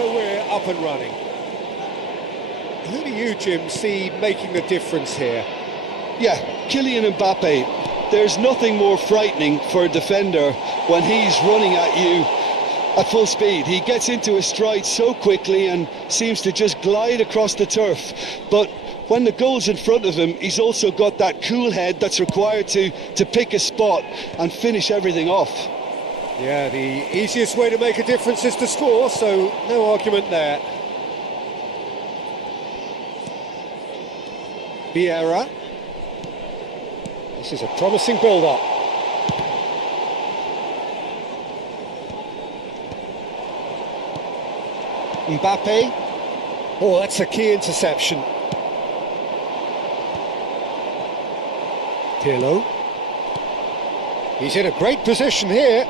So we're up and running. Who do you, Jim, see making the difference here? Yeah, Kylian Mbappe. There's nothing more frightening for a defender when he's running at you at full speed. He gets into his stride so quickly and seems to just glide across the turf. But when the goal's in front of him, he's also got that cool head that's required to pick a spot and finish everything off. Yeah, the easiest way to make a difference is to score, so no argument there. Vieira. This is a promising build-up. Mbappe. Oh, that's a key interception. Pirlo. He's in a great position here.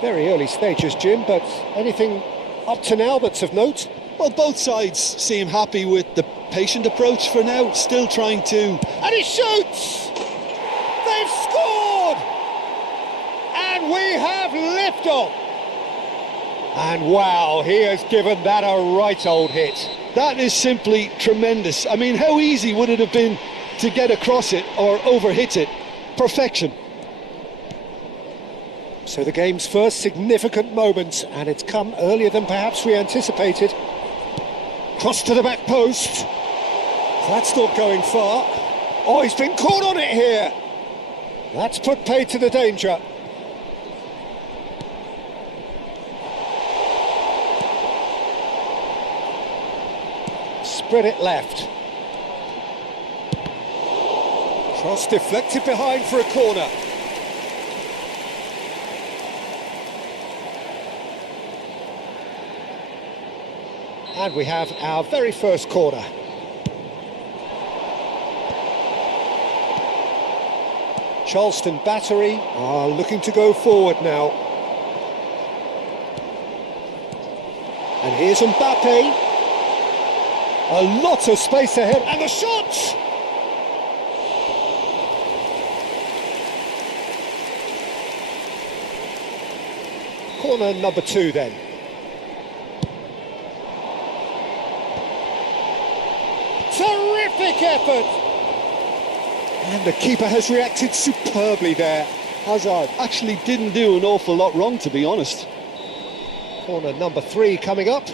Very early stages, Jim, but anything up to now that's of note? Well, both sides seem happy with the patient approach for now, still trying to... And he shoots! They've scored! And we have liftoff! And wow, he has given that a right old hit. That is simply tremendous. I mean, how easy would it have been to get across it or overhit it? Perfection. So the game's first significant moment, and it's come earlier than perhaps we anticipated. Cross to the back post. That's not going far. Oh, he's been caught on it here. That's put paid to the danger. Spread it left. Cross deflected behind for a corner. And we have our very first corner. Charleston Battery are looking to go forward now. And here's Mbappe. A lot of space ahead, and the shot! Corner number 2 then. Terrific effort! And the keeper has reacted superbly there. Hazard actually didn't do an awful lot wrong, to be honest. Corner number 3 coming up.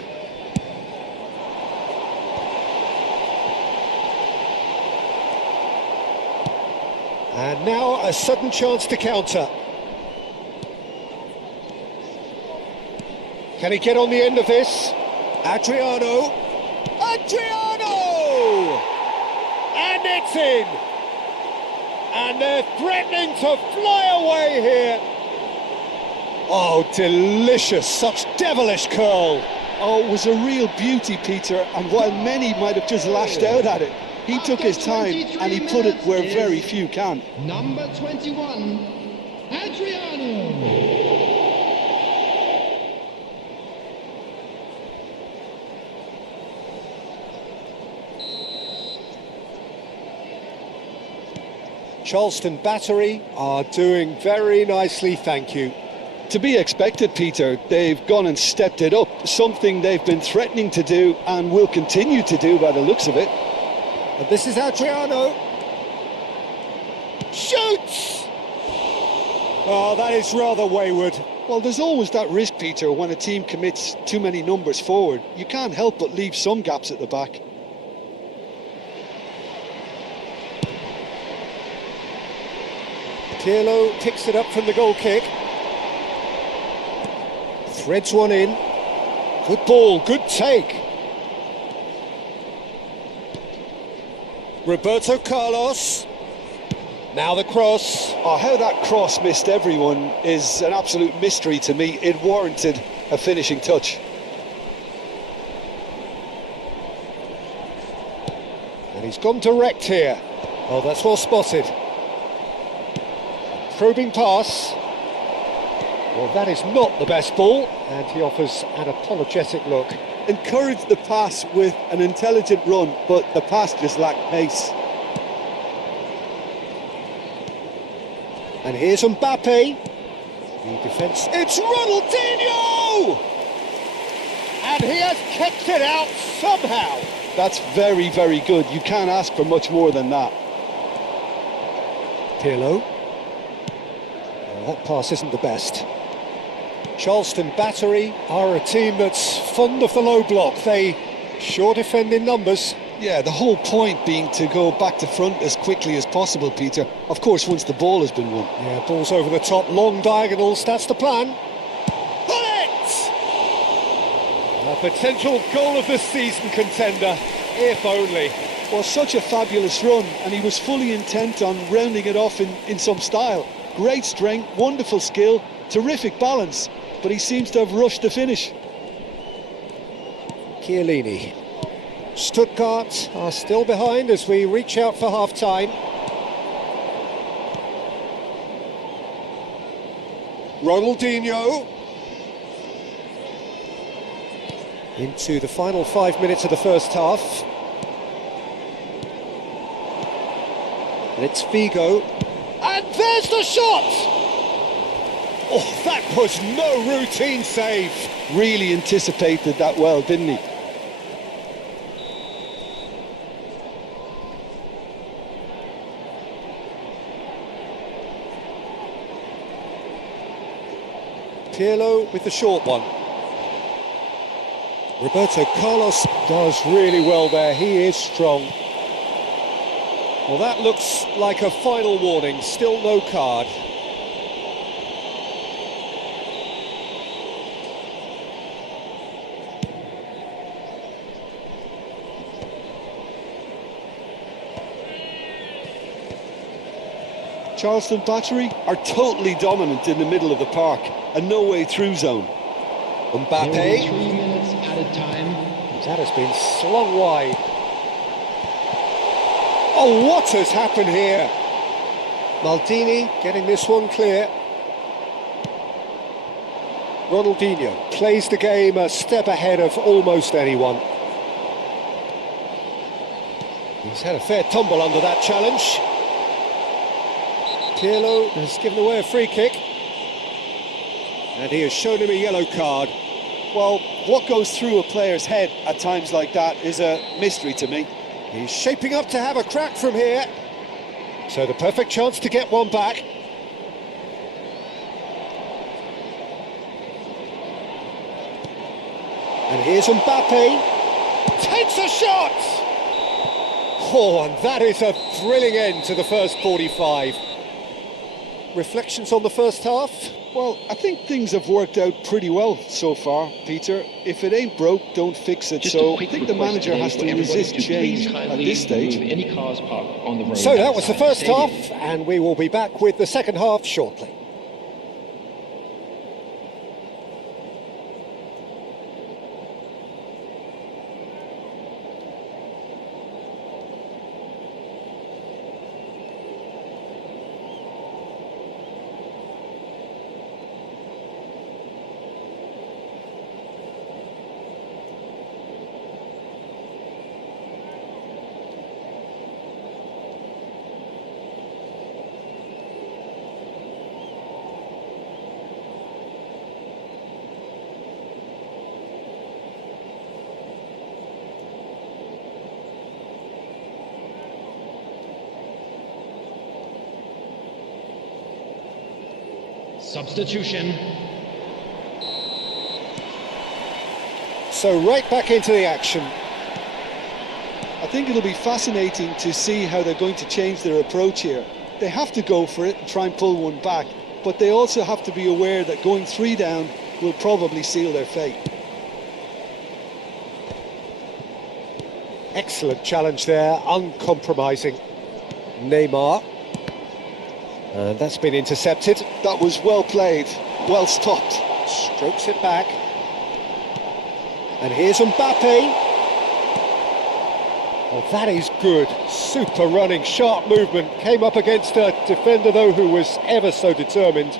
And now a sudden chance to counter. Can he get on the end of this? Adriano! And it's in! And they're threatening to fly away here. Oh, delicious, such devilish curl. Oh, it was a real beauty, Peter, and while many might have just lashed out at it, he took his time and he put it where very few can. Number 21, Adriano. Charleston Battery are doing very nicely, thank you. To be expected, Peter. They've gone and stepped it up, something they've been threatening to do and will continue to do by the looks of it. And this is Adriano. Shoots! Oh, that is rather wayward. Well, there's always that risk, Peter, when a team commits too many numbers forward. You can't help but leave some gaps at the back. Pirlo picks it up from the goal kick. Threads one in. Good ball, good take. Roberto Carlos. Now the cross. Oh, how that cross missed everyone is an absolute mystery to me. It warranted a finishing touch. And he's gone direct here. Oh, that's well spotted. Probing pass. Well, that is not the best ball, and he offers an apologetic look. Encouraged the pass with an intelligent run, but the pass just lacked pace. And here's Mbappe. The defence. It's Ronaldinho! And he has kept it out somehow. That's very, very good. You can't ask for much more than that. Pirlo. That pass isn't the best. Charleston Battery are a team that's fond of the low block. They sure defend in numbers. Yeah, the whole point being to go back to front as quickly as possible, Peter. Of course, once the ball has been won. Yeah, ball's over the top, long diagonals, that's the plan. Bullet! A potential goal of the season contender, if only. Well, such a fabulous run, and he was fully intent on rounding it off in some style. Great strength, wonderful skill, terrific balance, but he seems to have rushed the finish. Chiellini. Stuttgart are still behind as we reach out for half-time. Ronaldinho. Into the final 5 minutes of the first half. And it's Figo. And there's the shot! Oh, that was no routine save. Really anticipated that well, didn't he? Pirlo with the short one. Roberto Carlos does really well there, he is strong. Well, that looks like a final warning, still no card. Charleston Battery are totally dominant in the middle of the park, and no way through zone. Mbappe. 3 minutes added time. That has been slung wide. Oh, what has happened here? Maldini getting this one clear. Ronaldinho plays the game a step ahead of almost anyone. He's had a fair tumble under that challenge. Pirlo has given away a free kick. And he has shown him a yellow card. Well, what goes through a player's head at times like that is a mystery to me. He's shaping up to have a crack from here. So the perfect chance to get one back. And here's Mbappe. Takes a shot! Oh, and that is a thrilling end to the first 45. Reflections on the first half? Well, I think things have worked out pretty well so far, Peter. If it ain't broke, don't fix it. So I think the manager has to resist change at this stage. Any cars parked on the road So that was the outside first stadium. half, and we will be back with the second half shortly. Substitution. So right back into the action. I think it'll be fascinating to see how they're going to change their approach here. They have to go for it and try and pull one back, but they also have to be aware that going 3 down will probably seal their fate. Excellent challenge there, uncompromising. Neymar. And that's been intercepted. That was well played, well stopped. Strokes it back. And here's Mbappe. Oh, that is good. Super running, sharp movement. Came up against a defender, though, who was ever so determined.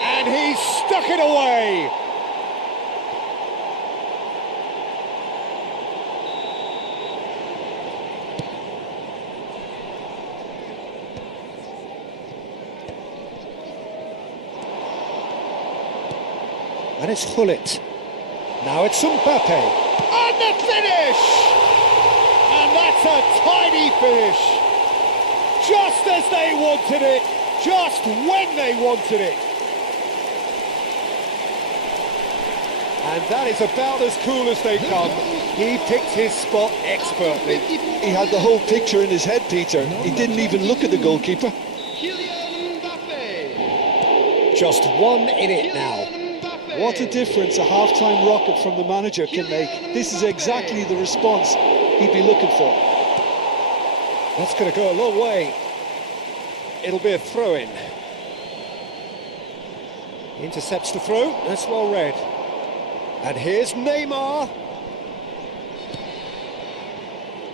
And he stuck it away. And it's Hullet. Now it's Mbappe. And the finish! And that's a tiny finish. Just as they wanted it. Just when they wanted it. And that is about as cool as they come. He picked his spot expertly. He had the whole picture in his head, Peter. He didn't even look at the goalkeeper. Just one in it now. What a difference a half-time rocket from the manager can make. This is exactly the response he'd be looking for. That's going to go a long way. It'll be a throw-in. Intercepts the throw. That's well read. And here's Neymar.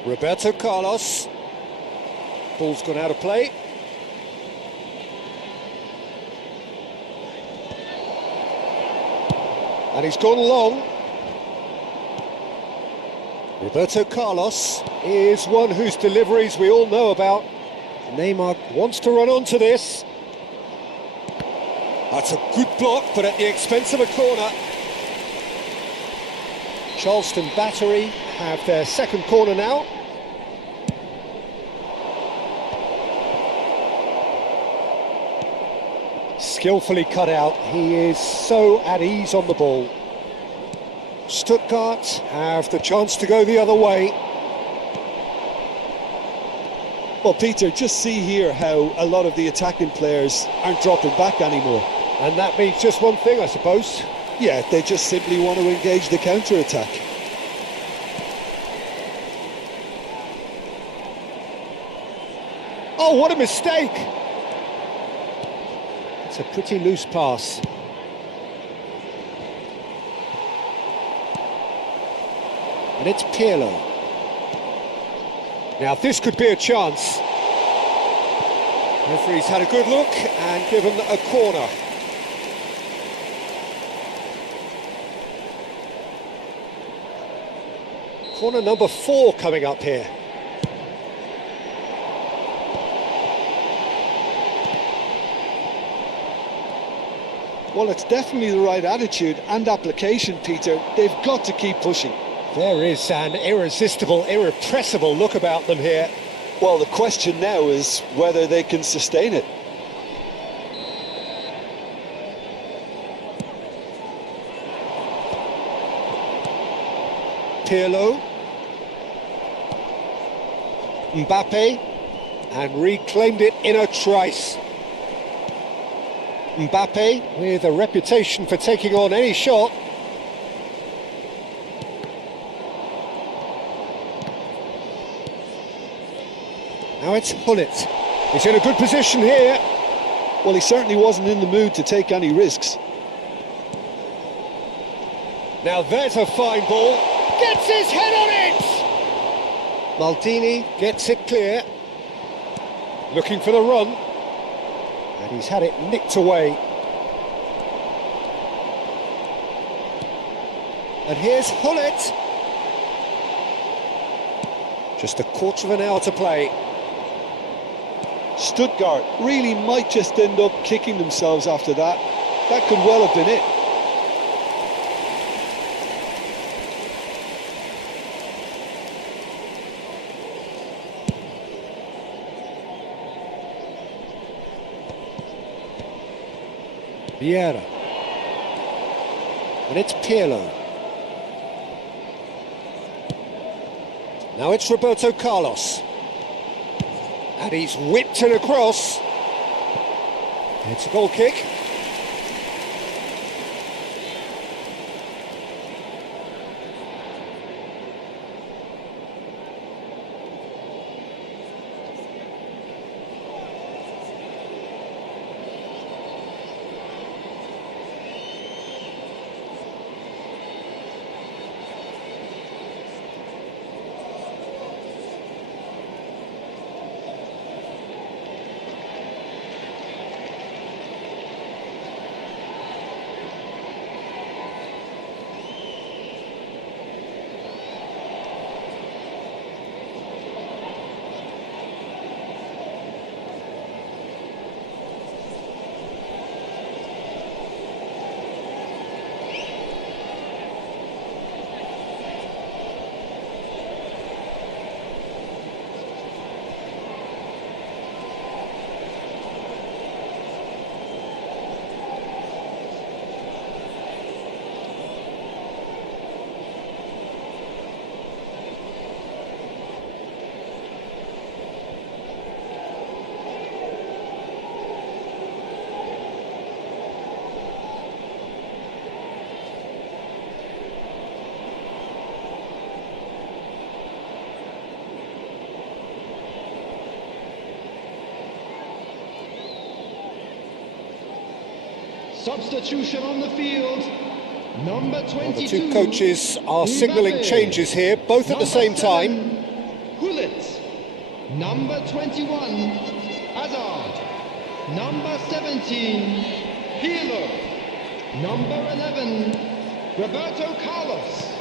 Roberto Carlos. Ball's gone out of play. And he's gone long. Roberto Carlos is one whose deliveries we all know about. Neymar wants to run onto this. That's a good block, but at the expense of a corner. Charleston Battery have their second corner now. Skillfully cut out. He is so at ease on the ball. Stuttgart have the chance to go the other way. Well, Peter, just see here how a lot of the attacking players aren't dropping back anymore. And that means just one thing, I suppose. Yeah, they just simply want to engage the counter-attack. Oh, what a mistake! It's a pretty loose pass. And it's Pirlo. Now this could be a chance. Referee's had a good look and given a corner. Corner number 4 coming up here. Well, it's definitely the right attitude and application, Peter. They've got to keep pushing. There is an irresistible, irrepressible look about them here. Well, the question now is whether they can sustain it. Pirlo. Mbappe. And reclaimed it in a trice. Mbappe with a reputation for taking on any shot. Now it's Hullet. He's in a good position here. Well, he certainly wasn't in the mood to take any risks. Now there's a fine ball. Gets his head on it! Maldini gets it clear. Looking for the run. And he's had it nicked away. And here's Hullet. Just a quarter of an hour to play. Stuttgart really might just end up kicking themselves after that. That could well have been it. Vieira. And it's Pirlo. Now it's Roberto Carlos. And he's whipped it across. It's a goal kick. Substitution on the field. Number 22. The two coaches are signalling changes here, both at the same time. Hullet. Number 21, Hazard. Number 17, Pirlo. Number 11, Roberto Carlos.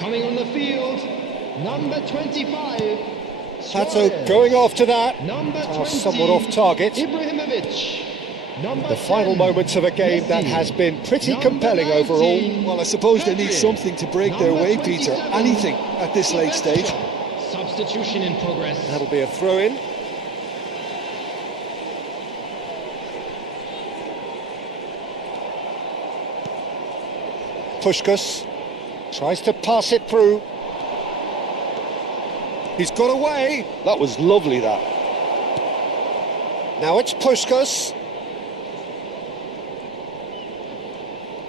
Coming on the field, number 25, Pato going after that. Number 20, Somewhat off target. Ibrahimovic. Number The final 10, moments of a game that Messi. has been pretty Number compelling 19, overall. Well, I suppose they need Pedri. something to break their Number way, Peter. 27, Anything at this late stage. Substitution in progress. That'll be a throw-in. Puskás tries to pass it through. He's got away. That was lovely, that. Now it's Puskás.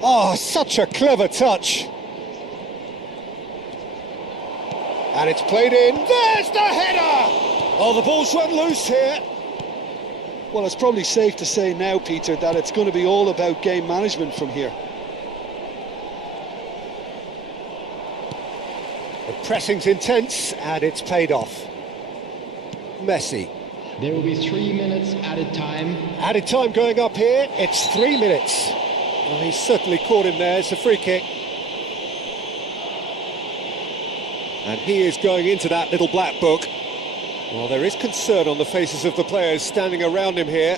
Oh, such a clever touch. And it's played in. There's the header! Oh, the ball's run loose here. Well, it's probably safe to say now, Peter, that it's going to be all about game management from here. The pressing's intense and it's paid off. Messi. There will be 3 minutes added time. Added time going up here. It's 3 minutes. Well, he's certainly caught him there. It's a free kick. And he is going into that little black book. Well, there is concern on the faces of the players standing around him here.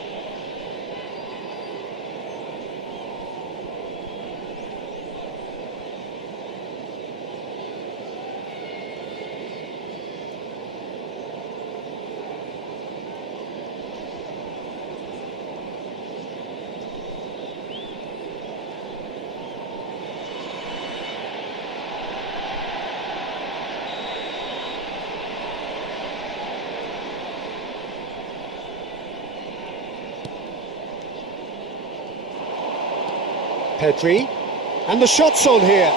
Pedri, and the shot's on here.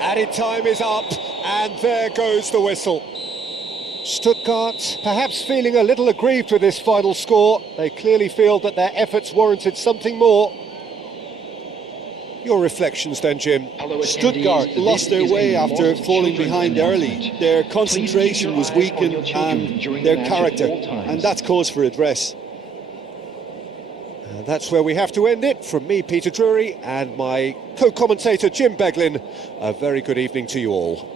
Added time is up, and there goes the whistle. Stuttgart perhaps feeling a little aggrieved with this final score. They clearly feel that their efforts warranted something more. Your reflections then, Jim. Stuttgart lost their way after falling behind early. Their concentration was weakened and their character, and that's cause for address. And that's where we have to end it. From me, Peter Drury, and my co-commentator, Jim Beglin, a very good evening to you all.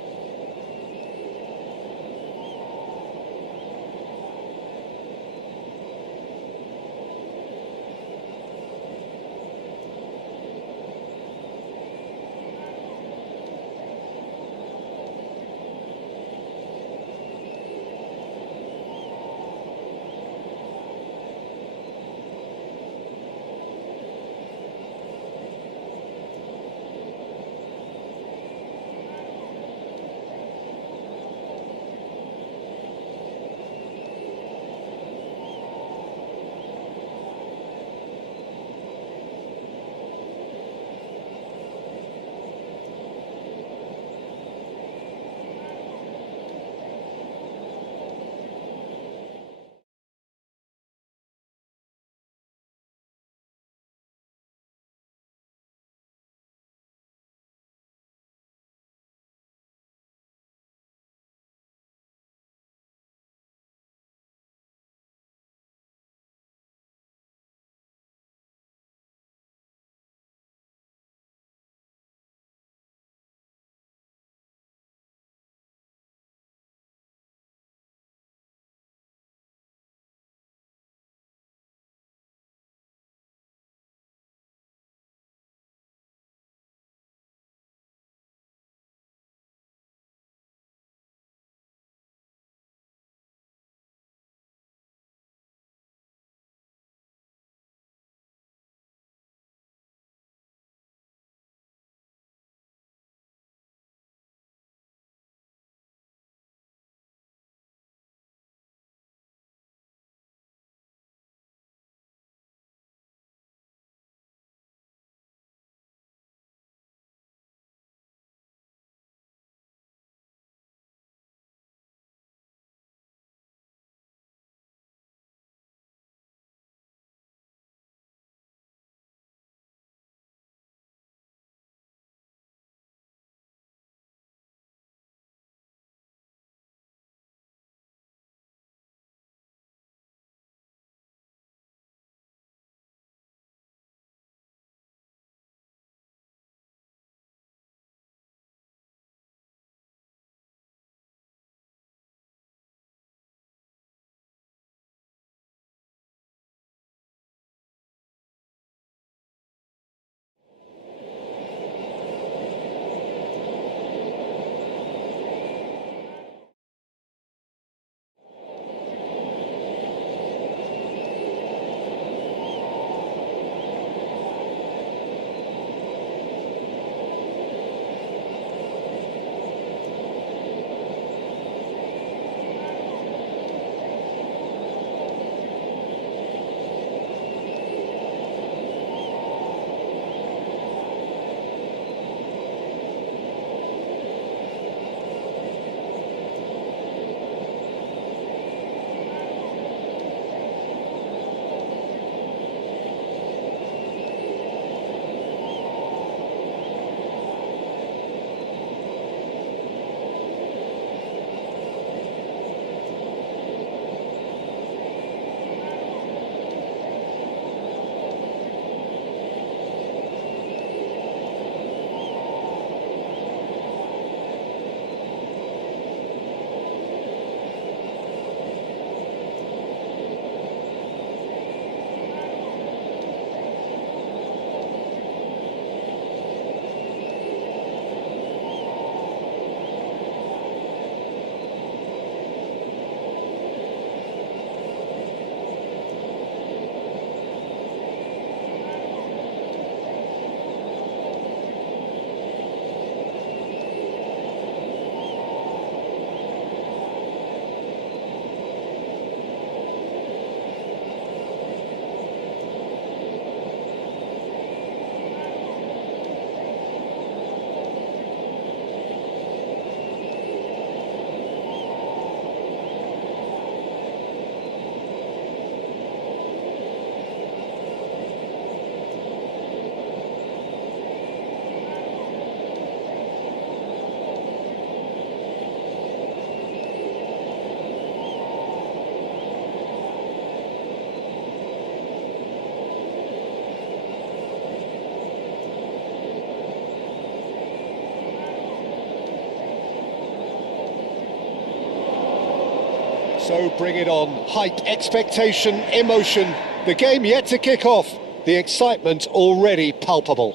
So bring it on. Hype, expectation, emotion. The game yet to kick off. The excitement already palpable.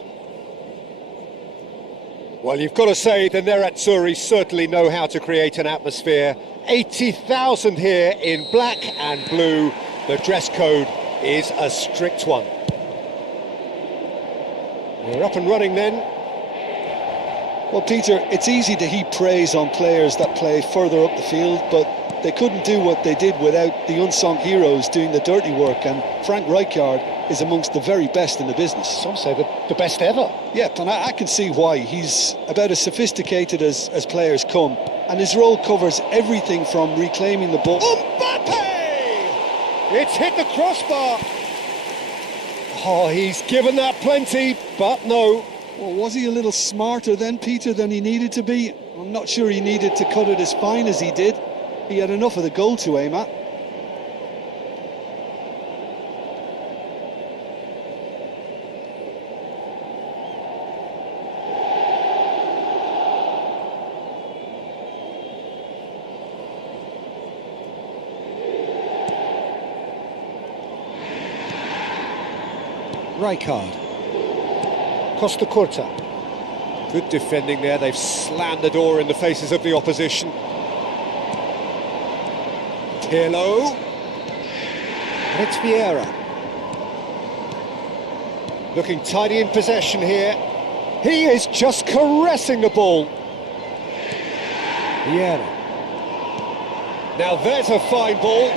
Well, you've got to say the Nerazzurri certainly know how to create an atmosphere. 80,000 here in black and blue. The dress code is a strict one. We're up and running then. Well, Peter, it's easy to heap praise on players that play further up the field, but they couldn't do what they did without the unsung heroes doing the dirty work, and Frank Rijkaard is amongst the very best in the business. Some say the best ever. Yeah, and I can see why. He's about as sophisticated as players come, and his role covers everything from reclaiming the ball. Mbappe! It's hit the crossbar. Oh, he's given that plenty, but no. Well, was he a little smarter then, Peter, than he needed to be? I'm not sure he needed to cut it as fine as he did. He had enough of the goal to aim at. Rijkaard. Costa Curta. Good defending there. They've slammed the door in the faces of the opposition. Pirlo. And it's Vieira. Looking tidy in possession here. He is just caressing the ball. Vieira. Now there's a fine ball.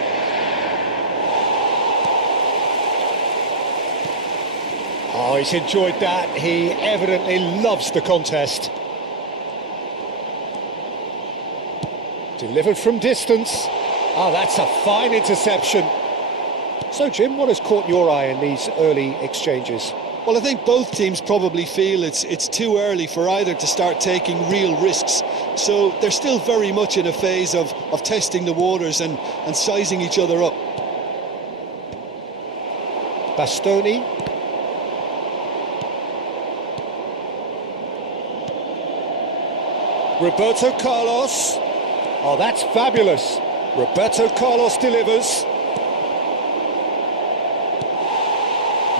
Oh, he's enjoyed that. He evidently loves the contest. Delivered from distance. Oh, that's a fine interception. So, Jim, what has caught your eye in these early exchanges? Well, I think both teams probably feel it's too early for either to start taking real risks. So they're still very much in a phase of testing the waters and sizing each other up. Bastoni. Roberto Carlos. Oh, that's fabulous. Roberto Carlos delivers.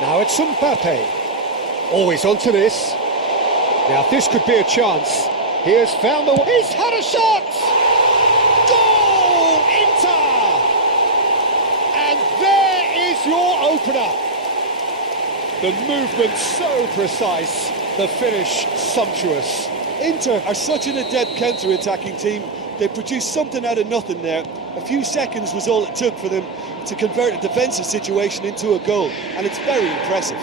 Now it's Mbappe. Always onto this. Now this could be a chance. He has found the... He's had a shot! Goal! Inter! And there is your opener. The movement so precise. The finish sumptuous. Inter are such an adept counter-attacking team. They produced something out of nothing there. A few seconds was all it took for them to convert a defensive situation into a goal, and it's very impressive.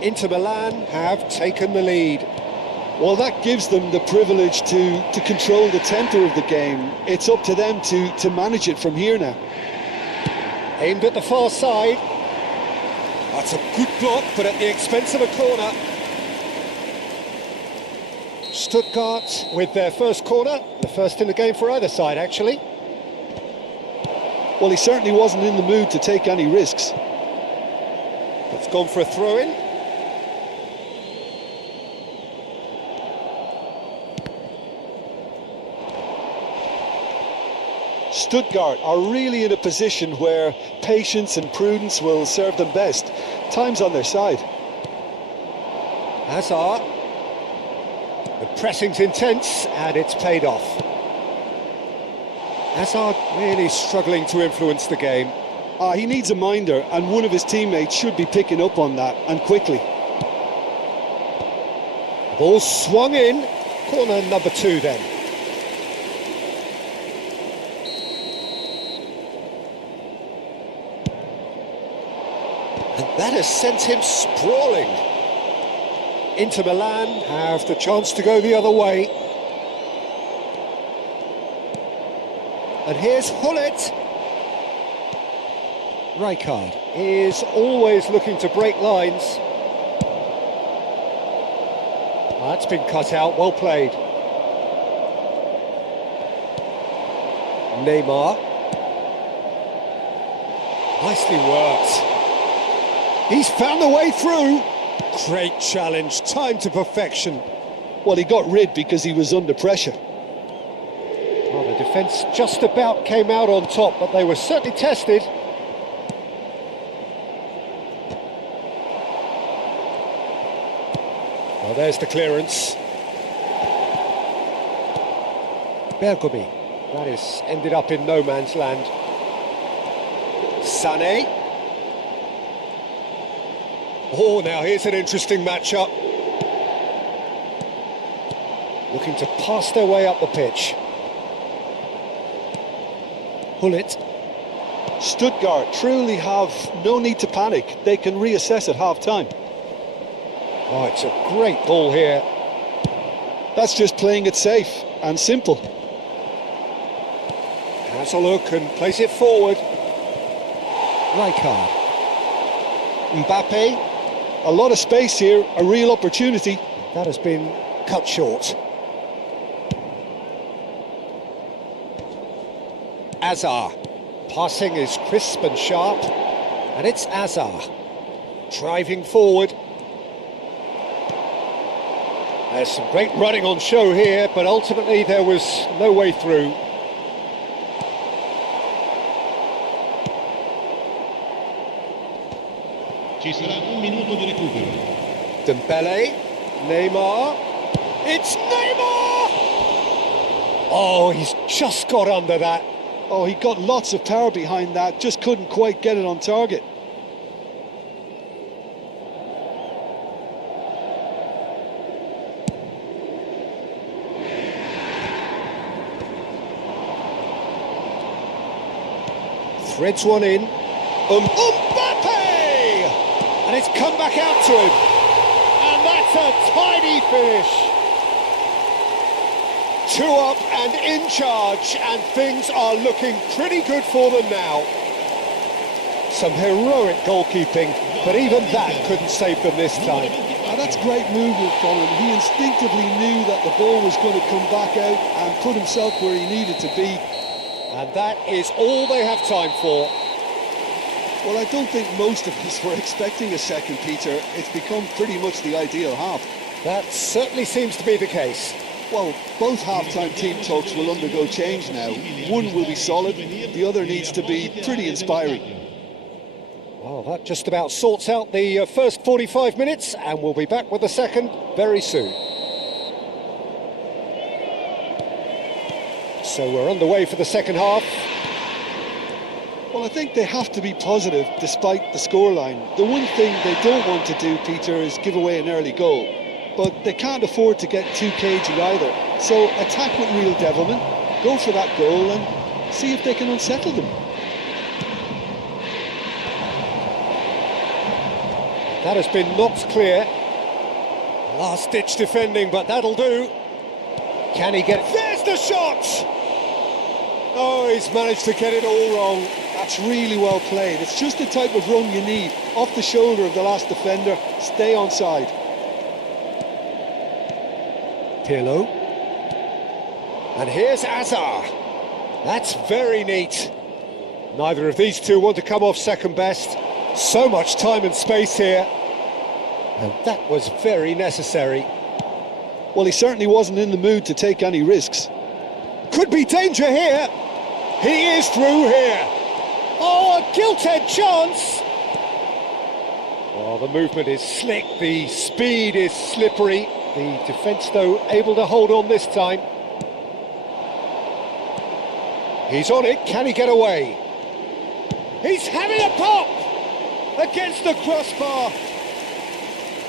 Inter Milan have taken the lead. Well, that gives them the privilege to control the tempo of the game. It's up to them to manage it from here now. Aimed at the far side. That's a good block, but at the expense of a corner. Stuttgart with their first corner, the first in the game for either side, actually. Well, he certainly wasn't in the mood to take any risks. It's gone for a throw-in. Stuttgart are really in a position where patience and prudence will serve them best. Time's on their side. Hazard. The pressing's intense, and it's paid off. Hazard really struggling to influence the game. He needs a minder, and one of his teammates should be picking up on that, and quickly. Ball swung in. Corner number 2 then. And that has sent him sprawling. Inter Milan have the chance to go the other way. And here's Hullet. Rijkaard is always looking to break lines. That's been cut out, well played. Neymar. Nicely worked. He's found the way through. Great challenge, time to perfection. Well, he got rid because he was under pressure. Well, The defence just about came out on top, but they were certainly tested. Well, there's the clearance. Bergomi. That is ended up in no man's land. Sané. Oh, now here's an interesting matchup. Looking to pass their way up the pitch. Hullet. Stuttgart truly have no need to panic. They can reassess at half-time. Oh, it's a great ball here. That's just playing it safe and simple. Has a look and plays it forward. Rijkaard. Mbappe. A lot of space here, a real opportunity. That has been cut short. Azar. Passing is crisp and sharp. And it's Azar. Driving forward. There's some great running on show here, but ultimately there was no way through. Ci sarà un minuto di recupero. Dembele, Neymar, it's Neymar! Oh, he's just got under that. Oh, he got lots of power behind that, just couldn't quite get it on target. Threads one in. Mbappe! And it's come back out to him. And that's a tidy finish. 2 up and in charge, and things are looking pretty good for them now. Some heroic goalkeeping, but even that couldn't save them this time. And that's great movement from him. He instinctively knew that the ball was going to come back out and put himself where he needed to be. And that is all they have time for. Well, I don't think most of us were expecting a second, Peter. It's become pretty much the ideal half. That certainly seems to be the case. Well, both half-time team talks will undergo change now. One will be solid, the other needs to be pretty inspiring. Well, that just about sorts out the first 45 minutes, and we'll be back with the second very soon. So we're underway for the second half. Well, I think they have to be positive despite the scoreline. The one thing they don't want to do, Peter, is give away an early goal. But they can't afford to get too cagey either. So attack with real devilment, go for that goal and see if they can unsettle them. That has been knocked clear. Last-ditch defending, but that'll do. Can he get it? There's the shot! Oh, he's managed to get it all wrong. That's really well played. It's just the type of run you need. Off the shoulder of the last defender, stay onside. Pirlo. And here's Azar. That's very neat. Neither of these two want to come off second best. So much time and space here. And that was very necessary. Well, he certainly wasn't in the mood to take any risks. Could be danger here. He is through here. Oh, a gilt-edged chance. Oh, the movement is slick. The speed is slippery. The defence, though, able to hold on this time. He's on it. Can he get away? He's having a pop against the crossbar.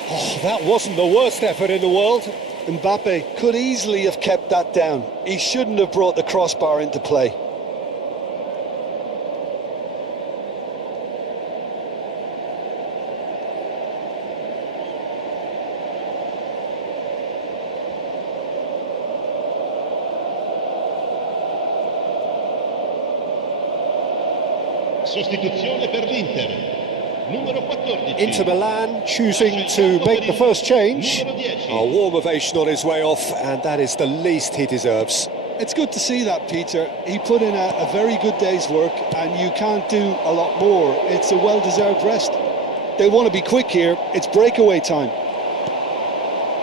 Oh, that wasn't the worst effort in the world. Mbappe could easily have kept that down. He shouldn't have brought the crossbar into play. Sostituzione per l'Inter. Numero 14. Inter Milan choosing to make the first change. A warm ovation on his way off, and that is the least he deserves. It's good to see that, Peter. He put in a very good day's work, and you can't do a lot more. It's a well-deserved rest. They want to be quick here. It's breakaway time.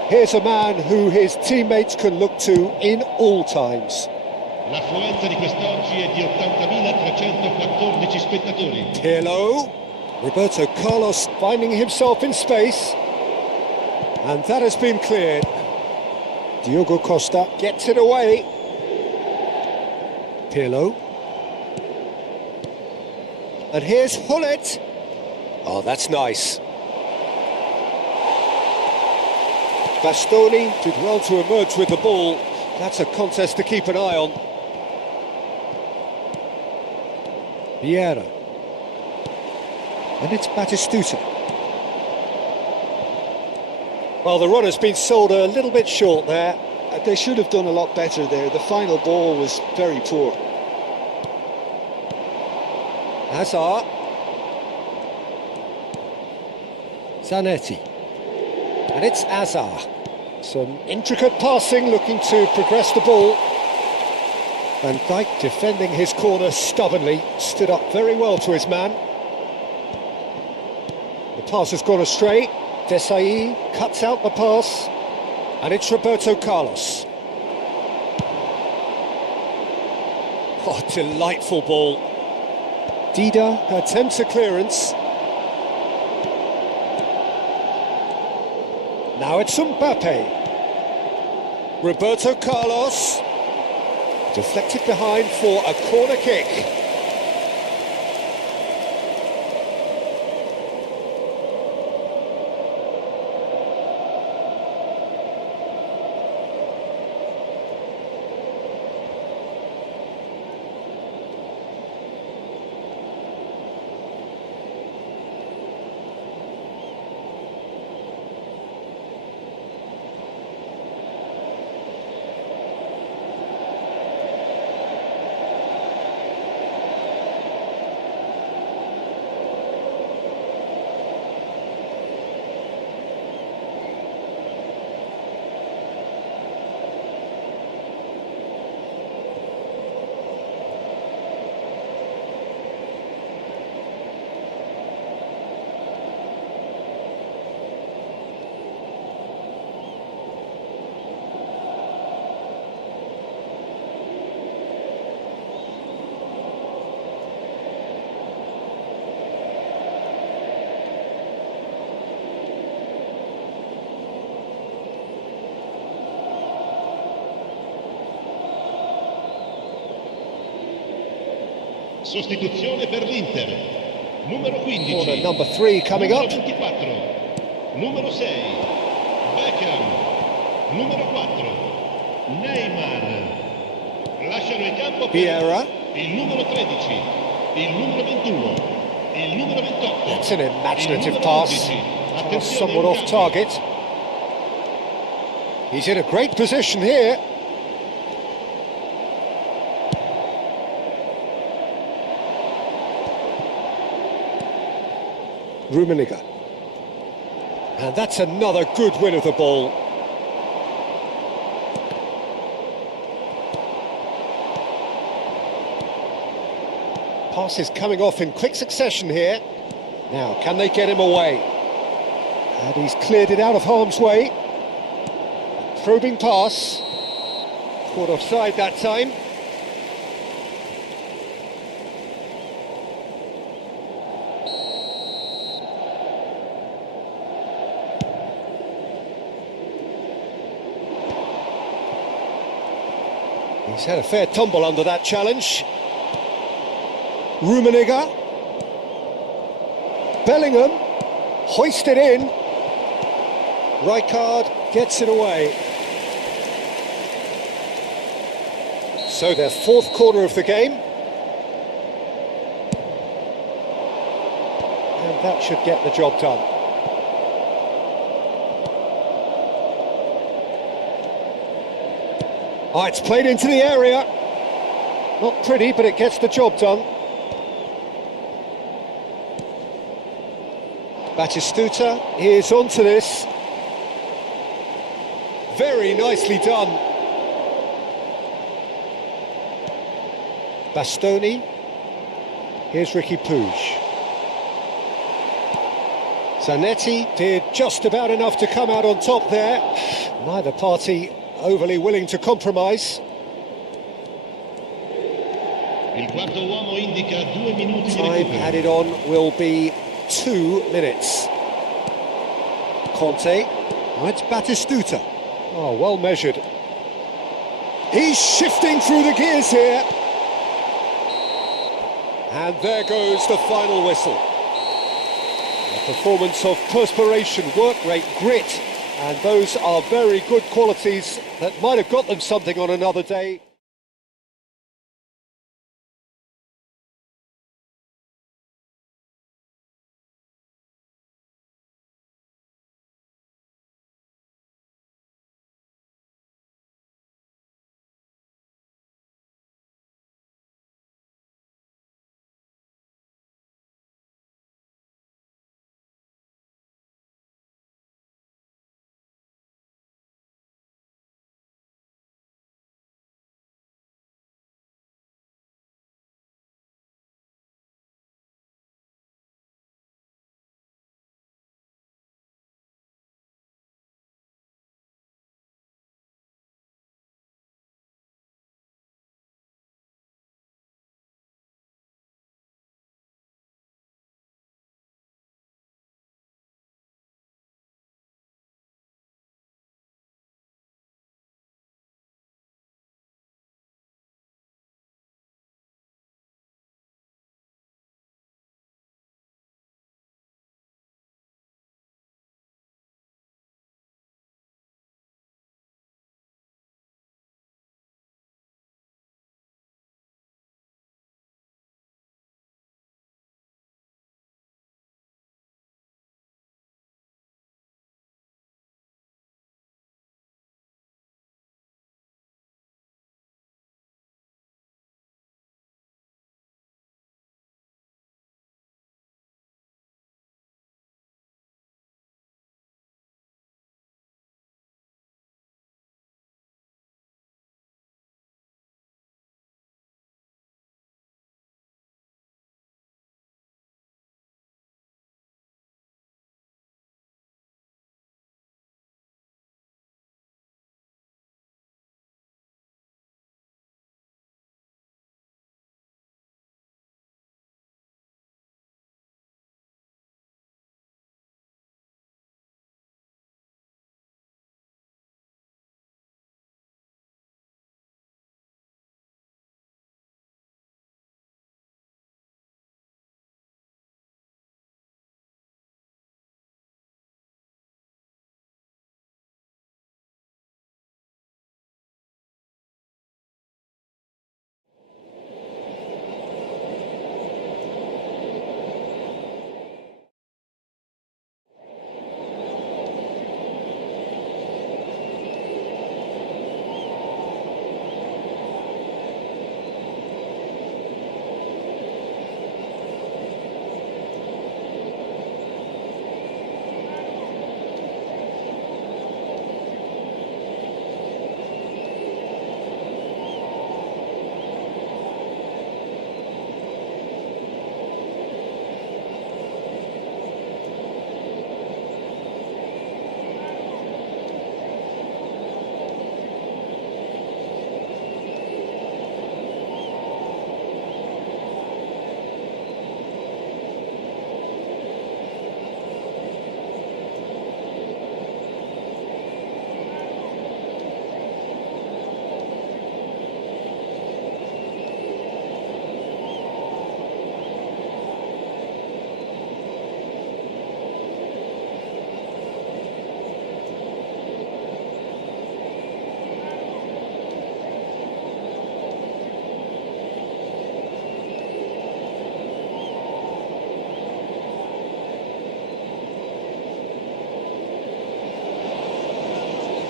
Here's a man who his teammates can look to in all times. L'affluenza di quest'oggi è di 80.314 spettatori. Pirlo. Roberto Carlos finding himself in space. And that has been cleared. Diogo Costa gets it away. Pirlo. And here's Hullet. Oh, that's nice. Bastoni did well to emerge with the ball. That's a contest to keep an eye on. Vieira. And it's Batistuta. Well, the run has been sold a little bit short there. They should have done a lot better there. The final ball was very poor. Hazard. Zanetti. And it's Hazard. Some intricate passing, looking to progress the ball. Van Dijk defending his corner stubbornly, stood up very well to his man. The pass has gone astray. Desai cuts out the pass. And it's Roberto Carlos. Oh, delightful ball. Dida attempts a clearance. Now it's Mbappe. Roberto Carlos. Deflected behind for a corner kick. Sostituzione per l'Inter. Numero 15. Corner number 3 coming up. Numero 24. Numero 6. Beckham. Numero 4. Neymar. Lasciano il campo per Vieira. il numero 13. Il numero 21. Il numero 28. That's an imaginative il pass. 11. Pass Attenzione, somewhat un off cambio. target. He's in a great position here. Rummenigge. And that's another good win of the ball. Passes coming off in quick succession here. Now, can they get him away? And he's cleared it out of harm's way. Probing pass. Caught offside that time. He's had a fair tumble under that challenge. Rummenigge. Bellingham. Hoisted in. Rijkaard gets it away. So their fourth corner of the game. And that should get the job done. Oh, it's played into the area. Not pretty, but it gets the job done. Batistuta is onto this. Very nicely done. Bastoni. Here's Ricky Puig. Zanetti did just about enough to come out on top there. Neither party overly willing to compromise. quarto uomo indica 2 minuti di Time recupero. added on will be 2 minutes. Conte. Now it's Batistuta. Oh, well measured. He's shifting through the gears here. And there goes the final whistle. A performance of perspiration, work rate, grit, and those are very good qualities that might have got them something on another day.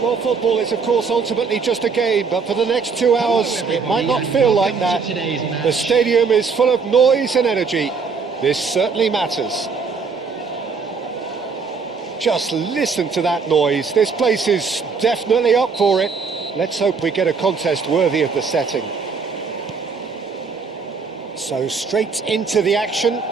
Well, football is, of course, ultimately just a game, but for the next 2 hours, it might not feel like that. The stadium is full of noise and energy. This certainly matters. Just listen to that noise. This place is definitely up for it. Let's hope we get a contest worthy of the setting. So straight into the action.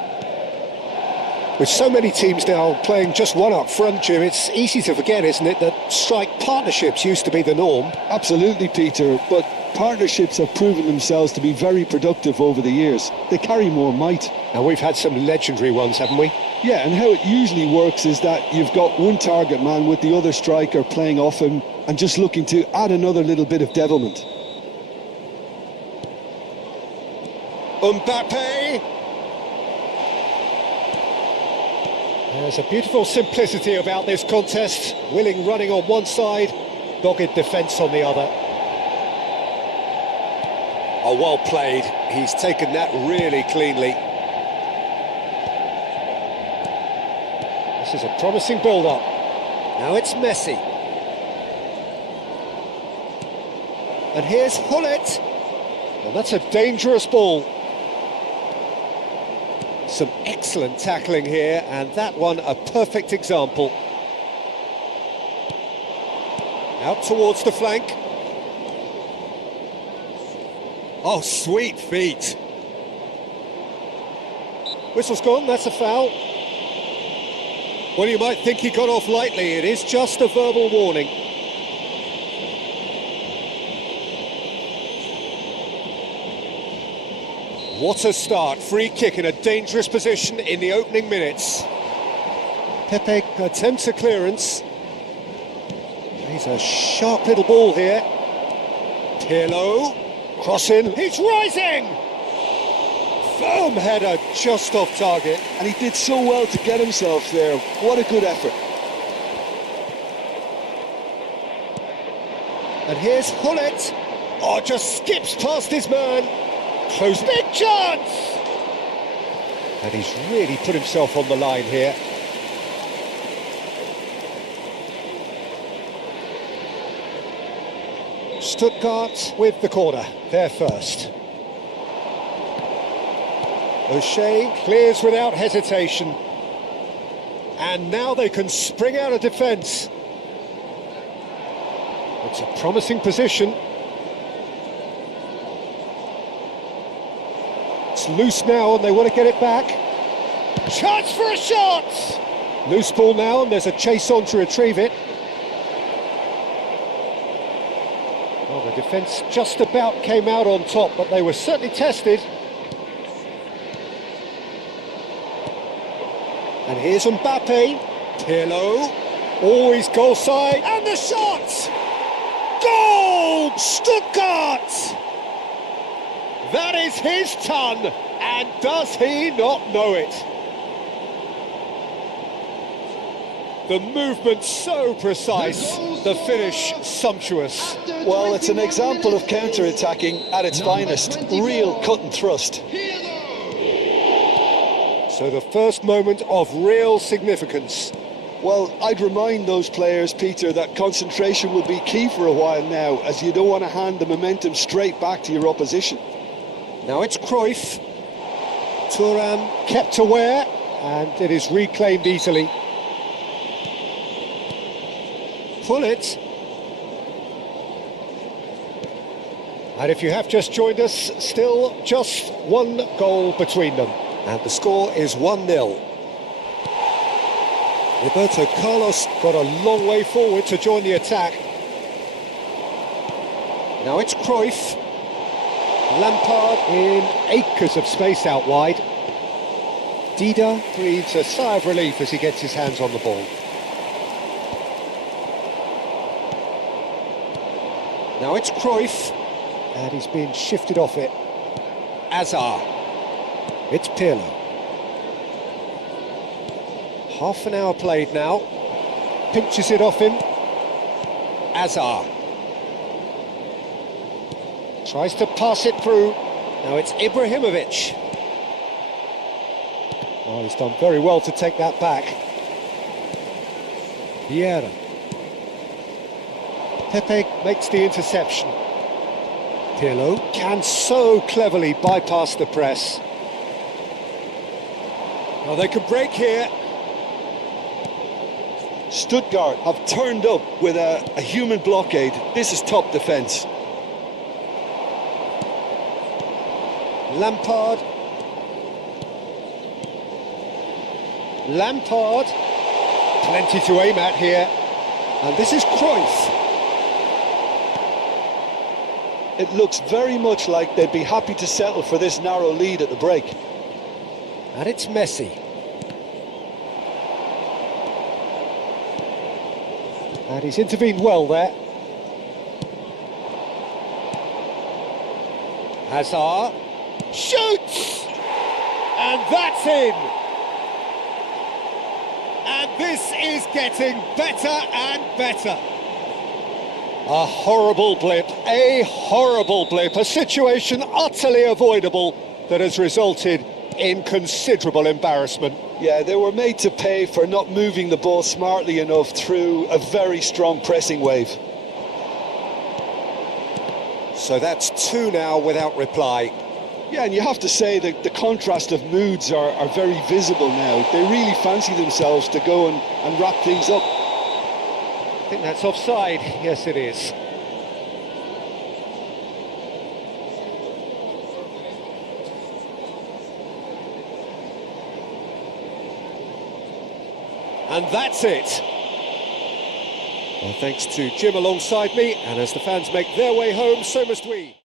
With so many teams now playing just one up front, Jim, it's easy to forget, isn't it, that strike partnerships used to be the norm. Absolutely, Peter, but Partnerships have proven themselves to be very productive over the years. They carry more might. And we've had some legendary ones, haven't we? Yeah, and how it usually works is that you've got one target man with the other striker playing off him and just looking to add another little bit of devilment. Mbappe! There's a beautiful simplicity about this contest. Willing running on one side, dogged defence on the other. Oh, well played. He's taken that really cleanly. This is a promising build-up. Now it's Messi. And here's Hullet. Well, that's a dangerous ball. Some excellent tackling here, and that one a perfect example. Out towards the flank. Oh, sweet feet. Whistle's gone, that's a foul. Well, you might think he got off lightly. It is just a verbal warning. What a start. Free kick in a dangerous position in the opening minutes. Pepe attempts a clearance. He's a sharp little ball here. Pirlo, crossing, he's rising! Firm header just off target. And he did so well to get himself there. What a good effort. And here's Hullet. Oh, just skips past his man. Close, big chance! And he's really put himself on the line here. Stuttgart with the corner, they're first. O'Shea clears without hesitation. And now they can spring out of defence. It's a promising position. It's loose now and they want to get it back. Chance for a shot! Loose ball now and there's a chase on to retrieve it. Well, the defence just about came out on top, but they were certainly tested. And here's Mbappe. Pirlo. Always goal side. And the shot! Goal! Stuttgart! That is his ton, and does he not know it? The movement so precise, the finish sumptuous. Well, it's an example of counter-attacking at its finest. Real cut and thrust. So the first moment of real significance. Well, I'd remind those players, Peter, that concentration will be key for a while now, as you don't want to hand the momentum straight back to your opposition. Now it's Cruyff. Thuram kept aware, and it is reclaimed easily. Hullet. And if you have just joined us, still just one goal between them. And the score is 1-0. Roberto Carlos got a long way forward to join the attack. Now it's Cruyff. Lampard in acres of space out wide. Dida breathes a sigh of relief as he gets his hands on the ball. Now it's Cruyff, and he's been shifted off it. Azar. It's Pirlo. Half an hour played now. Pinches it off him. Azar. Tries to pass it through. Now it's Ibrahimovic. Oh, he's done very well to take that back. Vieira. Pepe makes the interception. Pirlo can so cleverly bypass the press. Well, they can break here. Stuttgart have turned up with a human blockade. This is top defence. Lampard. Lampard. Plenty to aim at here. And this is Cruyff. it looks very much like they'd be happy to settle for this narrow lead at the break. And it's Messi. And he's intervened well there. Hazard shoots! And that's in! And this is getting better and better. A horrible blip, a situation utterly avoidable that has resulted in considerable embarrassment. Yeah, they were made to pay for not moving the ball smartly enough through a very strong pressing wave. So that's 2 now without reply. Yeah, and you have to say that the contrast of moods are very visible now. They really fancy themselves to go and wrap things up. I think that's offside. Yes, it is. And that's it. Well, thanks to Jim alongside me, and as the fans make their way home, so must we.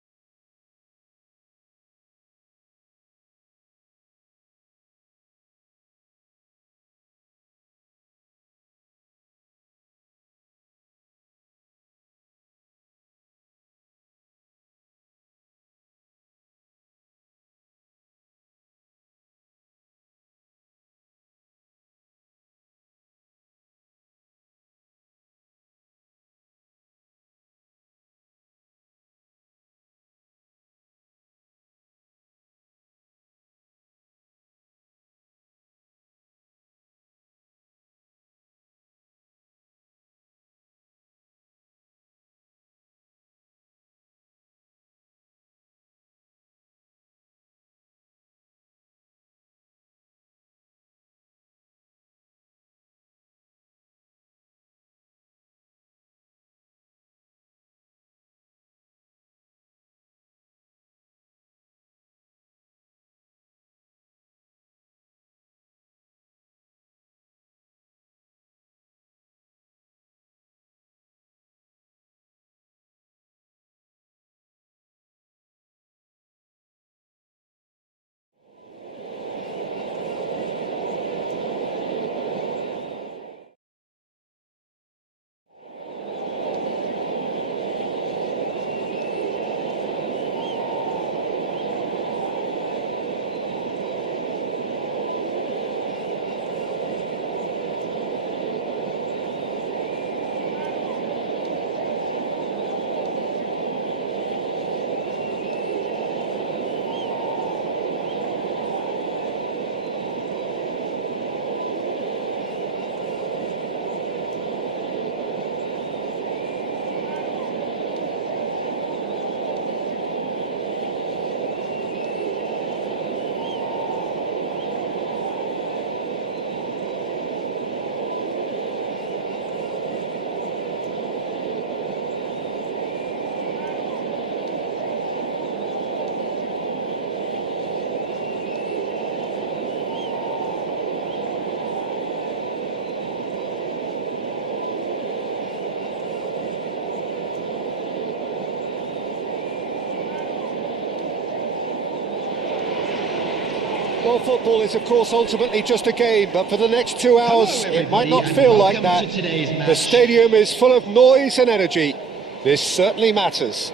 Well, football is, of course, ultimately just a game, but for the next 2 hours, it might not feel like that. The stadium is full of noise and energy. This certainly matters.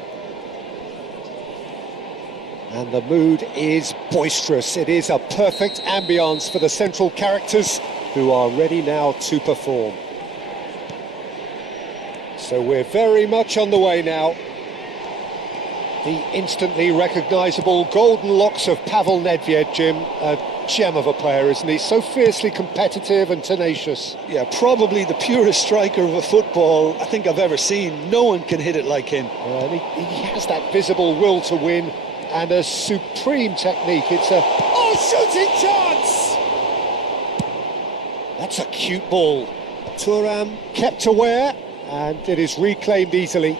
And the mood is boisterous. It is a perfect ambience for the central characters who are ready now to perform. So we're very much on the way now. The instantly recognisable golden locks of Pavel Nedved, Jim, a gem of a player, isn't he? So fiercely competitive and tenacious. Yeah, probably the purest striker of a football I think I've ever seen. No one can hit it like him. And he has that visible will to win and a supreme technique. It's a shooting chance! That's a cute ball. Thuram kept aware, and it is reclaimed easily.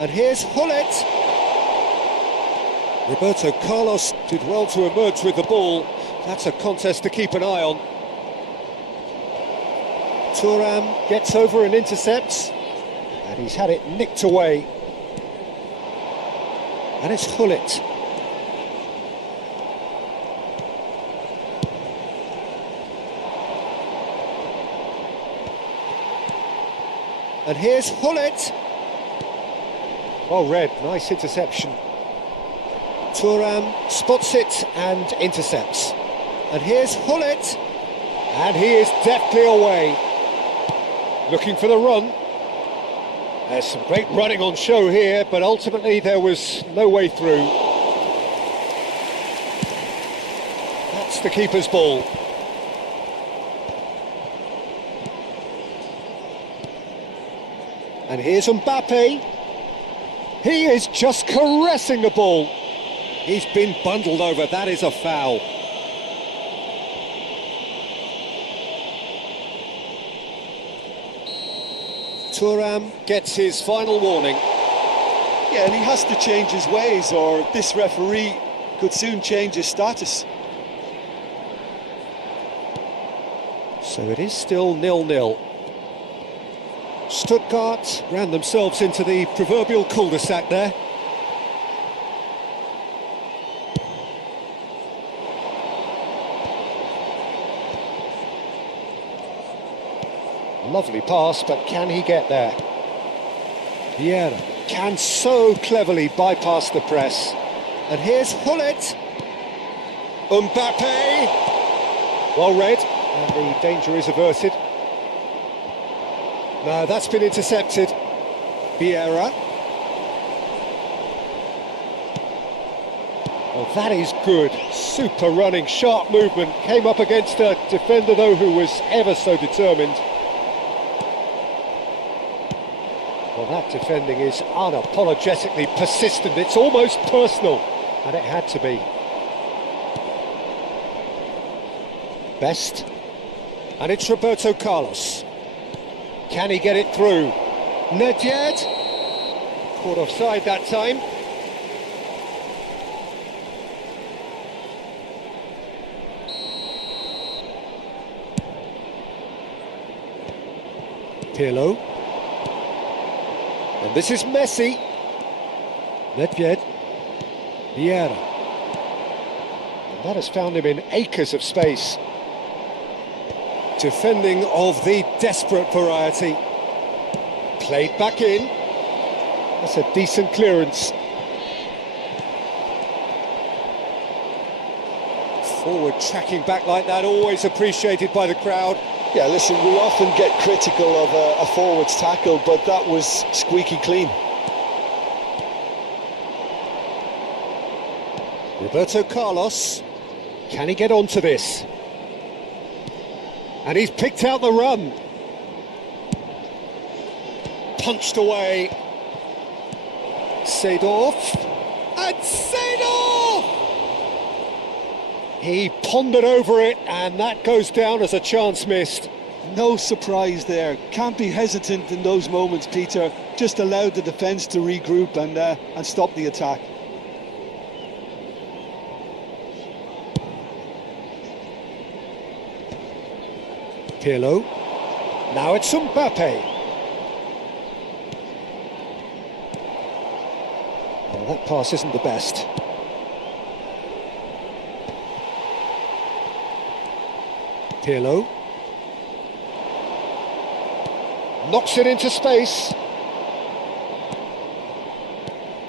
And here's Hullet. Roberto Carlos did well to emerge with the ball. That's a contest to keep an eye on. Thuram gets over and intercepts, and he's had it nicked away. And it's Hullet. And here's Hullet. Oh, Red, nice interception. Thuram spots it and intercepts. And here's Hullet. And he is deftly away. Looking for the run. There's some great running on show here, but ultimately there was no way through. That's the keeper's ball. And here's Mbappe. He is just caressing the ball. He's been bundled over, that is a foul. Thuram gets his final warning. Yeah, and he has to change his ways, or this referee could soon change his status. So it is still 0-0. Stuttgart ran themselves into the proverbial cul-de-sac there. Lovely pass, but can he get there? Vieira can so cleverly bypass the press. And here's Hullet. Mbappe. Well read, and the danger is averted. No, that's been intercepted. Vieira. Well, that is good. Super running, sharp movement. Came up against a defender, though, who was ever so determined. Well, that defending is unapologetically persistent. It's almost personal, and it had to be. Best. And it's Roberto Carlos. Can he get it through? Nedved. Caught offside that time. Pirlo. And this is Messi. Nedved. Vieira. And that has found him in acres of space. Defending of the desperate variety. Played back in. That's a decent clearance. Forward tracking back like that, always appreciated by the crowd. Yeah, listen, we often get critical of a forward's tackle, but that was squeaky clean. Roberto Carlos. Can he get onto this? And he's picked out the run. Punched away. Seedorf. And Seedorf! He pondered over it, and that goes down as a chance missed. No surprise there. Can't be hesitant in those moments, Peter. Just allow the defence to regroup and stop the attack. Pirlo. Now it's Mbappe. Well, that pass isn't the best. Pirlo. Knocks it into space.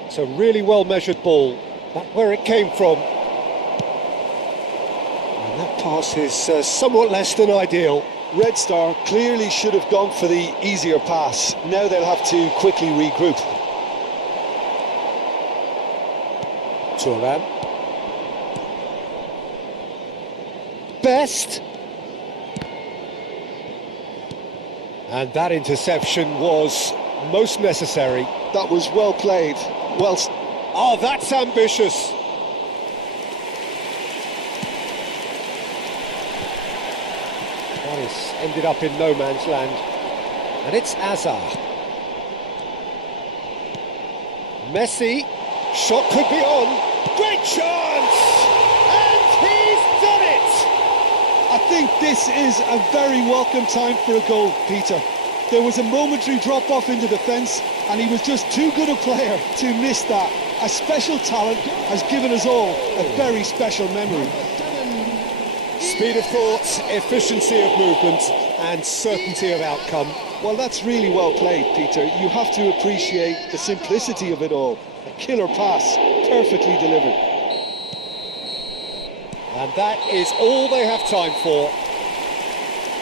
It's a really well-measured ball. That's where it came from. And that pass is somewhat less than ideal. Red Star clearly should have gone for the easier pass. Now they'll have to quickly regroup. Thuram. Best. And that interception was most necessary. That was well played. Well. Oh, that's ambitious. That has ended up in no man's land. And it's Azar. Messi. Shot could be on. Great chance! And he's done it! I think this is a very welcome time for a goal, Peter. There was a momentary drop-off into defence, and he was just too good a player to miss that. A special talent has given us all a very special memory. Speed of thought, efficiency of movement, and certainty of outcome. Well, that's really well played, Peter. You have to appreciate the simplicity of it all. A killer pass, perfectly delivered. And that is all they have time for.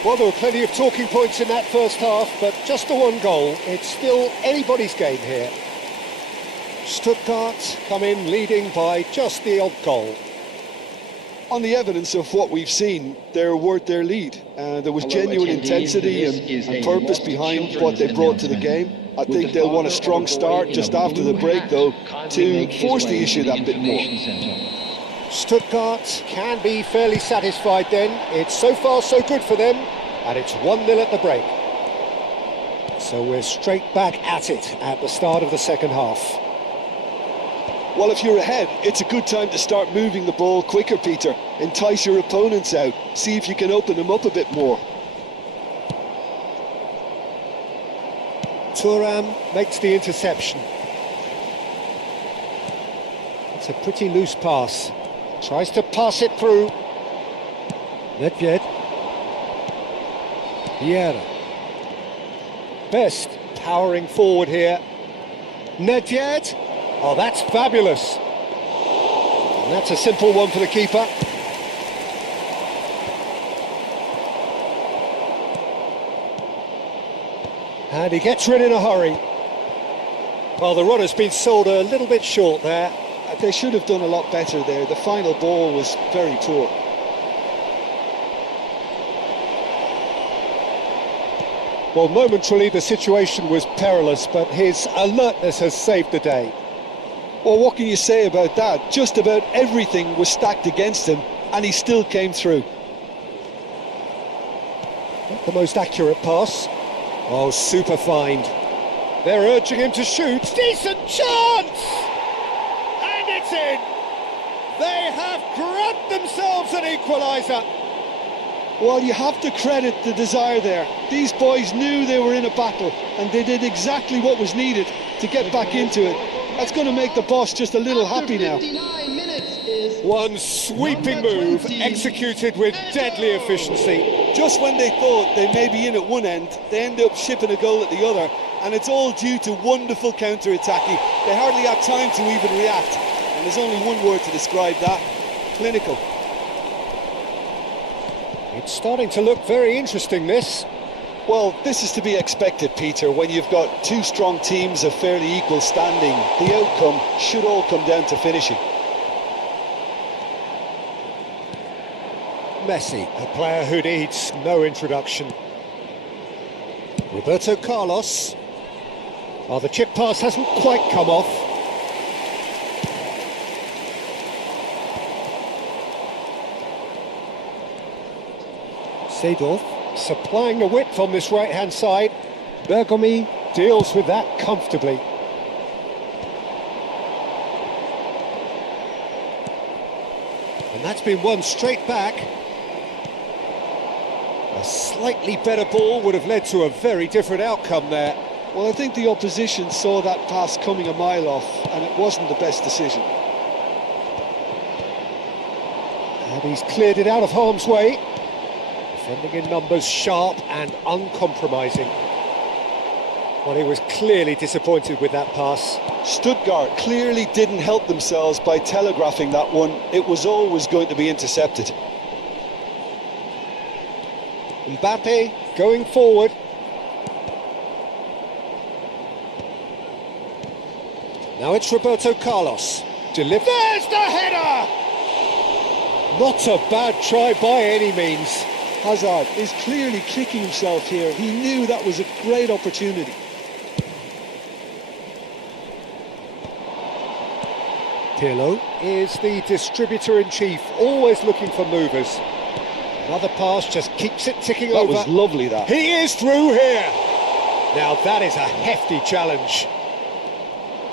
Well, there were plenty of talking points in that first half, but just the one goal. It's still anybody's game here. Stuttgart come in leading by just the odd goal. On the evidence of what we've seen, they're worth their lead. There was genuine intensity and purpose behind what they brought to the game. I think they'll want a strong start just after the break, though, to force the issue that bit more. Stuttgart can be fairly satisfied then. It's so far so good for them, and it's 1-0 at the break. So we're straight back at it at the start of the second half. Well, if you're ahead, it's a good time to start moving the ball quicker, Peter. Entice your opponents out. See if you can open them up a bit more. Thuram makes the interception. It's a pretty loose pass. Tries to pass it through. Nedved. Vieira. Best powering forward here. Nedved. Oh, that's fabulous. And that's a simple one for the keeper. And he gets rid in a hurry. Well, the run has been sold a little bit short there. They should have done a lot better there. The final ball was very poor. Well, momentarily the situation was perilous, but his alertness has saved the day. Well, what can you say about that? Just about everything was stacked against him, and he still came through. Not the most accurate pass. Oh, super find. They're urging him to shoot. Decent chance! And it's in! They have grabbed themselves an equaliser. Well, you have to credit the desire there. These boys knew they were in a battle, and they did exactly what was needed to get back into it. That's going to make the boss just a little happy now. One sweeping move, executed with deadly efficiency. Just when they thought they may be in at one end, they end up shipping a goal at the other, and it's all due to wonderful counter-attacking. They hardly had time to even react, and there's only one word to describe that: clinical. It's starting to look very interesting, this. Well, this is to be expected, Peter. When you've got two strong teams of fairly equal standing, the outcome should all come down to finishing. Messi, a player who needs no introduction. Roberto Carlos. Oh, the chip pass hasn't quite come off. Seedorf supplying the width on this right-hand side. Bergomi deals with that comfortably. And that's been won straight back. A slightly better ball would have led to a very different outcome there. Well, I think the opposition saw that pass coming a mile off, and it wasn't the best decision. And he's cleared it out of harm's way. Defending in numbers, sharp and uncompromising. Well, he was clearly disappointed with that pass. Stuttgart clearly didn't help themselves by telegraphing that one. It was always going to be intercepted. Mbappe going forward. Now it's Roberto Carlos. There's the header! Not a bad try by any means. Hazard is clearly kicking himself here. He knew that was a great opportunity. Pirlo is the distributor-in-chief, always looking for movers. Another pass just keeps it ticking over. That was lovely, that. He is through here. Now that is a hefty challenge.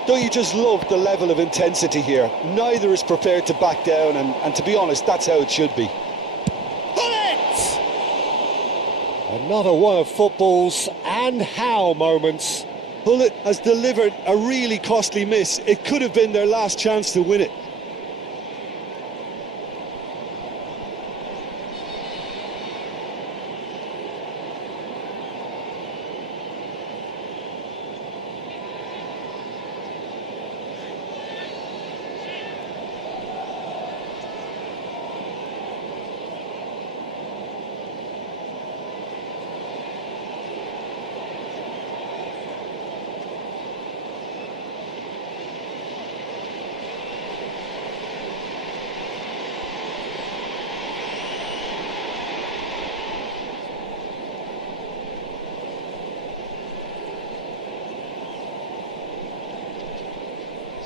Don't you just love the level of intensity here? Neither is prepared to back down, and to be honest, that's how it should be. Another one of football's and how moments. Hullet has delivered a really costly miss. It could have been their last chance to win it.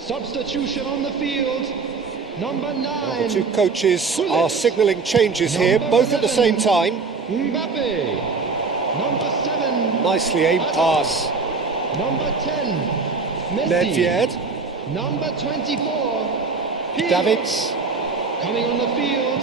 Substitution on the field. Number 9. Well, the two coaches are signalling changes here, both at the same time. Mbappe. Number 7. Nicely aimed pass. Number 10. Messi. Nedved. Number 24. Pirlo. Davids. Coming on the field.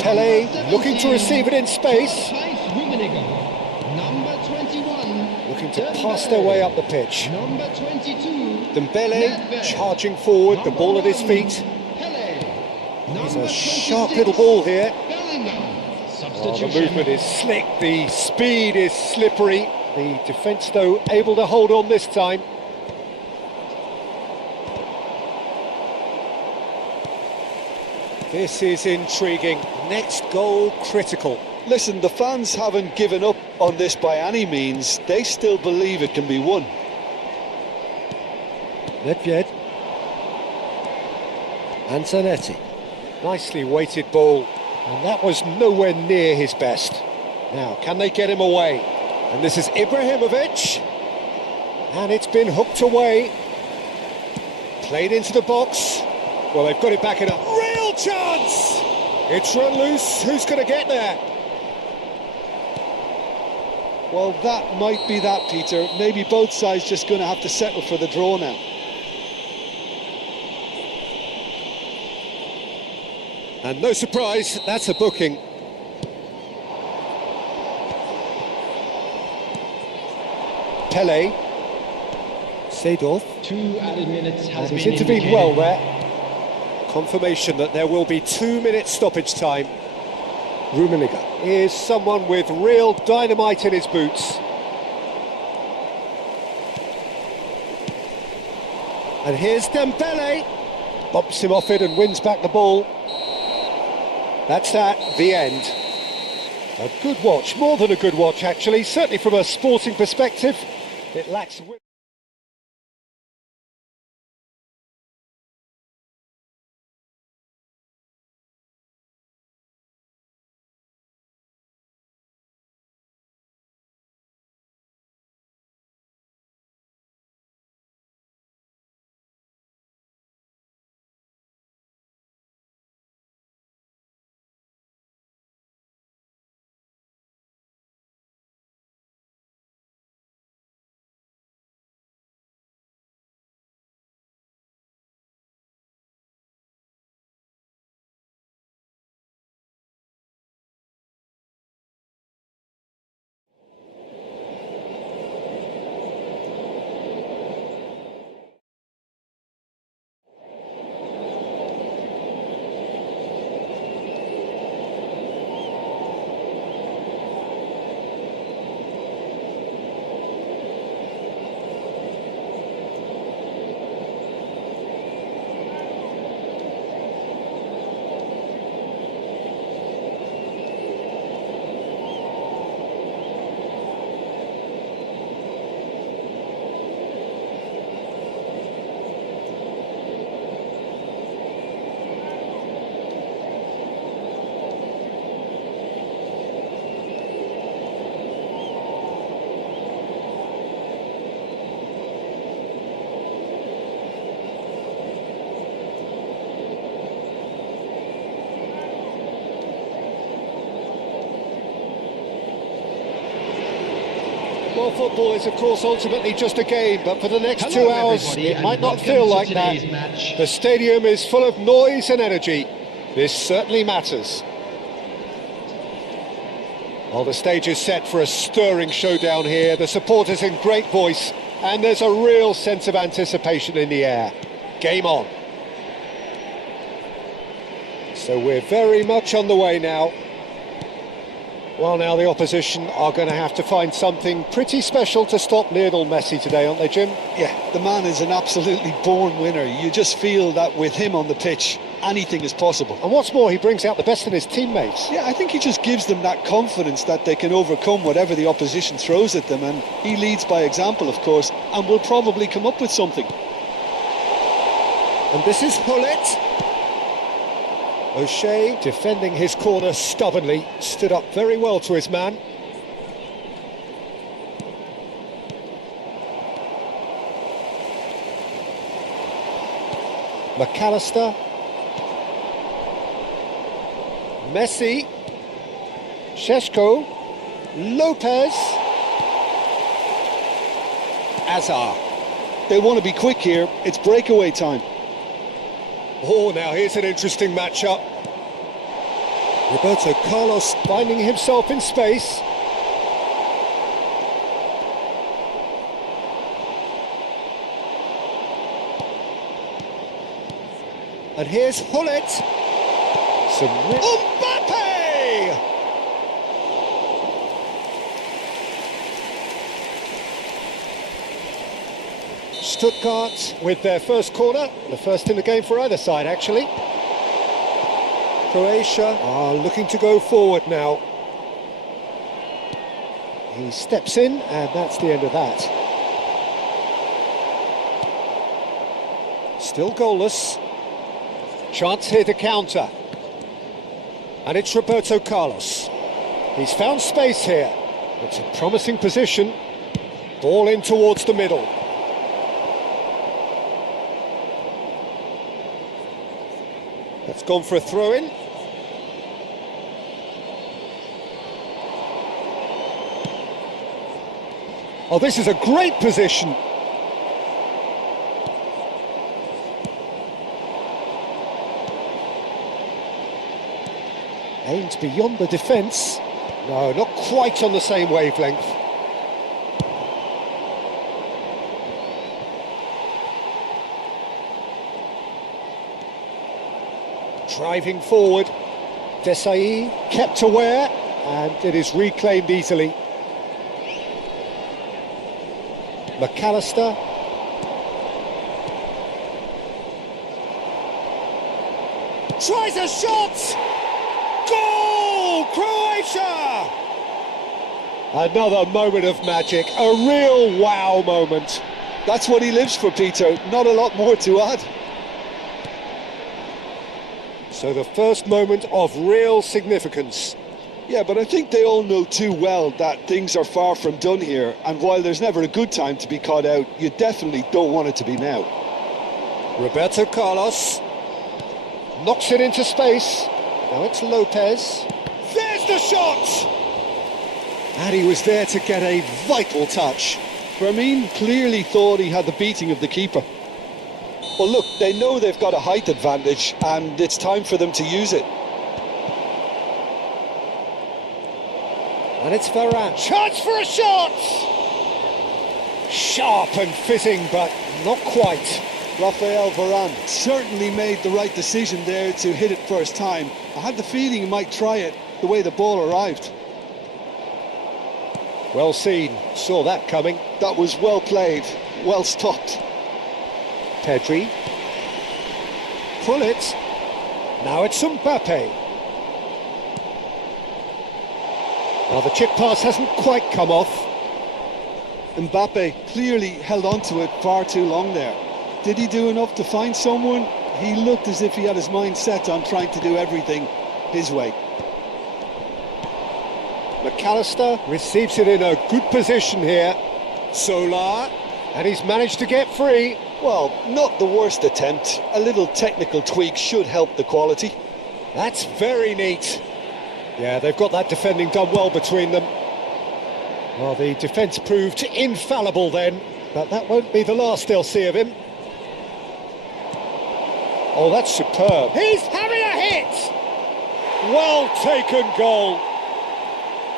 Pele Number looking to 17. receive it in space. Rummenigge. Number 21. Looking to pass their way up the pitch. Number 22. Dembele Nedved. charging forward, the ball at his feet. Pele. He's a sharp little ball here. Bellingham. Oh, the Substitution. movement is slick, the speed is slippery. The defence, though, able to hold on this time. This is intriguing. Next goal critical. Listen, the fans haven't given up on this by any means. They still believe it can be won. Nedved. Antonetti. Nicely weighted ball. And that was nowhere near his best. Now, can they get him away? And this is Ibrahimovic. And it's been hooked away. Played into the box. Well, they've got it back in a real chance! It's run loose. Who's going to get there? Well, that might be that, Peter. Maybe both sides just going to have to settle for the draw now. And no surprise, that's a booking. Pele. Seedorf. 2 added minutes has And he's been intervened indicated. well there. Confirmation that there will be 2 minutes stoppage time. Rummenigge is someone with real dynamite in his boots. And here's Dembele. Bumps him off it and wins back the ball. That's that, the end. A good watch, more than a good watch actually, certainly from a sporting perspective. It lacks... Well, football is, of course, ultimately just a game, but for the next 2 hours, it might not feel like that. The stadium is full of noise and energy. This certainly matters. Well, the stage is set for a stirring showdown here. The supporters in great voice, and there's a real sense of anticipation in the air. Game on. So we're very much on the way now. Well, now the opposition are going to have to find something pretty special to stop Lionel Messi today, aren't they, Jim? Yeah, the man is an absolutely born winner. You just feel that with him on the pitch, anything is possible. And what's more, he brings out the best in his teammates. Yeah, I think he just gives them that confidence that they can overcome whatever the opposition throws at them, and he leads by example, of course, and will probably come up with something. And this is Hullet. O'Shea, defending his corner stubbornly, stood up very well to his man. McAllister. Messi. Šeško. Lopez. Azar. They want to be quick here. It's breakaway time. Oh, now here's an interesting matchup. Roberto Carlos finding himself in space. And here's Hullet. Mbappe! Stuttgart with their first corner, the first in the game for either side, actually. Croatia are looking to go forward now. He steps in, and that's the end of that. Still goalless. Chance here to counter. And it's Roberto Carlos. He's found space here. It's a promising position. Ball in towards the middle. That's gone for a throw-in. Oh, this is a great position. Aims beyond the defence. No, not quite on the same wavelength. Driving forward. Desai kept aware, and it is reclaimed easily. McAllister. Tries a shot! Goal! Croatia! Another moment of magic, a real wow moment. That's what he lives for, Peter. Not a lot more to add. So the first moment of real significance. Yeah, but I think they all know too well that things are far from done here, and while there's never a good time to be caught out, you definitely don't want it to be now. Roberto Carlos knocks it into space. Now it's Lopez. There's the shot! And he was there to get a vital touch. Firmine clearly thought he had the beating of the keeper. Well, look, they know they've got a height advantage, and it's time for them to use it. And it's Varane. Chance for a shot! Sharp and fitting, but not quite. Rafael Varane certainly made the right decision there to hit it first time. I had the feeling he might try it the way the ball arrived. Well seen, saw that coming. That was well played, well stopped. Pedri. Pull it. Now it's Mbappe. Now the chip pass hasn't quite come off. Mbappe clearly held on to it far too long there. Did he do enough to find someone? He looked as if he had his mind set on trying to do everything his way. McAllister receives it in a good position here. Solar, and he's managed to get free. Well, not the worst attempt. A little technical tweak should help the quality. That's very neat. Yeah, they've got that defending done well between them. Well, the defence proved infallible then, but that won't be the last they'll see of him. Oh, that's superb. He's having a hit! Well taken goal.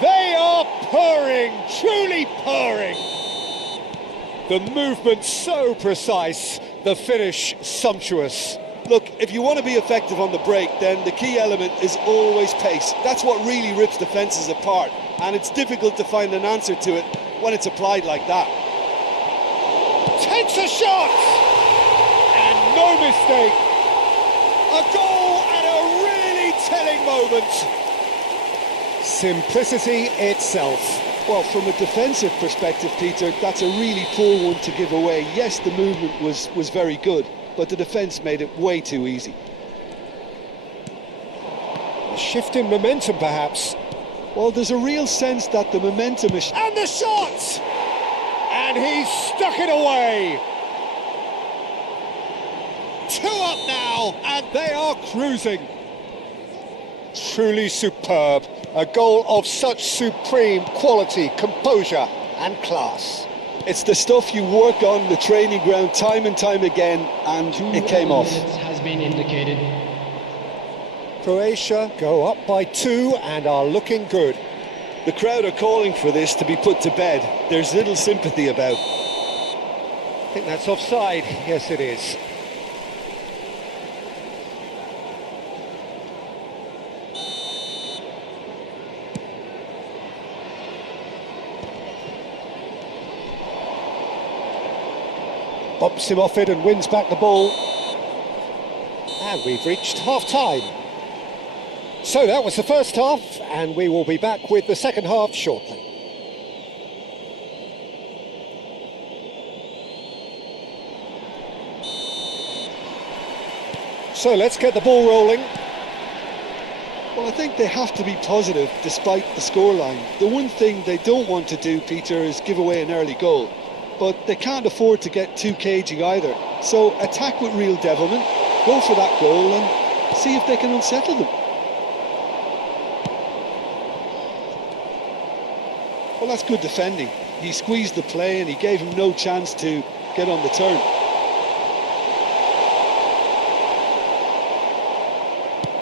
They are purring, truly purring. The movement so precise, the finish sumptuous. Look, if you want to be effective on the break, then the key element is always pace. That's what really rips defences apart, and it's difficult to find an answer to it when it's applied like that. Takes a shot! And no mistake. A goal at a really telling moment. Simplicity itself. Well, from a defensive perspective, Peter, that's a really poor one to give away. Yes, the movement was very good, but the defence made it way too easy. A shift in momentum, perhaps. Well, there's a real sense that the momentum is... And the shot! And he's stuck it away. 2 up now, and they are cruising. Truly superb. A goal of such supreme quality, composure and class. It's the stuff you work on the training ground time and time again, and it came off. Has been indicated. Croatia go up by 2 and are looking good. The crowd are calling for this to be put to bed. There's little sympathy about. I think that's offside. Yes, it is. Bumps him off it and wins back the ball. And we've reached half-time. So that was the first half, and we will be back with the second half shortly. So let's get the ball rolling. Well, I think they have to be positive despite the scoreline. The one thing they don't want to do, Peter, is give away an early goal. But they can't afford to get too cagey either. So attack with real devilment, go for that goal and see if they can unsettle them. Well, that's good defending. He squeezed the play and he gave him no chance to get on the turn.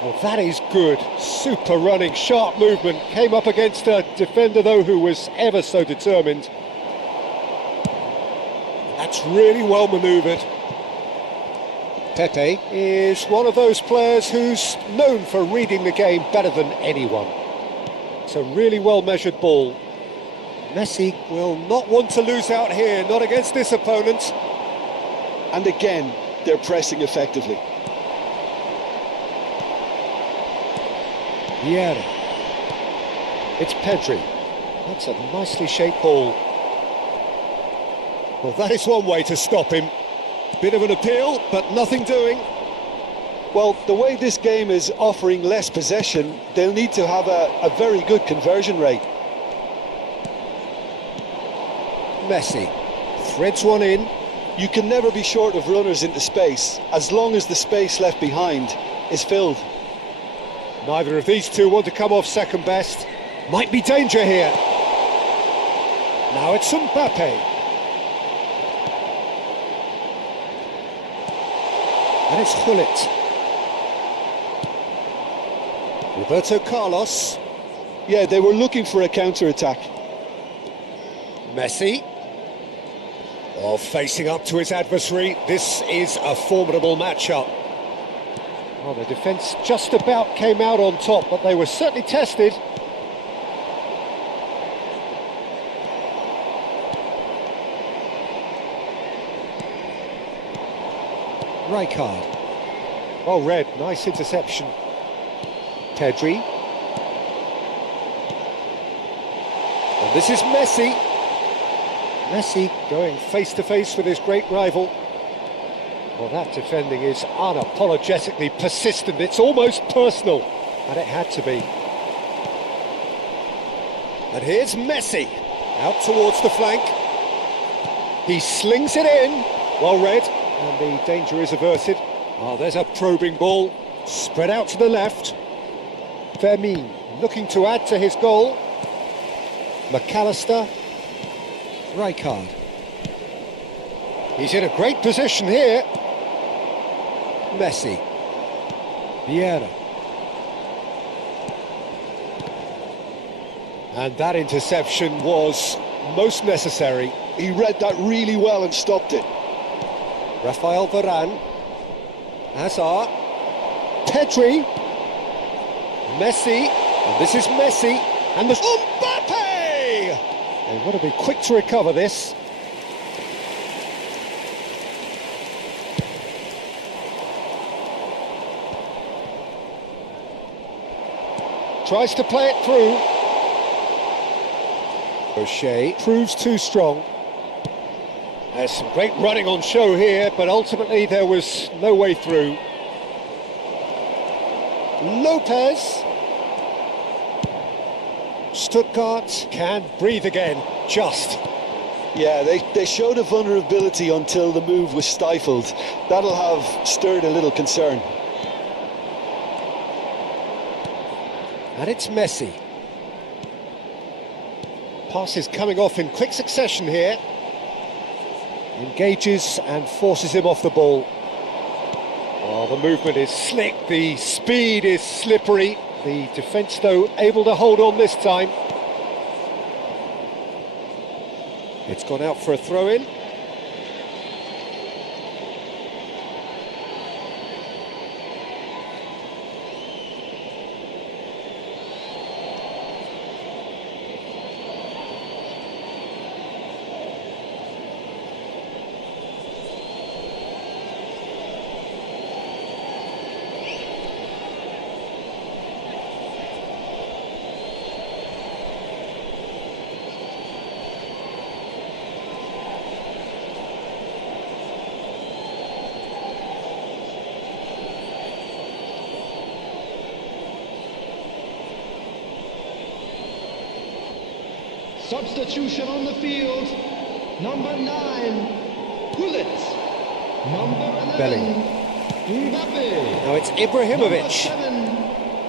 Well, that is good. Super running, sharp movement. Came up against a defender, though, who was ever so determined. That's really well manoeuvred. Pepe is one of those players who's known for reading the game better than anyone. It's a really well-measured ball. Messi will not want to lose out here, not against this opponent. And again, they're pressing effectively. Vieira. It's Pedri. That's a nicely shaped ball. Well, that is one way to stop him. Bit of an appeal, but nothing doing. Well, the way this game is offering less possession, they'll need to have a very good conversion rate. Messi threads one in. You can never be short of runners into space, as long as the space left behind is filled. Neither of these two want to come off second best. Might be danger here. Now it's Mbappe. And it's Hullet. Roberto Carlos. Yeah, they were looking for a counter-attack. Messi. Oh, facing up to his adversary. This is a formidable matchup. Well, the defence just about came out on top, but they were certainly tested. Rijkaard. Well read, nice interception. Pedri. And this is Messi. Messi going face-to-face with his great rival. Well, that defending is unapologetically persistent. It's almost personal, and it had to be. And here's Messi, out towards the flank. He slings it in, well read. And the danger is averted. Oh, there's a probing ball. Spread out to the left. Fermin looking to add to his goal. McAllister. Rijkaard. He's in a great position here. Messi. Vieira. And that interception was most necessary. He read that really well and stopped it. Rafael Varane, Hazard, Pedri, Messi, and this is Messi, and there's Mbappe! They want to be quick to recover this. Tries to play it through. O'Shea proves too strong. There's some great running on show here, but ultimately there was no way through. Lopez. Stuttgart can breathe again, just. Yeah, they showed a vulnerability until the move was stifled. That'll have stirred a little concern. And it's Messi. Passes coming off in quick succession here. Engages and forces him off the ball. Oh, the movement is slick, the speed is slippery. The defence, though, able to hold on this time. It's gone out for a throw-in. Substitution on the field. Number 9, Gullit. Number 11, Bellingham. Mbappe. Now it's Number Ibrahimovic. 7,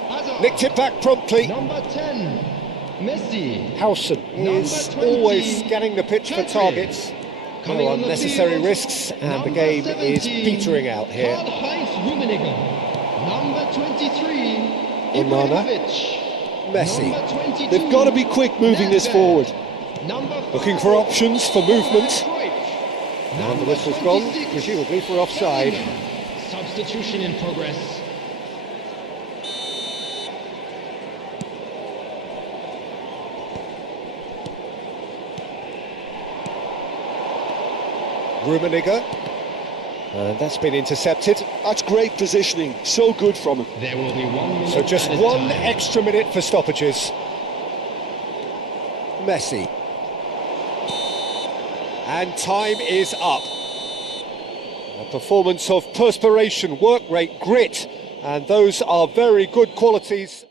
Hazard. Nicked it back promptly. Number 10, Messi. Howson is Number 20, always scanning the pitch for Pedri. targets. Coming No on the unnecessary field, risks, and the number game is 17, petering out here. Karl-Heinz Rummenigge. Number 23, Onana. Ibrahimovic. Messi. Number 22, They've got to be quick moving this Nedved. forward. Number Looking 5, for options for movement. Cruyff. And the Number whistle's gone, 26, presumably for offside. Substitution in progress. Rummenigge. And that's been intercepted. That's great positioning, so good from him. There will be 1 minute. So just added one time. extra minute for stoppages. Messi. And time is up. A performance of perspiration, work rate, grit, and those are very good qualities.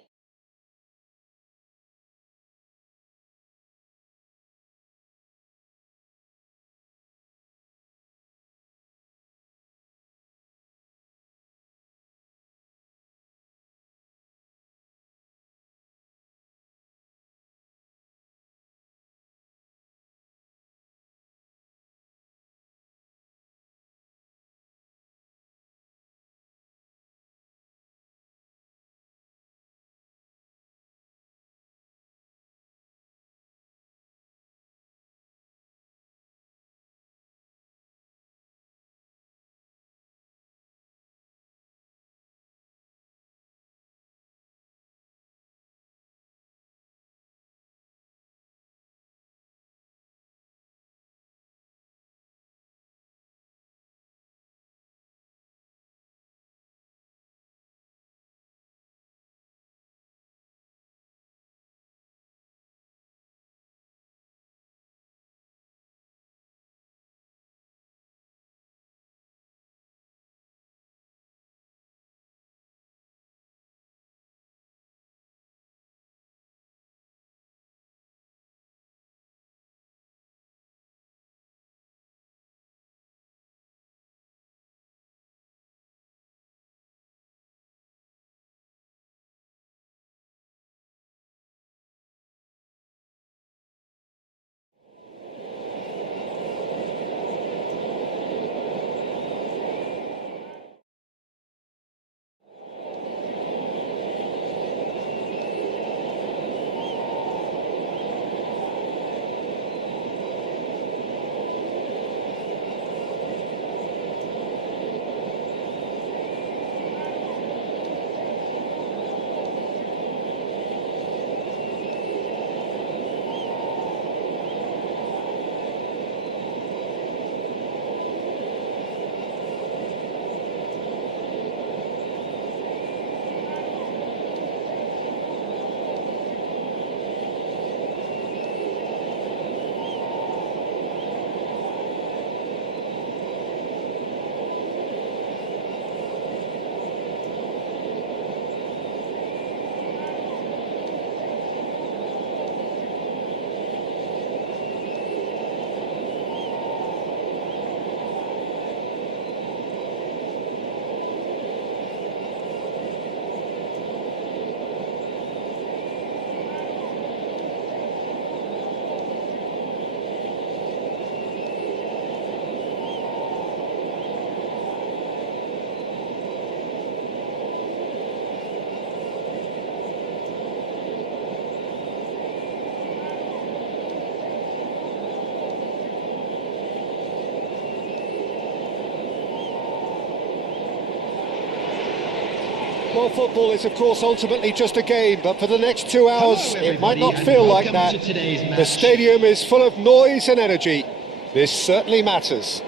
Well, football is, of course, ultimately just a game, but for the next 2 hours, Hello, it might everybody, not and feel like welcome that. to today's The match. stadium is full of noise and energy. This certainly matters.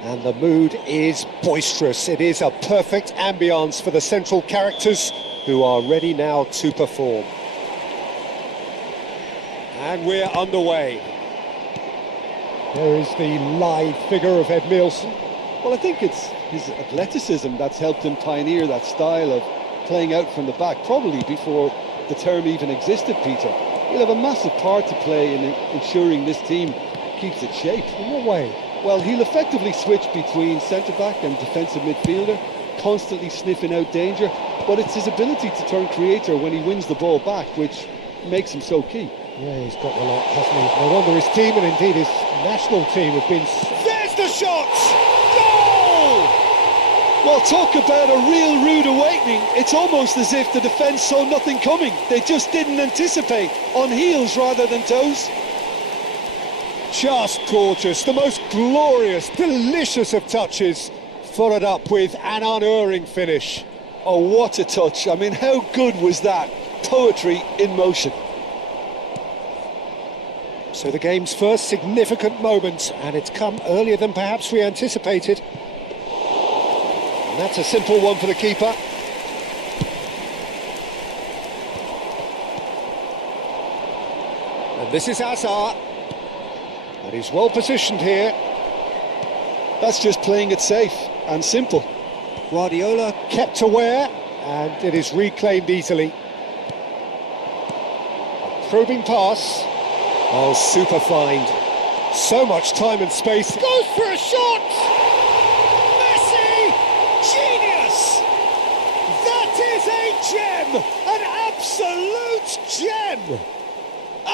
And the mood is boisterous. It is a perfect ambience for the central characters who are ready now to perform. And we're underway. There is the lithe figure of Ed Nielsen. Well, I think it's his athleticism that's helped him pioneer that style of playing out from the back, probably before the term even existed, Peter. He'll have a massive part to play in ensuring this team keeps its shape. In what way? Well, he'll effectively switch between centre-back and defensive midfielder, constantly sniffing out danger, but it's his ability to turn creator when he wins the ball back which makes him so key. Yeah, he's got the lot, hasn't he? No wonder his team, and indeed his national team, have been... There's the shot! Goal! Well, talk about a real rude awakening. It's almost as if the defence saw nothing coming. They just didn't anticipate, on heels rather than toes. Just gorgeous, the most glorious, delicious of touches, followed up with an unerring finish. Oh, what a touch. I mean, how good was that? Poetry in motion. So the game's first significant moment, and it's come earlier than perhaps we anticipated. And that's a simple one for the keeper. And this is Hazard. And he's well positioned here. That's just playing it safe and simple. Guardiola kept aware, and it is reclaimed easily. A probing pass. Oh, super find. So much time and space. Goes for a shot! Messi! Genius! That is a gem! An absolute gem!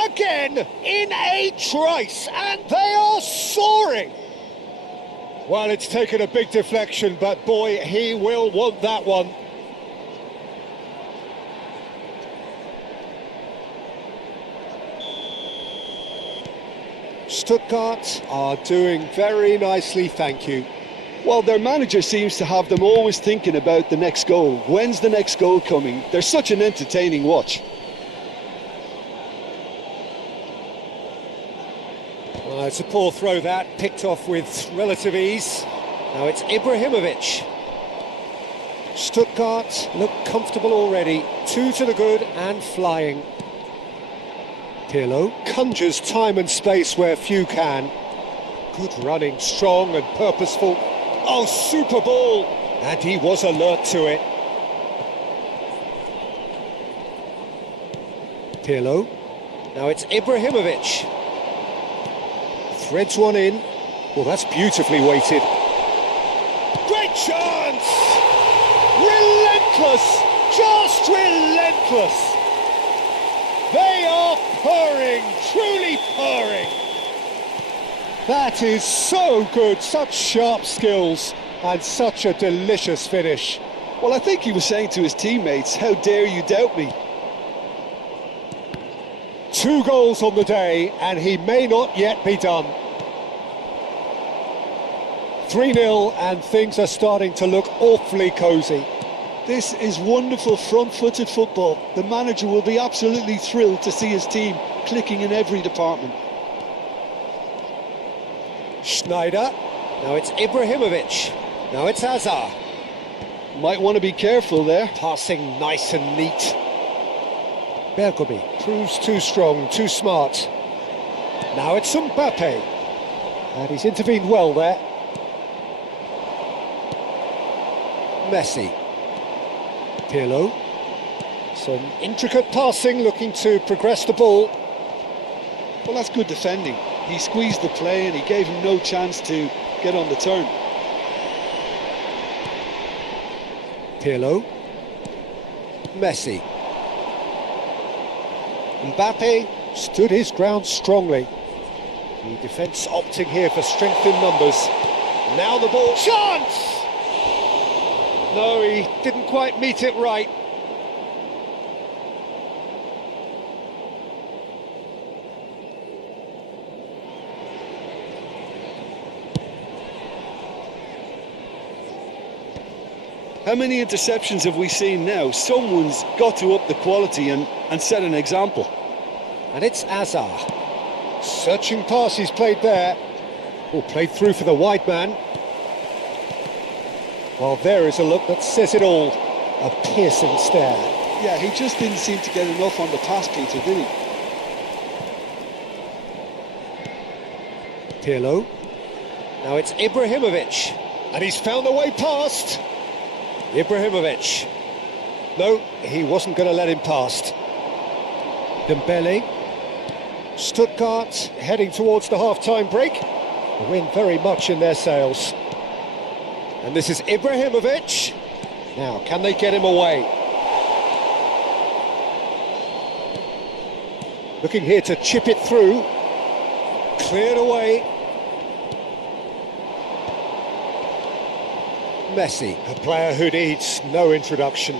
Again, in a trice, and they are soaring! Well, it's taken a big deflection, but boy, he will want that one. Stuttgart are doing very nicely, thank you. Well, their manager seems to have them always thinking about the next goal. When's the next goal coming? They're such an entertaining watch. Well, it's a poor throw that, picked off with relative ease. Now it's Ibrahimovic. Stuttgart look comfortable already. 2 to the good and flying. Pirlo conjures time and space where few can. Good running, strong and purposeful. Oh, super ball! And he was alert to it. Pirlo. Now it's Ibrahimovic. Threads one in. Well, that's beautifully weighted. Great chance! Relentless! Just relentless! They are purring, truly purring. That is so good, such sharp skills and such a delicious finish. Well, I think he was saying to his teammates, how dare you doubt me? 2 goals on the day, and he may not yet be done. 3-0, and things are starting to look awfully cosy. This is wonderful front-footed football. The manager will be absolutely thrilled to see his team clicking in every department. Schneider. Now it's Ibrahimovic. Now it's Hazard. Might want to be careful there. Passing nice and neat. Bergomi proves too strong, too smart. Now it's Mbappe. And he's intervened well there. Messi. Pirlo. Some intricate passing, looking to progress the ball. Well, that's good defending. He squeezed the play and he gave him no chance to get on the turn. Pirlo. Messi. Mbappe stood his ground strongly. The defence opting here for strength in numbers. Now the ball. Chance! No, he didn't quite meet it right. How many interceptions have we seen now? Someone's got to up the quality and set an example. And it's Azar. Searching pass he's played there. Oh, played through for the wide man. Well, there is a look that says it all. A piercing stare. Yeah, he just didn't seem to get enough on the pass, Peter, did he? Pirlo. Now it's Ibrahimovic. And he's found a way past. Ibrahimovic. No, he wasn't going to let him past. Dembele. Stuttgart heading towards the half-time break. The wind very much in their sails. And this is Ibrahimovic. Now, can they get him away? Looking here to chip it through. Cleared away. Messi, a player who needs no introduction.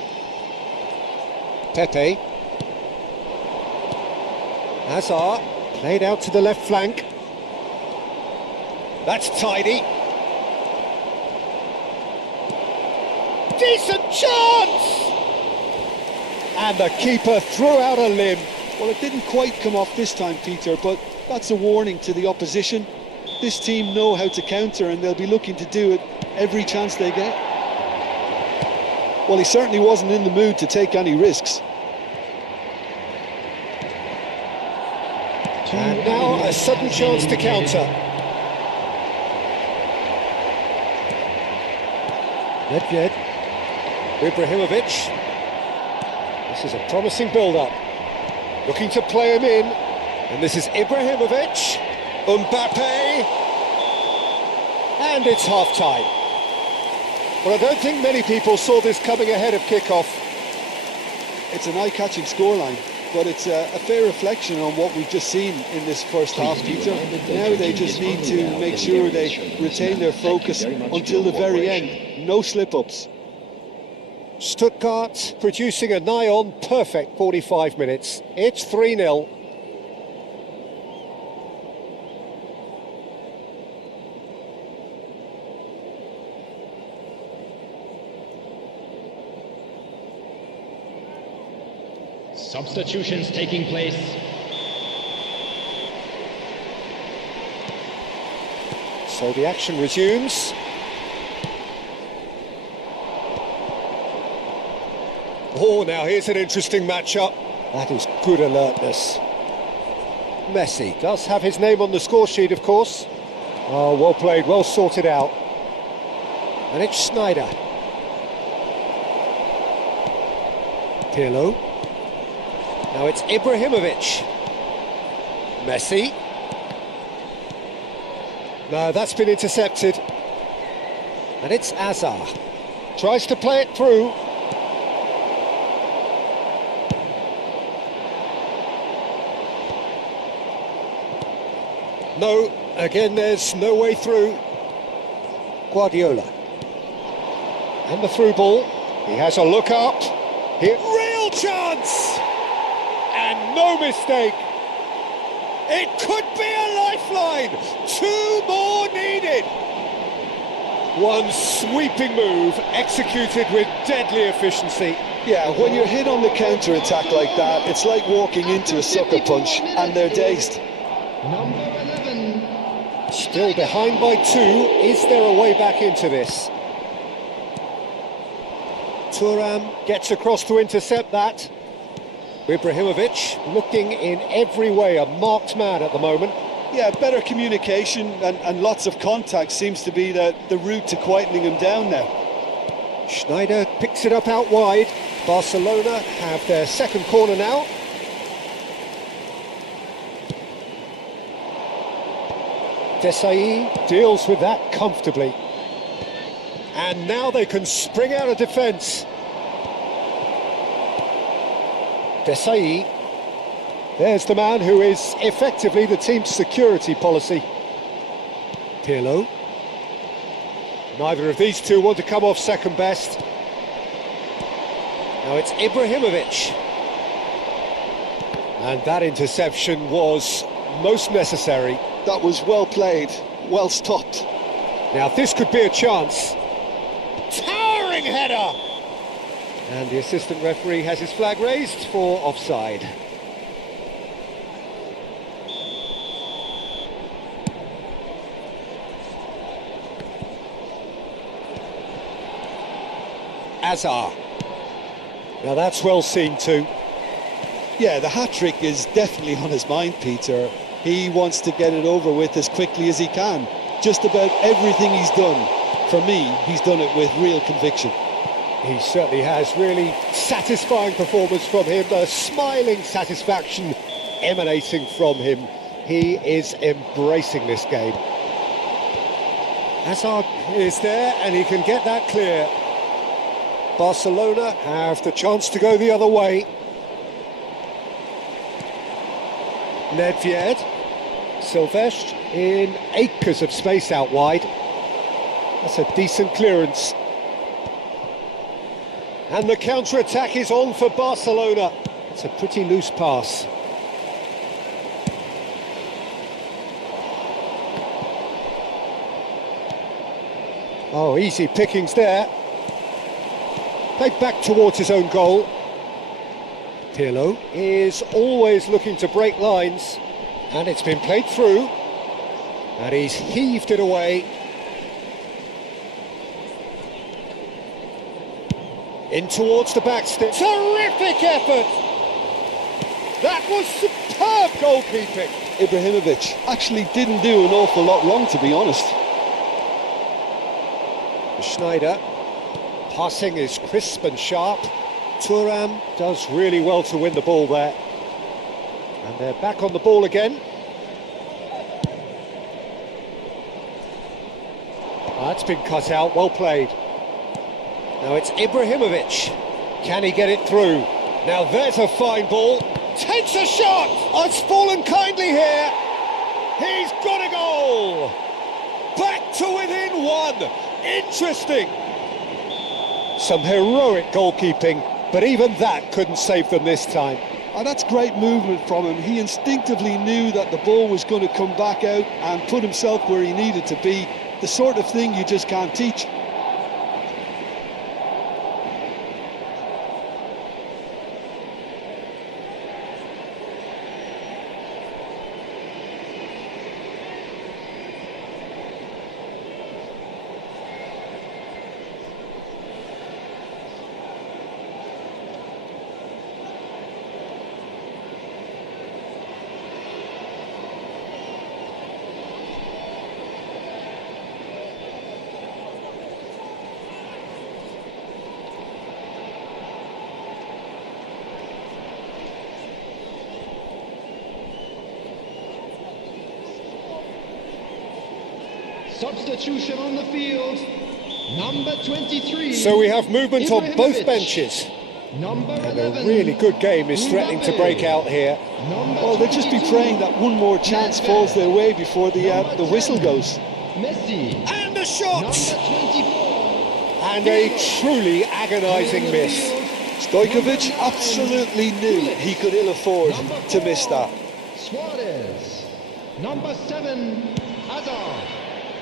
Pepe. Hazard, played out to the left flank. That's tidy. Decent chance! And the keeper threw out a limb. Well, it didn't quite come off this time, Peter, but that's a warning to the opposition. This team know how to counter and they'll be looking to do it every chance they get. Well, he certainly wasn't in the mood to take any risks. And now a sudden chance to counter. Nedved. Ibrahimovic. This is a promising build-up. Looking to play him in. And this is Ibrahimovic. Mbappe. And it's half-time. Well, I don't think many people saw this coming ahead of kick-off. It's an eye-catching scoreline, but it's a fair reflection on what we've just seen in this first half, Peter. Now they just need to make sure they retain their focus until the very end. No slip-ups. Stuttgart producing a nigh-on perfect 45 minutes. It's 3-0. Substitutions taking place. So the action resumes. Oh, now here's an interesting matchup. That is good alertness. Messi does have his name on the score sheet, of course. Oh, well played, well sorted out. And it's Schneider. Pirlo. Now it's Ibrahimovic. Messi. No, that's been intercepted. And it's Azar. Tries to play it through. No, again there's no way through. Guardiola. And the through ball. He has a look up. Here, real chance! And no mistake. It could be a lifeline. 2 more needed. One sweeping move executed with deadly efficiency. Yeah, when you're hit on the counter-attack like that, it's like walking into a sucker punch and they're dazed. Number 11. Still behind by 2. Is there a way back into this? Thuram gets across to intercept that. Ibrahimovic looking in every way a marked man at the moment. Yeah, better communication and lots of contact seems to be the route to quietening him down now. Schneider picks it up out wide. Barcelona have their second corner now. Desai deals with that comfortably. And now they can spring out of defence. Desai. There's the man who is effectively the team's security policy. Pirlo. Neither of these two want to come off second best. Now it's Ibrahimovic. And that interception was most necessary. That was well played, well stopped. Now this could be a chance. Towering towering header! And the assistant referee has his flag raised for offside. Azar. Now that's well seen too. Yeah, the hat-trick is definitely on his mind, Peter. He wants to get it over with as quickly as he can. Just about everything he's done, for me, he's done it with real conviction. He certainly has. Really satisfying performance from him. A smiling satisfaction emanating from him. He is embracing this game. Hazard is there and he can get that clear. Barcelona have the chance to go the other way. Nedved. Silvestre in acres of space out wide. That's a decent clearance. And the counter-attack is on for Barcelona. It's a pretty loose pass. Oh, easy pickings there. Played back towards his own goal. Pirlo is always looking to break lines. And it's been played through. And he's heaved it away. In towards the back step. Terrific effort! That was superb goalkeeping. Ibrahimovic actually didn't do an awful lot wrong, to be honest. Schneider. Passing is crisp and sharp. Thuram does really well to win the ball there. And they're back on the ball again. That's been cut out, well played. Now it's Ibrahimovic. Can he get it through? Now there's a fine ball. Takes a shot! Oh, it's fallen kindly here. He's got a goal! Back to within one. Interesting. Some heroic goalkeeping, but even that couldn't save them this time. And that's great movement from him. He instinctively knew that the ball was going to come back out and put himself where he needed to be. The sort of thing you just can't teach. Substitution on the field, number 23. So we have movement on both benches. Number And 11. a really good game is threatening to break out here. Well, they'll just be praying that one more chance falls their way before the whistle goes. Messi. And a shot! Number 24. And a truly agonising miss. Stojkovic absolutely knew he could ill afford to miss that. Suarez. Number 7, Hazard.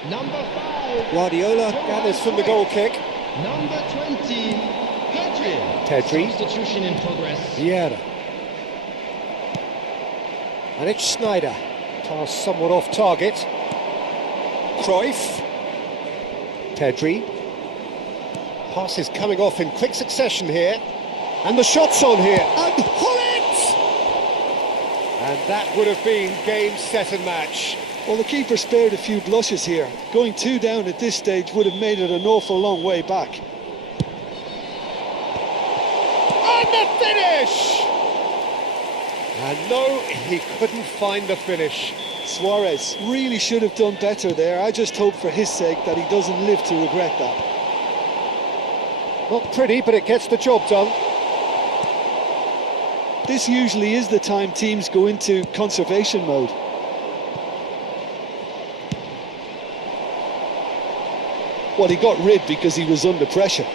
Number 5. Guardiola gathers from the goal kick. Number 20, Pedri. Pedri. Substitution in progress. Vieira. And it's Schneider. Pass somewhat off target. Cruyff. Pedri. Pass is coming off in quick succession here. And the shot's on here. And Hullet! And that would have been game, set and match. Well, the keeper spared a few blushes here. Going 2 down at this stage would have made it an awful long way back. And the finish! And no, he couldn't find the finish. Suarez really should have done better there. I just hope for his sake that he doesn't live to regret that. Not pretty, but it gets the job done. This usually is the time teams go into conservation mode. Well, he got rid because he was under pressure.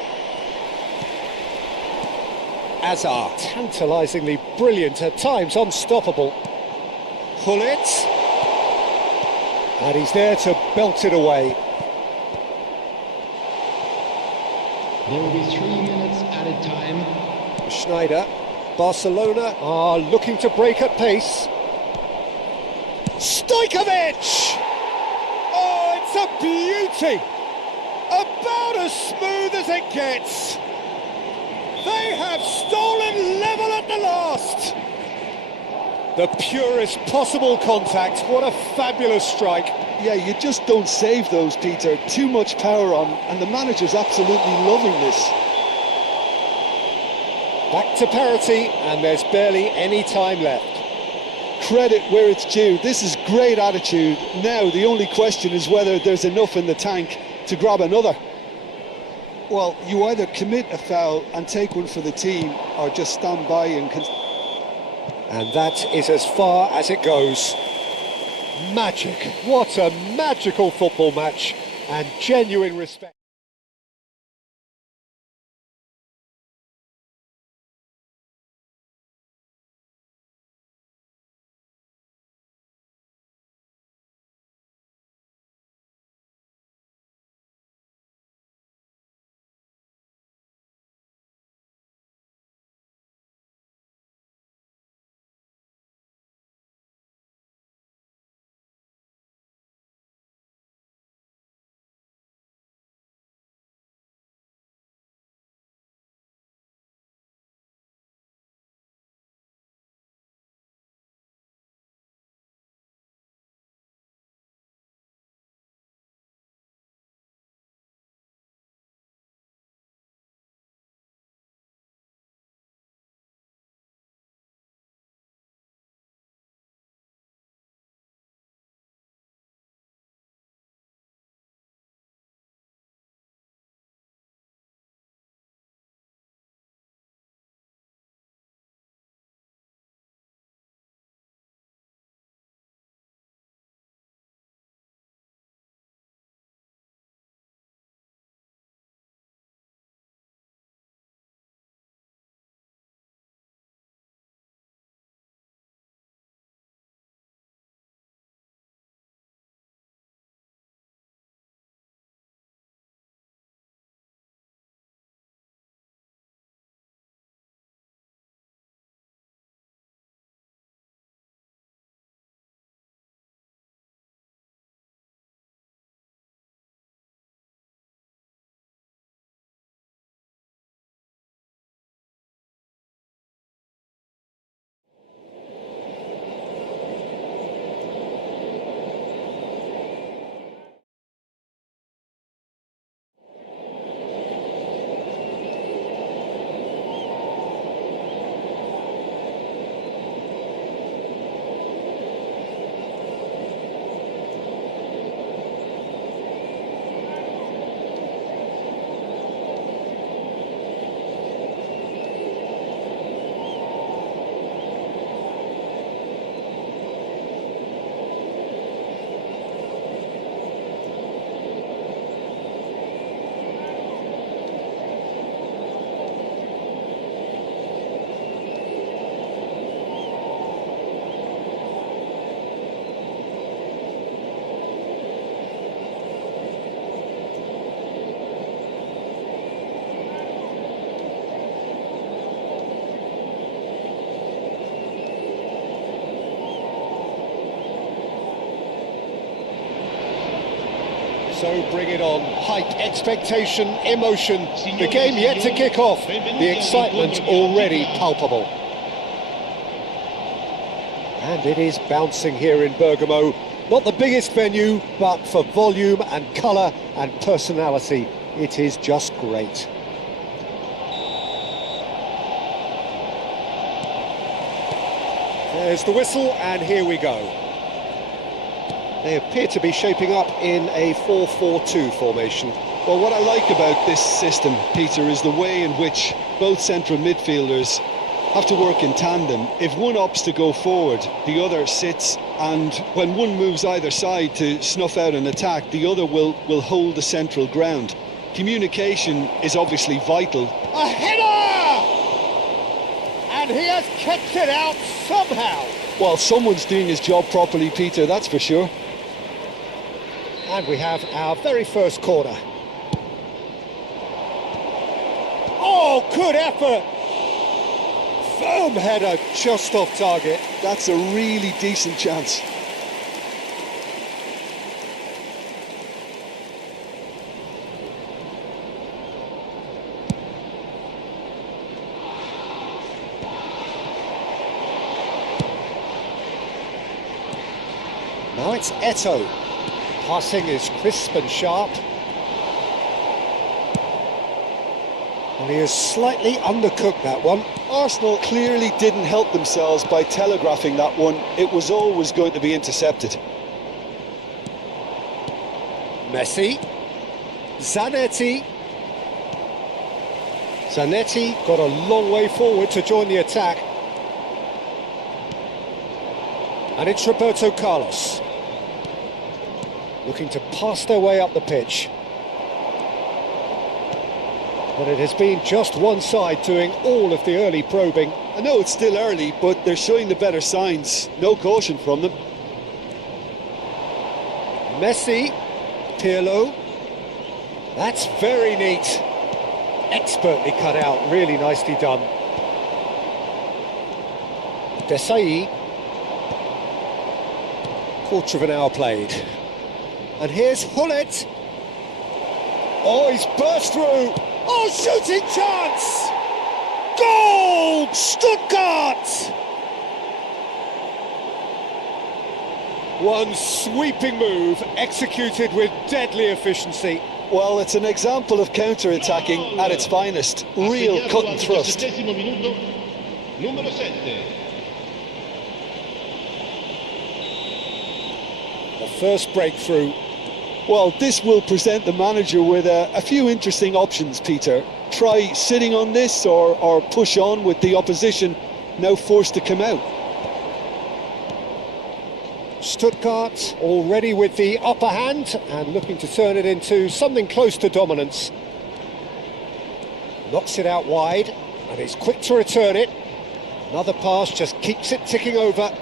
Azar, tantalisingly brilliant, at times unstoppable. Hullet. And he's there to belt it away. There will be 3 minutes added time. Schneider. Barcelona are looking to break at pace. Stojkovic! Oh, it's a beauty! About as smooth as it gets. They have stolen level at the last. The purest possible contact. What a fabulous strike. Yeah, you just don't save those, Peter. Too much power on, and the manager's absolutely loving this. Back to parity, and there's barely any time left. Credit where it's due. This is great attitude. Now, the only question is whether there's enough in the tank to grab another. Well, you either commit a foul and take one for the team, or just stand by and... And that is as far as it goes. Magic. What a magical football match, and genuine respect. So bring it on. Hype, expectation, emotion. The game yet to kick off. The excitement already palpable. And it is bouncing here in Bergamo. Not the biggest venue, but for volume and colour and personality, it is just great. There's the whistle, and here we go. They appear to be shaping up in a 4-4-2 formation. Well, what I like about this system, Peter, is the way in which both central midfielders have to work in tandem. If one opts to go forward, the other sits, and when one moves either side to snuff out an attack, the other will hold the central ground. Communication is obviously vital. A header! And he has kept it out somehow. Well, someone's doing his job properly, Peter, that's for sure. And we have our very first corner. Oh, good effort! Firm header, just off target. That's a really decent chance. Now it's Eto'o. Passing is crisp and sharp. And he has slightly undercooked that one. Arsenal clearly didn't help themselves by telegraphing that one. It was always going to be intercepted. Messi. Zanetti. Zanetti got a long way forward to join the attack. And it's Roberto Carlos. Looking to pass their way up the pitch. But it has been just one side doing all of the early probing. I know it's still early, but they're showing the better signs. No caution from them. Messi, Pirlo. That's very neat. Expertly cut out, really nicely done. Desai. Quarter of an hour played. And here's Hullet. Oh, he's burst through. Oh, shooting chance! Goal! Stuttgart! One sweeping move, executed with deadly efficiency. Well, it's an example of counter-attacking at its finest. Real cut and thrust. Minuto, numero 7. The first breakthrough. Well, this will present the manager with a few interesting options, Peter. Try sitting on this or push on with the opposition now forced to come out. Stuttgart already with the upper hand and looking to turn it into something close to dominance. Knocks it out wide and is quick to return it. Another pass just keeps it ticking over.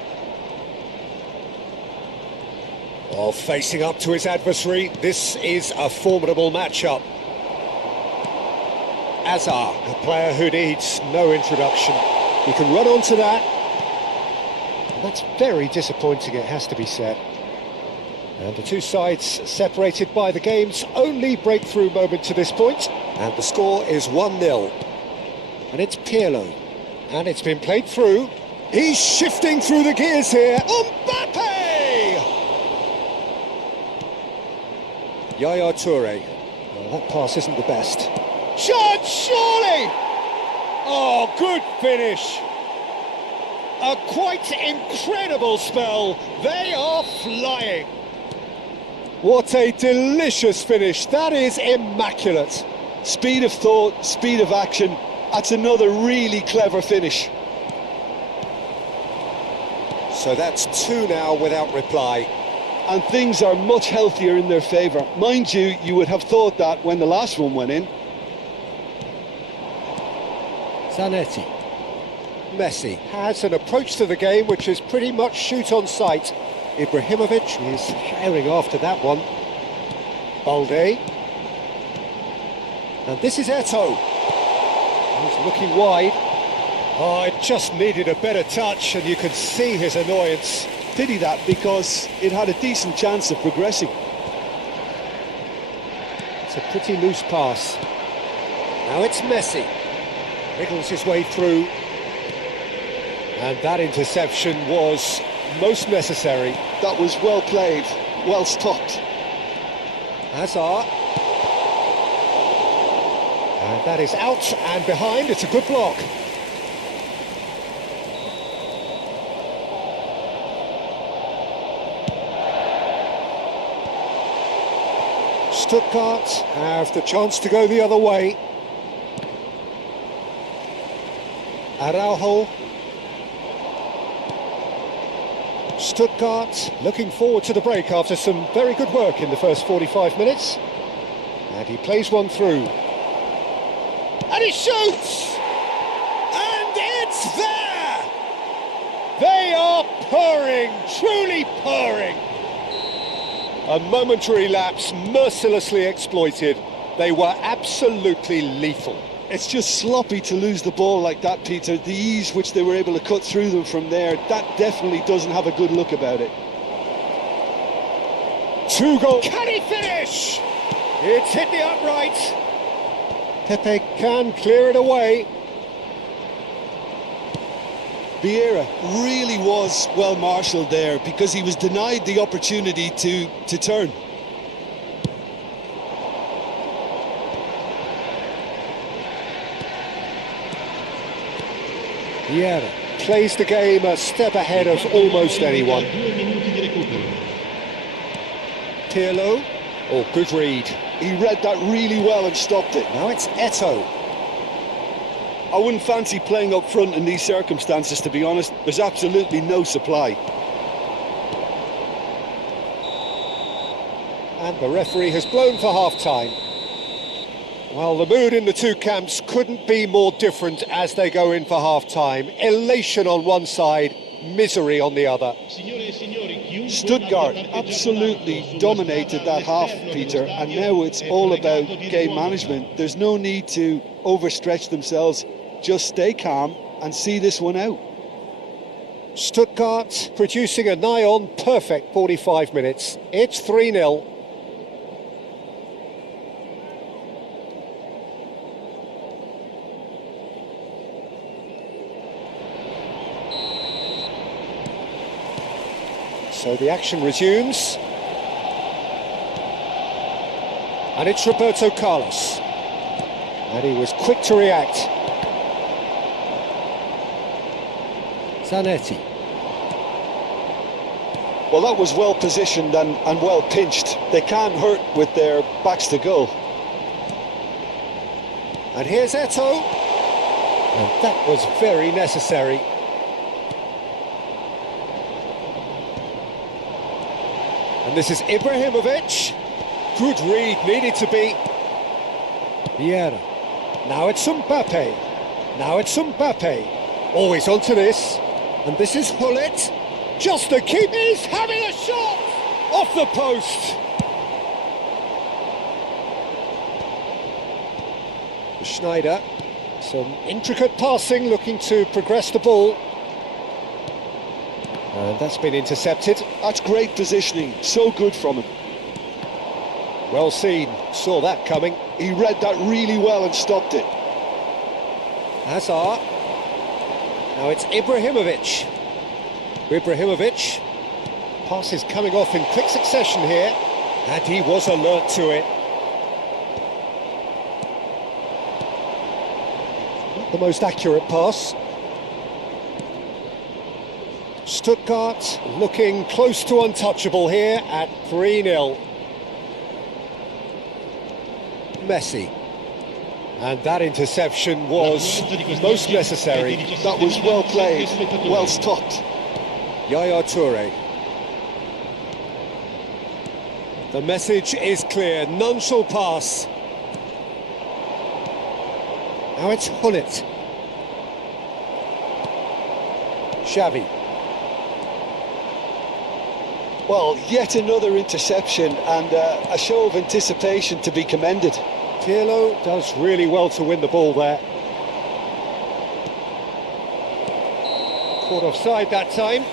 Oh, facing up to his adversary, this is a formidable matchup. Azar, a player who needs no introduction. He can run onto that. And that's very disappointing, it has to be said. And the two sides separated by the game's only breakthrough moment to this point. And the score is 1-0. And it's Pirlo. And it's been played through. He's shifting through the gears here. Mbappe! Yaya Toure. Well, that pass isn't the best. Shot, surely! Oh, good finish. A quite incredible spell. They are flying. What a delicious finish. That is immaculate. Speed of thought, speed of action. That's another really clever finish. So that's 2 now without reply. And things are much healthier in their favour. Mind you, you would have thought that when the last one went in. Zanetti. Messi has an approach to the game which is pretty much shoot on sight. Ibrahimovic is herring after that one. Balde. And this is Eto'o. He's looking wide. Oh, it just needed a better touch and you could see his annoyance. Pity that, because it had a decent chance of progressing. It's a pretty loose pass. Now it's Messi. Wriggles his way through. And that interception was most necessary. That was well played, well stopped. Hazard. And that is out and behind. It's a good block. Stuttgart have the chance to go the other way. Araujo. Stuttgart looking forward to the break after some very good work in the first 45 minutes. And he plays one through. And he shoots! And it's there! They are purring, truly purring. A momentary lapse mercilessly exploited. They were absolutely lethal. It's just sloppy to lose the ball like that, Peter. The ease which they were able to cut through them from there, that definitely doesn't have a good look about it. 2 goals. Can he finish? It's hit the upright. Pepe can clear it away. Vieira really was well marshalled there because he was denied the opportunity to turn. Vieira plays the game a step ahead of almost anyone. 2 minuti di recupero. Pirlo. Oh, good read. He read that really well and stopped it. Now it's Eto'o. I wouldn't fancy playing up front in these circumstances, to be honest. There's absolutely no supply. And the referee has blown for half-time. Well, the mood in the two camps couldn't be more different as they go in for half-time. Elation on one side, misery on the other. Stuttgart absolutely dominated that half, Peter, and now it's all about game management. There's no need to overstretch themselves. Just stay calm and see this one out. Stuttgart producing a nigh-on perfect 45 minutes. It's 3-0. So the action resumes. And it's Roberto Carlos. And he was quick to react. Zanetti. Well, that was well positioned and well pinched. They can't hurt with their backs to goal. And here's Eto'o. And that was very necessary. And this is Ibrahimovic. Good read, needed to be. Vieira. Now it's Mbappe. Now it's Mbappe. Always onto this. And this is Hullet. Just to keep. He's having a shot! Off the post. Schneider. Some intricate passing, looking to progress the ball. And that's been intercepted. That's great positioning. So good from him. Well seen. Saw that coming. He read that really well and stopped it. Hazard. Now it's Ibrahimovic. Ibrahimovic. Pass is coming off in quick succession here. And he was alert to it. Not the most accurate pass. Stuttgart looking close to untouchable here at 3-0. Messi. And that interception was most necessary. That was well played, well stopped. Yaya Toure. The message is clear, none shall pass. Now it's Hullet. Xavi. Well, yet another interception and a show of anticipation to be commended. Pirlo does really well to win the ball there. Caught offside that time.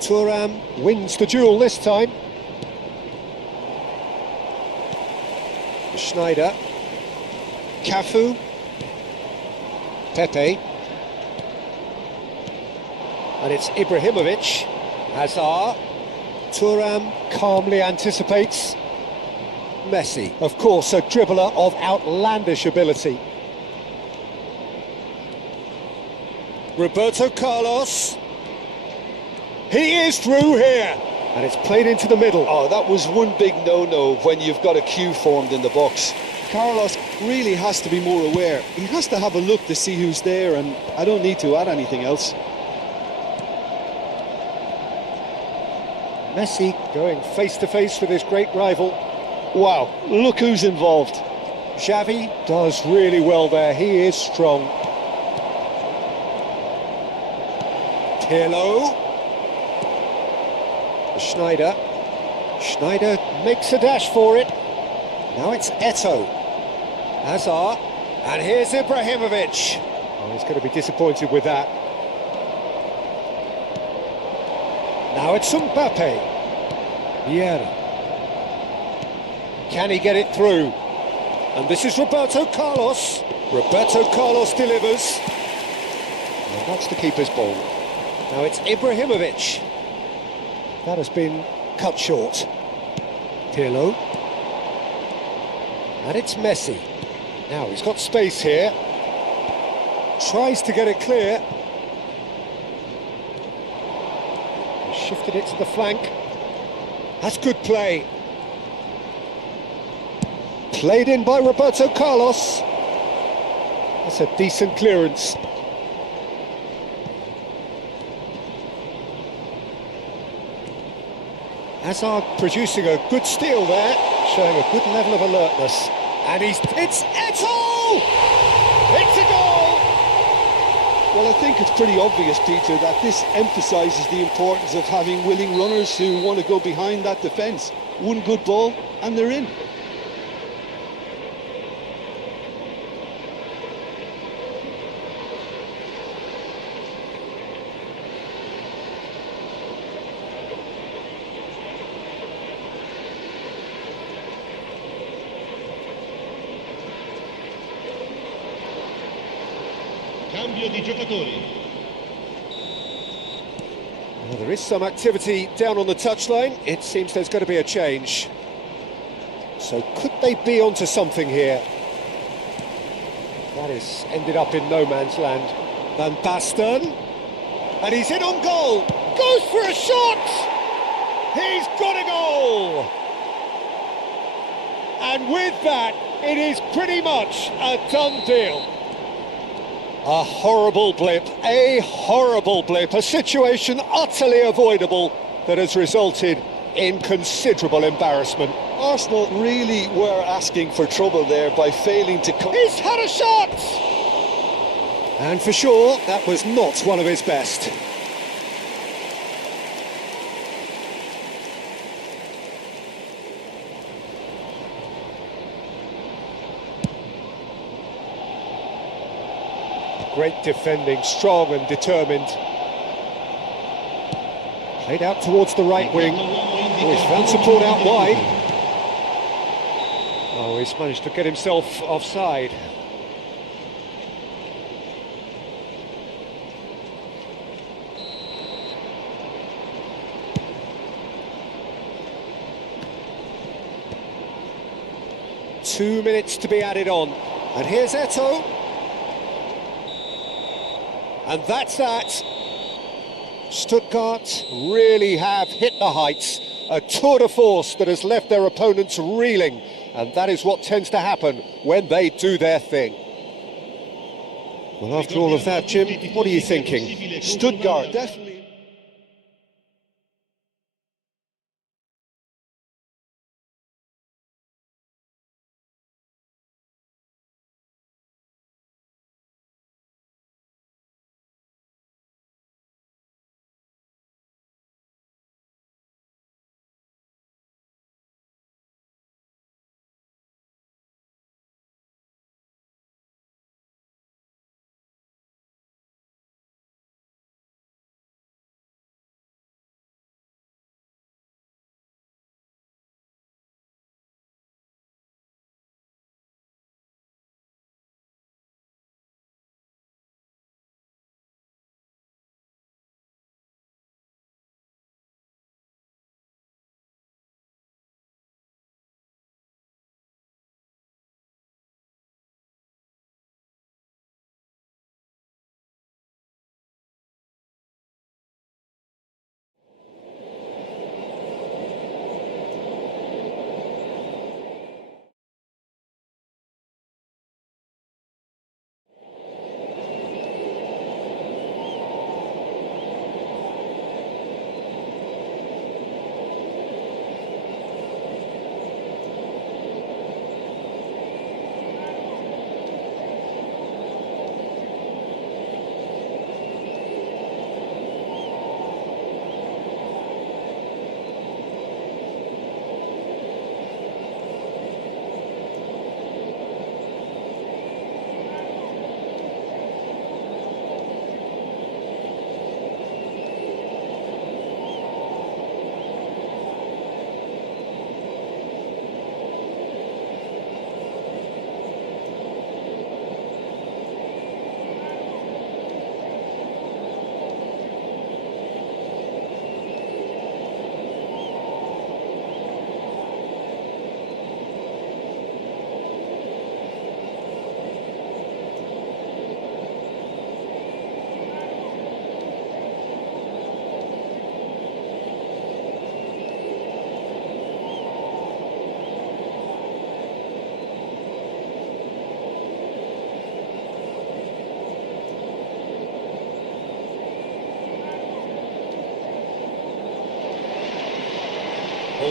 Thuram wins the duel this time. Schneider. Cafu. Pepe. And it's Ibrahimovic. Hazard. Thuram calmly anticipates. Messi, of course, a dribbler of outlandish ability. Roberto Carlos. He is through here. And it's played into the middle. Oh, that was one big no-no when you've got a queue formed in the box. Carlos really has to be more aware. He has to have a look to see who's there, and I don't need to add anything else. Messi going face-to-face with his great rival. Wow, look who's involved. Xavi does really well there. He is strong. Pirlo. Schneider. Schneider makes a dash for it. Now it's Eto'o. Hazard. And here's Ibrahimovic. Oh, he's going to be disappointed with that. Now it's Mbappe. Vieira. Can he get it through? And this is Roberto Carlos. Roberto Carlos delivers. And that's the keeper's ball. Now it's Ibrahimovic. That has been cut short. Pirlo. And it's Messi. Now he's got space here. Tries to get it clear. He's shifted it to the flank. That's good play. Played in by Roberto Carlos. That's a decent clearance. Hazard producing a good steal there, showing a good level of alertness. And it's Eto'o! It's a goal! Well, I think it's pretty obvious, Peter, that this emphasises the importance of having willing runners who want to go behind that defence. One good ball and they're in. Cambio di giocatori. Well, there is some activity down on the touchline. It seems there's going to be a change. So could they be onto something here? That has ended up in no man's land. Van Basten. And he's in on goal. Goes for a shot! He's got a goal! And with that, it is pretty much a done deal. A horrible blip, a situation utterly avoidable that has resulted in considerable embarrassment. Arsenal really were asking for trouble there by failing to come. He's had a shot! And for sure, that was not one of his best. Great defending, strong and determined. Played out towards the right wing. Oh, he's found support out wide. Oh, he's managed to get himself offside. Two minutes to be added on. And here's Eto'o. And that's that. Stuttgart really have hit the heights. A tour de force that has left their opponents reeling. And that is what tends to happen when they do their thing. Well, after all of that, Jim, what are you thinking? Stuttgart, definitely.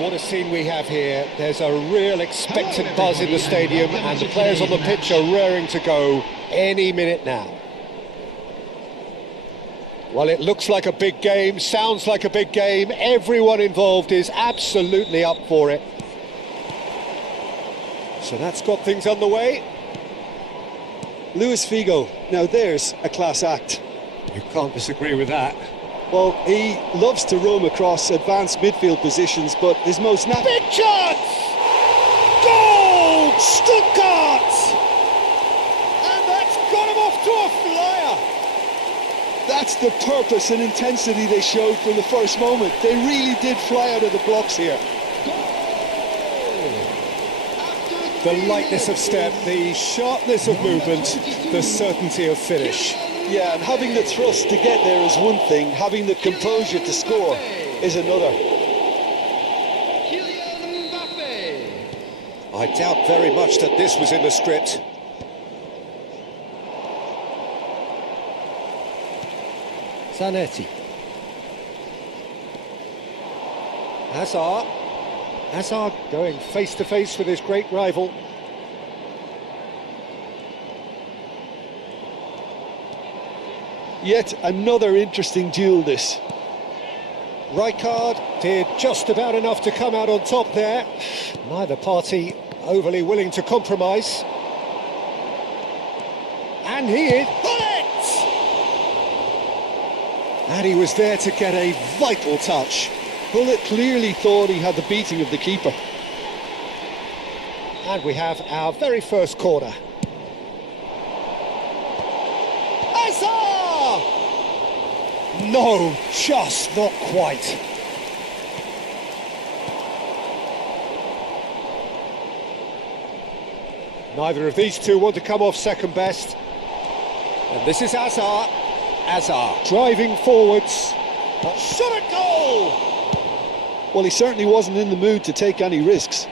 what a scene we have here. There's a real expectant buzz in the stadium, and the players on the pitch are raring to go any minute now. Well, it looks like a big game, sounds like a big game. Everyone involved is absolutely up for it. So that's got things underway. Luis Figo, now there's a class act. You can't disagree with that. Well, he loves to roam across advanced midfield positions, but his most big chance! Goal! Stuttgart! And that's got him off to a flyer! That's the purpose and intensity they showed from the first moment. They really did fly out of the blocks here. The lightness of step, the sharpness of movement, the certainty of finish. Yeah, and having the thrust to get there is one thing, having the composure to score is another. I doubt very much that this was in the script. Zanetti. Hazard going face to face with his great rival. Yet another interesting duel, this. Rijkaard did just about enough to come out on top there. Neither party overly willing to compromise. And he hit it! And he was there to get a vital touch. Bullet clearly thought he had the beating of the keeper. And we have our very first corner. No, just not quite. Neither of these two want to come off second best. And this is Hazard. Hazard driving forwards. Shot at goal! Well, he certainly wasn't in the mood to take any risks.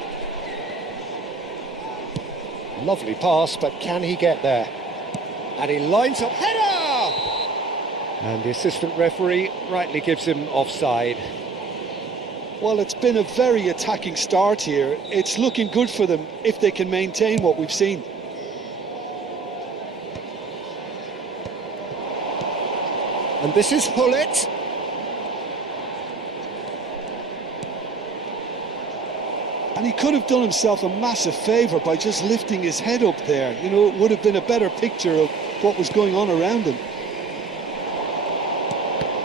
Lovely pass, but can he get there? And he lines up header! And the assistant referee rightly gives him offside. Well, it's been a very attacking start here. It's looking good for them if they can maintain what we've seen. And this is Hullet. And he could have done himself a massive favour by just lifting his head up there. You know, it would have been a better picture of what was going on around him.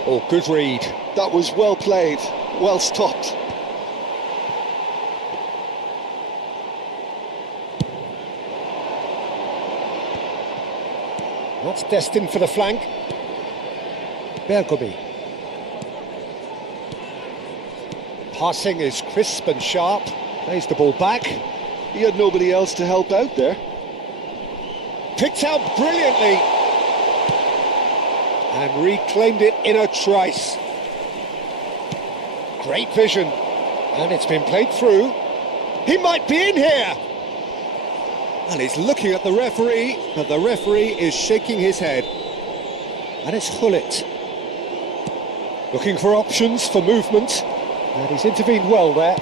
Oh, good read. That was well played, well stopped. That's destined for the flank. Bergomi. Passing is crisp and sharp. Plays the ball back. He had nobody else to help out there. Picked out brilliantly. And reclaimed it in a trice. Great vision. And it's been played through. He might be in here. And he's looking at the referee, but the referee is shaking his head. And it's Hullet. Looking for options for movement. And he's intervened well there.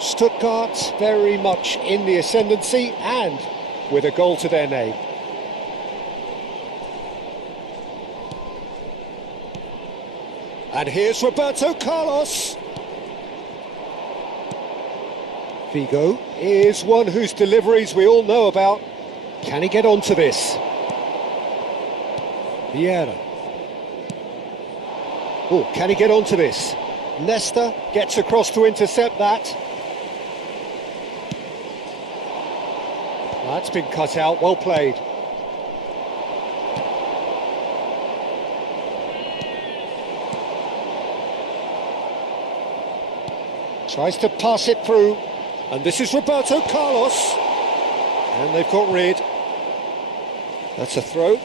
Stuttgart very much in the ascendancy and with a goal to their name. And here's Roberto Carlos. Figo is one whose deliveries we all know about. Can he get onto this? Vieira. Oh, can he get onto this? Nesta gets across to intercept that. That's been cut out, well played. Tries to pass it through, and this is Roberto Carlos. And they've got rid. That's a throw.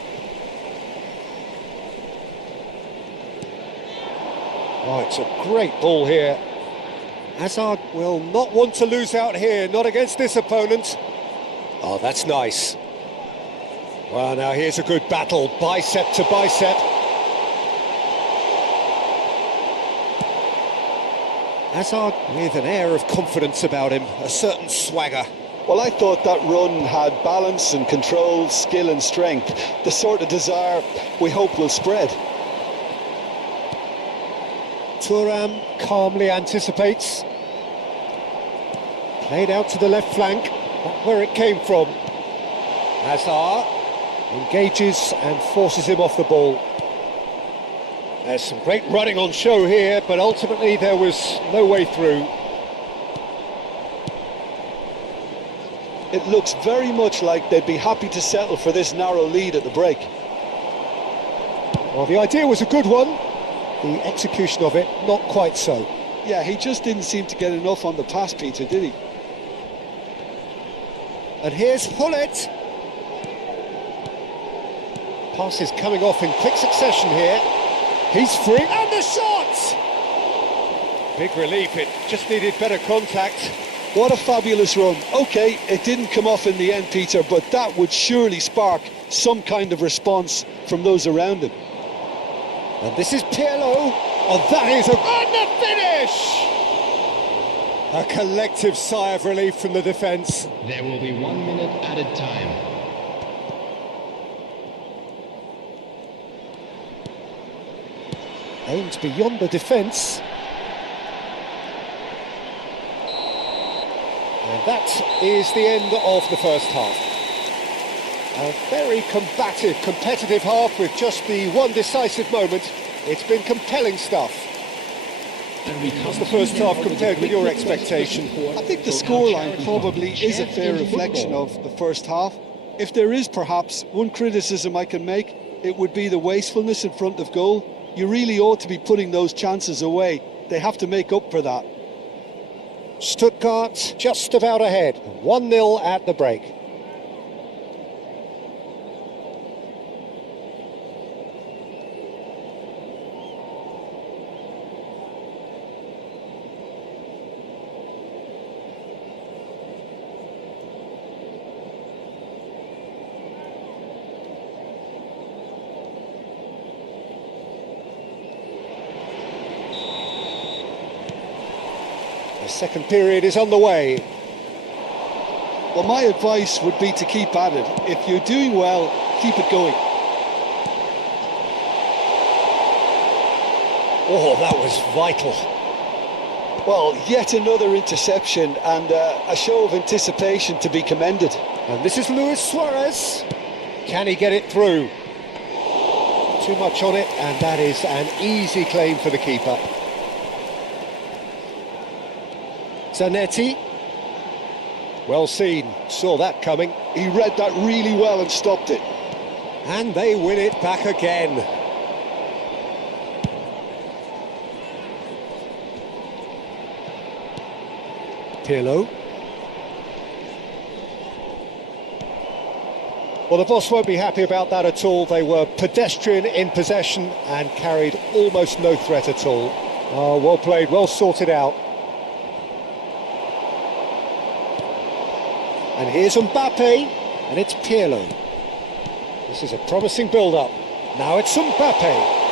Oh, it's a great ball here. Hazard will not want to lose out here, not against this opponent. Oh, that's nice. Well, now here's a good battle, bicep to bicep. Hazard with an air of confidence about him, a certain swagger. Well, I thought that run had balance and control, skill and strength, the sort of desire we hope will spread. Thuram calmly anticipates. Played out to the left flank, that's where it came from. Hazard engages and forces him off the ball. There's some great running on show here, but ultimately there was no way through. It looks very much like they'd be happy to settle for this narrow lead at the break. Well, the idea was a good one, the execution of it, not quite so. Yeah, he just didn't seem to get enough on the pass, Peter, did he? And here's Hullet. Pass is coming off in quick succession here. He's free, and the shot! Big relief, it just needed better contact. What a fabulous run. OK, it didn't come off in the end, Peter, but that would surely spark some kind of response from those around him. And this is Pirlo. Oh, that is a... And the finish! A collective sigh of relief from the defence. There will be 1 minute added time. Aimed beyond the defence. And that is the end of the first half. A very combative, competitive half with just the one decisive moment. It's been compelling stuff. How's the first half compared with your expectation? I think the scoreline probably is a fair reflection of the first half. If there is perhaps one criticism I can make, it would be the wastefulness in front of goal. You really ought to be putting those chances away. They have to make up for that. Stuttgart just about ahead, 1-0 at the break. The second period is on the way. Well, my advice would be to keep at it. If you're doing well, keep it going. Oh, that was vital. Well, yet another interception and a show of anticipation to be commended. And this is Luis Suarez. Can he get it through? Too much on it, and that is an easy claim for the keeper. Zanetti. Well seen, saw that coming. He read that really well and stopped it. And they win it back again. Pirlo. Well, the boss won't be happy about that at all. They were pedestrian in possession and carried almost no threat at all. Oh, well played, well sorted out. And here's Mbappe, and it's Pirlo. This is a promising build-up. Now it's Mbappe.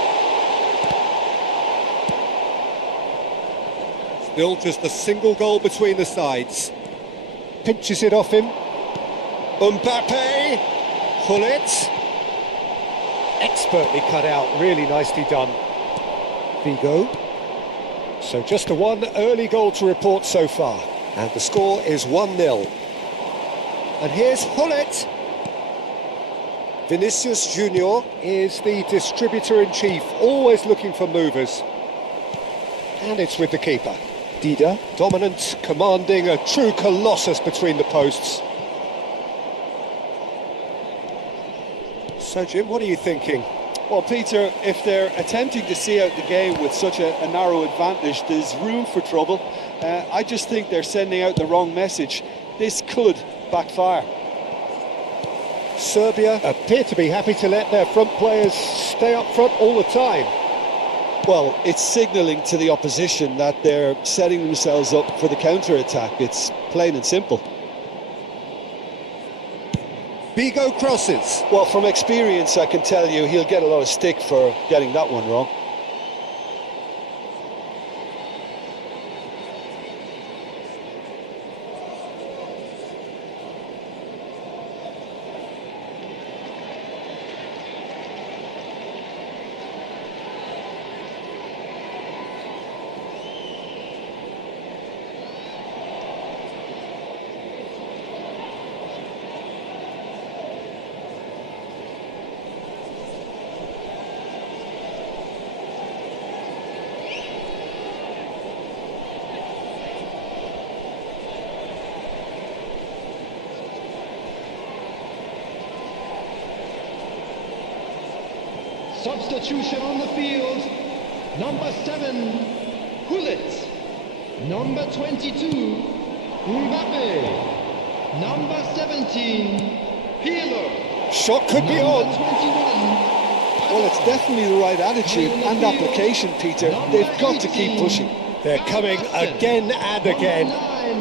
Still just a single goal between the sides. Pinches it off him. Mbappe! Hullet. Expertly cut out, really nicely done. Figo. So just a one early goal to report so far. And the score is 1-0. And here's Hullet. Vinicius Junior is the distributor-in-chief, always looking for movers. And it's with the keeper. Dida, dominant, commanding, a true colossus between the posts. So, Jim, what are you thinking? Well, Peter, if they're attempting to see out the game with such a narrow advantage, there's room for trouble. I just think they're sending out the wrong message. This could backfire. Serbia appear to be happy to let their front players stay up front all the time. Well, it's signalling to the opposition that they're setting themselves up for the counter-attack. It's plain and simple. Figo crosses. Well, from experience, I can tell you he'll get a lot of stick for getting that one wrong. Substitution on the field. Number 7, Hullet. Number 22, Mbappe. Number 17, Peeler. Shot could be on. Number 21. Well, it's definitely the right attitude and application, Peter. They've got to keep pushing. They're coming again and again.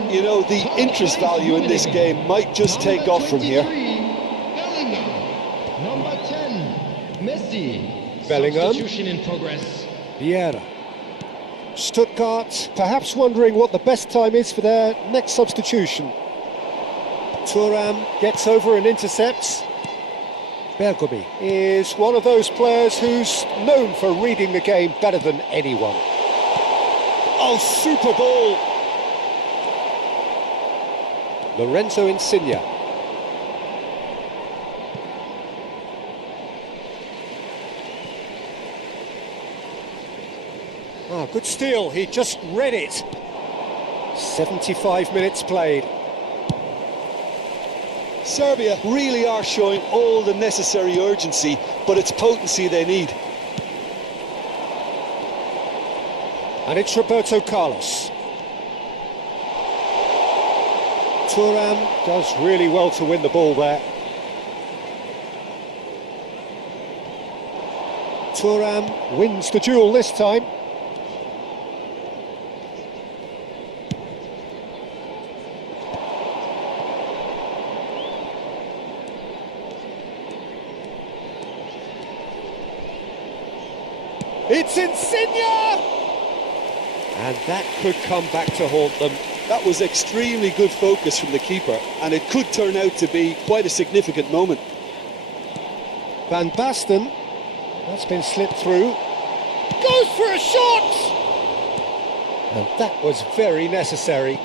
You know, the interest value in this game might just take off from here. Bellingham. Number 10, Messi. Bellingham. Substitution in progress. Vieira. Stuttgart perhaps wondering what the best time is for their next substitution. Thuram gets over and intercepts. Bergomi is one of those players who's known for reading the game better than anyone. Oh, super ball! Lorenzo Insigne. Ah, good steal, he just read it. 75 minutes played. Serbia really are showing all the necessary urgency, but it's potency they need. And it's Roberto Carlos. Thuram does really well to win the ball there. Thuram wins the duel this time. It's Insigne! And that could come back to haunt them. That was extremely good focus from the keeper, and it could turn out to be quite a significant moment. Van Basten, that's been slipped through, goes for a shot! And that was very necessary.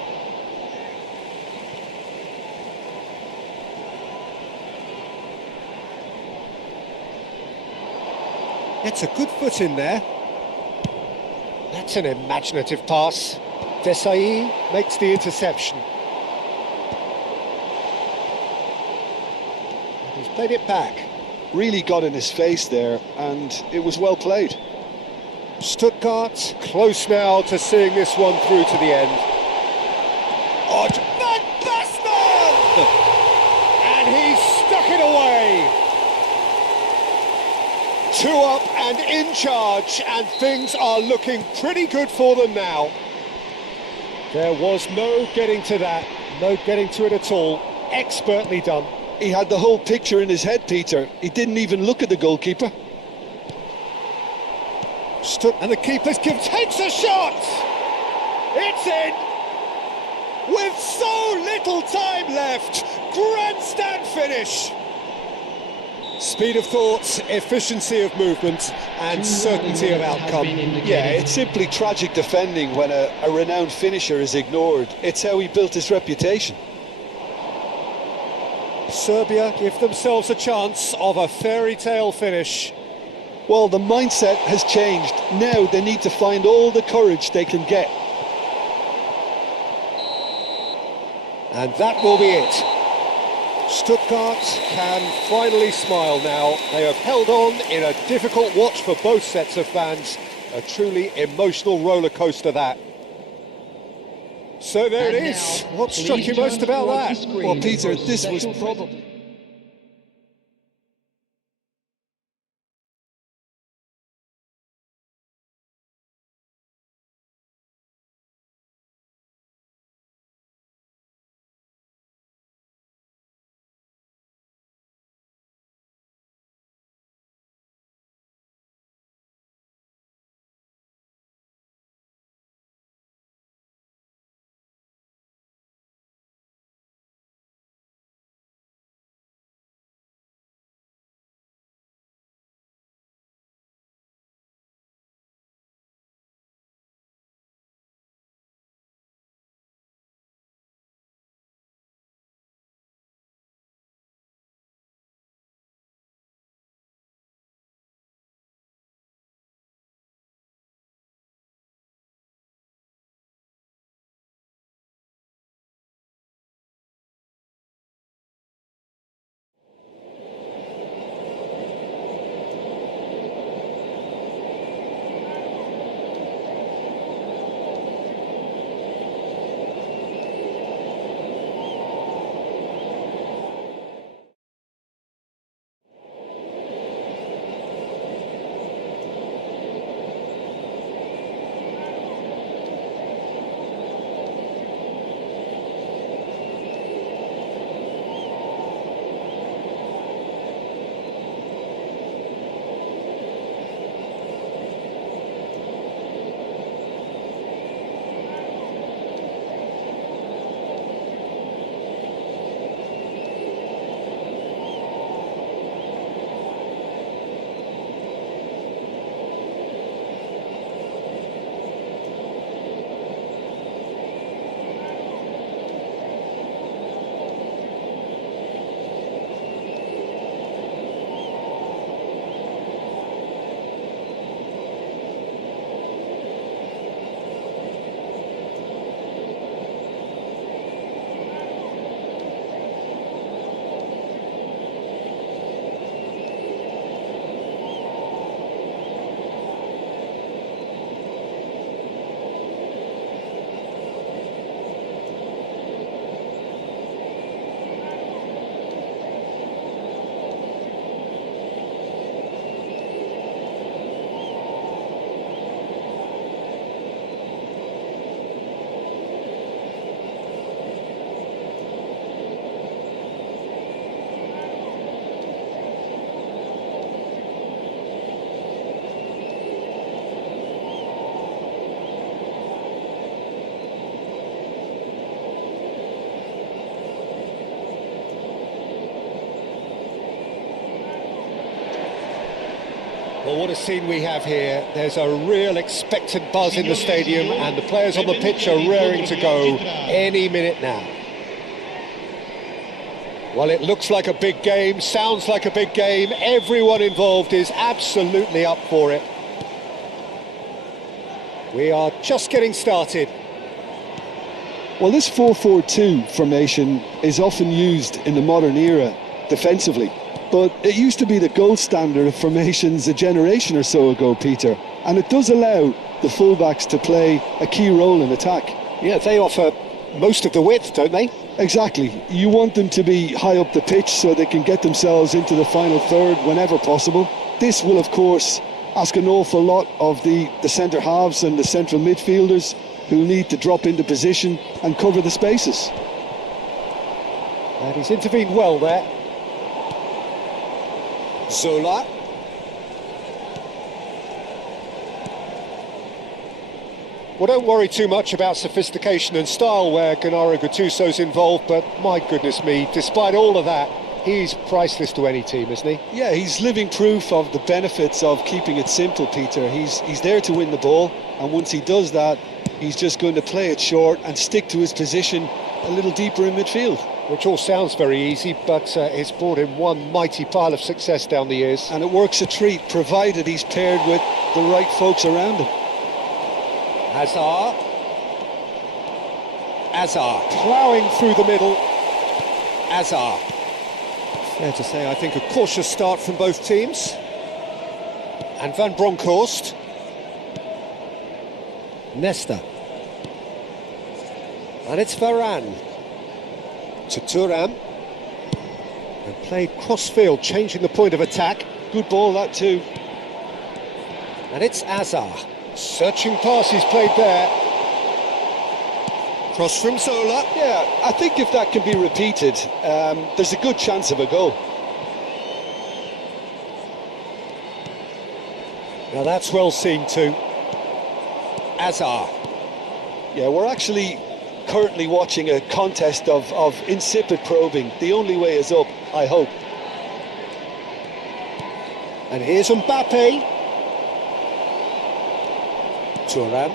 Gets a good foot in there. That's an imaginative pass. Desai makes the interception. He's played it back. Really got in his face there, and it was well played. Stuttgart close now to seeing this one through to the end. Oh, Van Basten! And he's stuck it away. 2 up and in charge, and things are looking pretty good for them now. There was no getting to that, no getting to it at all. Expertly done. He had the whole picture in his head, Peter. He didn't even look at the goalkeeper. And the keeper's takes a shot! It's in! With so little time left, grandstand finish! Speed of thought, efficiency of movement, and certainty of outcome. Yeah, it's simply tragic defending when a renowned finisher is ignored. It's how he built his reputation. Serbia give themselves a chance of a fairy tale finish. Well, the mindset has changed. Now they need to find all the courage they can get. And that will be it. Stuttgart can finally smile now. They have held on in a difficult watch for both sets of fans. A truly emotional roller coaster, that. So there it is. What struck you most about that? Well, Peter, this was probably... Well, what a scene we have here. There's a real expectant buzz in the stadium, and the players on the pitch are raring to go any minute now. Well, it looks like a big game, sounds like a big game. Everyone involved is absolutely up for it. We are just getting started. Well, this 4-4-2 formation is often used in the modern era defensively, but it used to be the gold standard of formations a generation or so ago, Peter, and it does allow the fullbacks to play a key role in attack. Yeah, they offer most of the width, don't they? Exactly. You want them to be high up the pitch so they can get themselves into the final third whenever possible. This will, of course, ask an awful lot of the centre halves and the central midfielders, who need to drop into position and cover the spaces. And he's intervened well there. Zola. Well, don't worry too much about sophistication and style where Gennaro Gattuso's involved, but my goodness me, despite all of that, he's priceless to any team, isn't he? Yeah, he's living proof of the benefits of keeping it simple, Peter. He's there to win the ball, and once he does that, he's just going to play it short and stick to his position a little deeper in midfield. Which all sounds very easy, but it's brought him one mighty pile of success down the years. And it works a treat, provided he's paired with the right folks around him. Azar ploughing through the middle. Azar. Fair to say, I think a cautious start from both teams. And Van Bronckhorst. Nesta. And it's Varane. To Thuram. And played cross-field, changing the point of attack. Good ball, that too. And it's Azar. Searching pass he's played there. Cross from Zola. Yeah, I think if that can be repeated, there's a good chance of a goal. Now that's well seen too. Azar. Yeah, we're actually currently watching a contest of insipid probing. The only way is up, I hope. And here's Mbappe. Thuram.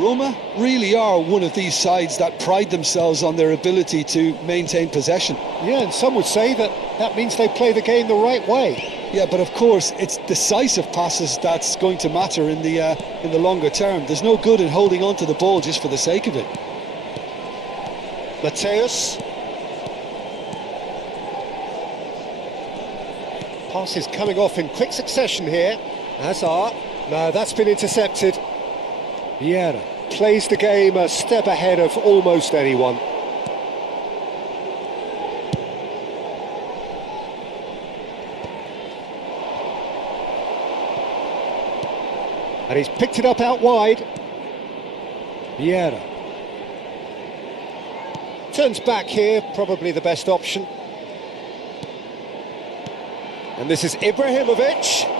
Roma really are one of these sides that pride themselves on their ability to maintain possession. Yeah, and some would say that means they play the game the right way. Yeah, but of course it's decisive passes that's going to matter in the longer term. There's no good in holding on to the ball just for the sake of it. Mateus. Passes coming off in quick succession here. Hazard. No, that's been intercepted. Vieira plays the game a step ahead of almost anyone. And he's picked it up out wide. Vieira. Turns back here, probably the best option. And this is Ibrahimovic.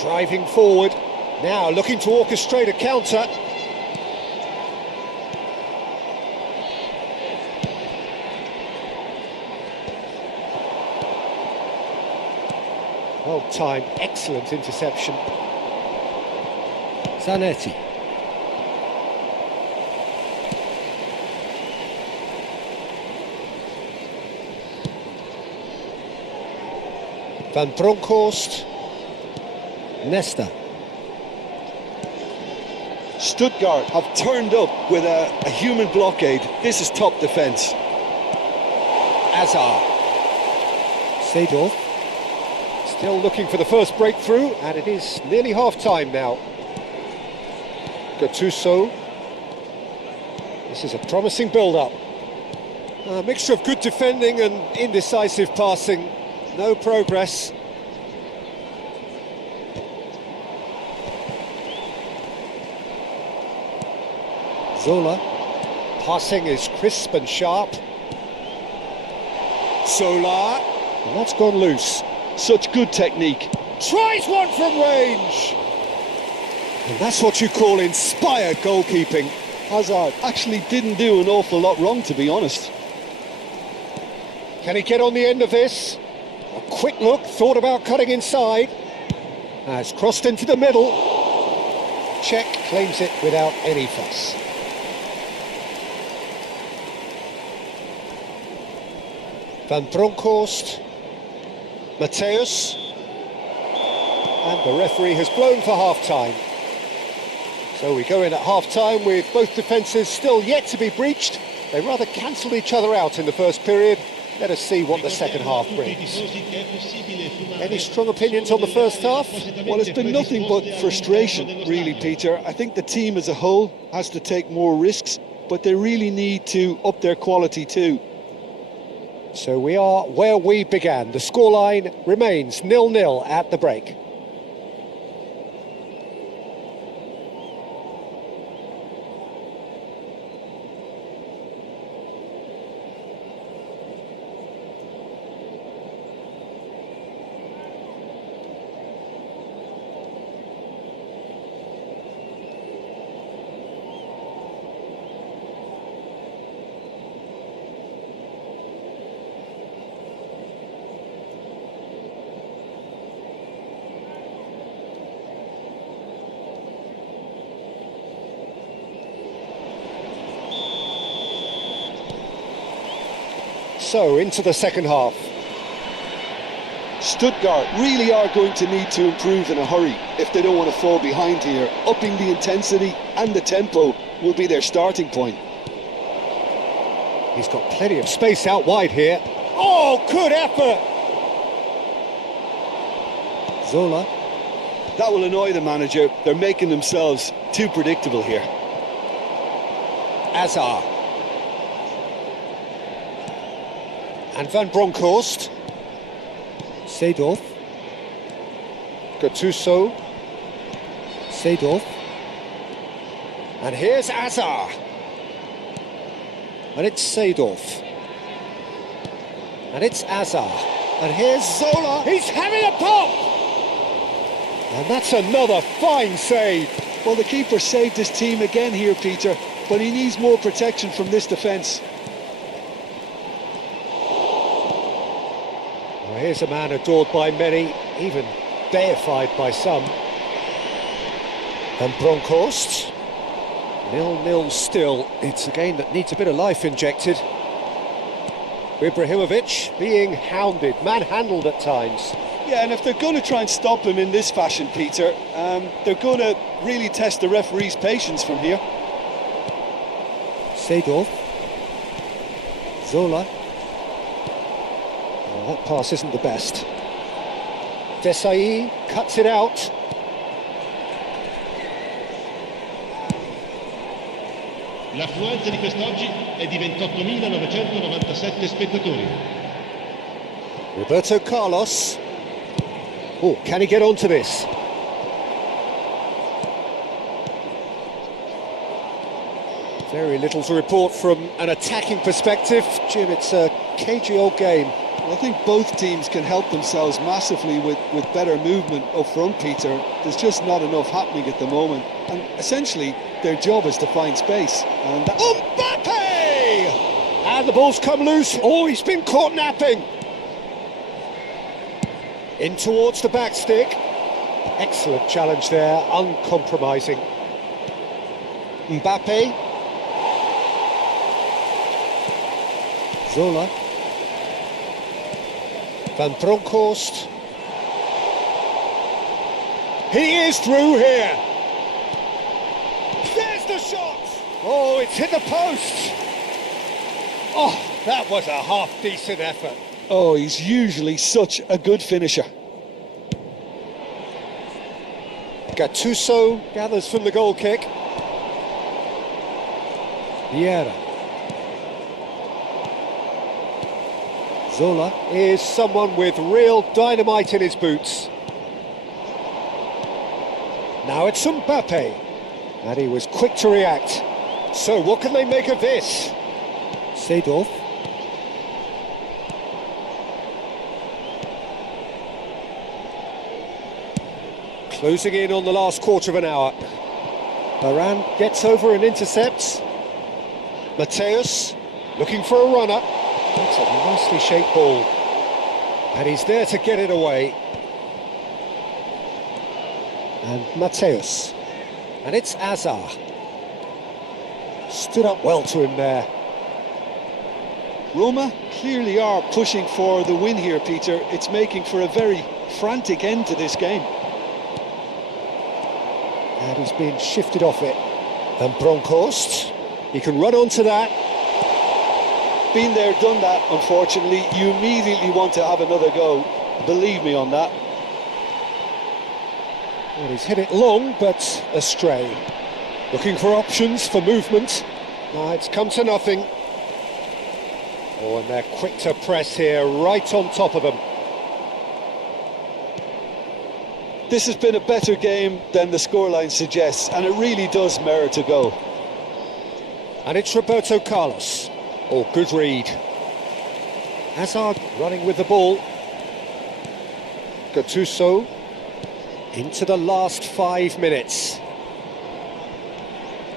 Driving forward, now looking to orchestrate a counter. Well timed, excellent interception. Zanetti. Van Bronckhorst. Nesta. Stuttgart have turned up with a human blockade. This is top defence. Azar. Seedorf. Still looking for the first breakthrough, and it is nearly half-time now. Gattuso. This is a promising build-up. A mixture of good defending and indecisive passing. No progress. Zola. Passing is crisp and sharp. Zola. And that's gone loose. Such good technique. Tries one from range. And that's what you call inspired goalkeeping. Hazard actually didn't do an awful lot wrong, to be honest. Can he get on the end of this? A quick look, thought about cutting inside. Has crossed into the middle. Czech claims it without any fuss. Van Bronckhorst. Matthäus. And the referee has blown for half-time. So we go in at half-time with both defences still yet to be breached. They rather cancelled each other out in the first period. Let us see what the second half brings. Any strong opinions on the first half? Well, it's been nothing but frustration, really, Peter. I think the team as a whole has to take more risks, but they really need to up their quality too. So we are where we began. The scoreline remains 0-0 at the break. So, into the second half. Stuttgart really are going to need to improve in a hurry if they don't want to fall behind here. Upping the intensity and the tempo will be their starting point. He's got plenty of space out wide here. Oh, good effort! Zola. That will annoy the manager. They're making themselves too predictable here. Azar. And Van Bronckhorst. Seedorf. Gattuso. Seedorf. And here's Azar. And it's Seedorf. And it's Azar. And here's Zola. He's having a pop! And that's another fine save. Well, the keeper saved his team again here, Peter, but he needs more protection from this defence. Here's a man adored by many, even deified by some. And Bronckhorst. 0-0 still. It's a game that needs a bit of life injected. Ibrahimovic being hounded, manhandled at times. Yeah, and if they're going to try and stop him in this fashion, Peter, they're going to really test the referee's patience from here. Seedorf. Zola. Oh, that pass isn't the best. Desai cuts it out. L'affluenza di quest'oggi è di 28.997 spettatori. Roberto Carlos. Oh, can he get onto this? Very little to report from an attacking perspective. Jim, it's a cagey old game. Well, I think both teams can help themselves massively with better movement up front, Peter. There's just not enough happening at the moment. And essentially, their job is to find space. And Mbappe! And the ball's come loose. Oh, he's been caught napping. In towards the back stick. Excellent challenge there, uncompromising. Mbappe. Zola. Van Bronckhorst. He is through here. There's the shot. Oh, it's hit the post. Oh, that was a half-decent effort. oh, he's usually such a good finisher. Gattuso gathers from the goal kick. Vieira. Zola is someone with real dynamite in his boots. Now it's Mbappe. And he was quick to react. So what can they make of this? Seedorf. Closing in on the last quarter of an hour. Varane gets over and intercepts. Matthäus looking for a runner. That's a nicely shaped ball. And he's there to get it away. And Mateus. And it's Azar. Stood up well to him there. Roma clearly are pushing for the win here, Peter. It's making for a very frantic end to this game. And he's been shifted off it. And Bronkhorst, he can run onto that. Been there, done that, unfortunately. You immediately want to have another go. Believe me on that. Well, he's hit it long, but astray. Looking for options for movement. No, it's come to nothing. Oh, and they're quick to press here, right on top of them. This has been a better game than the scoreline suggests, and it really does merit a go. And it's Roberto Carlos. Oh, good read. Hazard running with the ball. Gattuso into the last 5 minutes.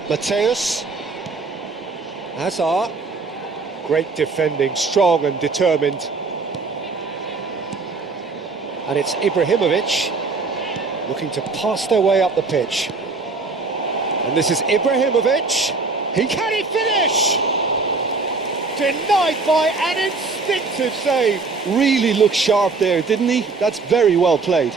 Mateus. Hazard. Great defending, strong and determined. And it's Ibrahimovic looking to pass their way up the pitch. And this is Ibrahimovic. Can he finish? Denied by an instinctive save. Really looked sharp there, didn't he? That's very well played.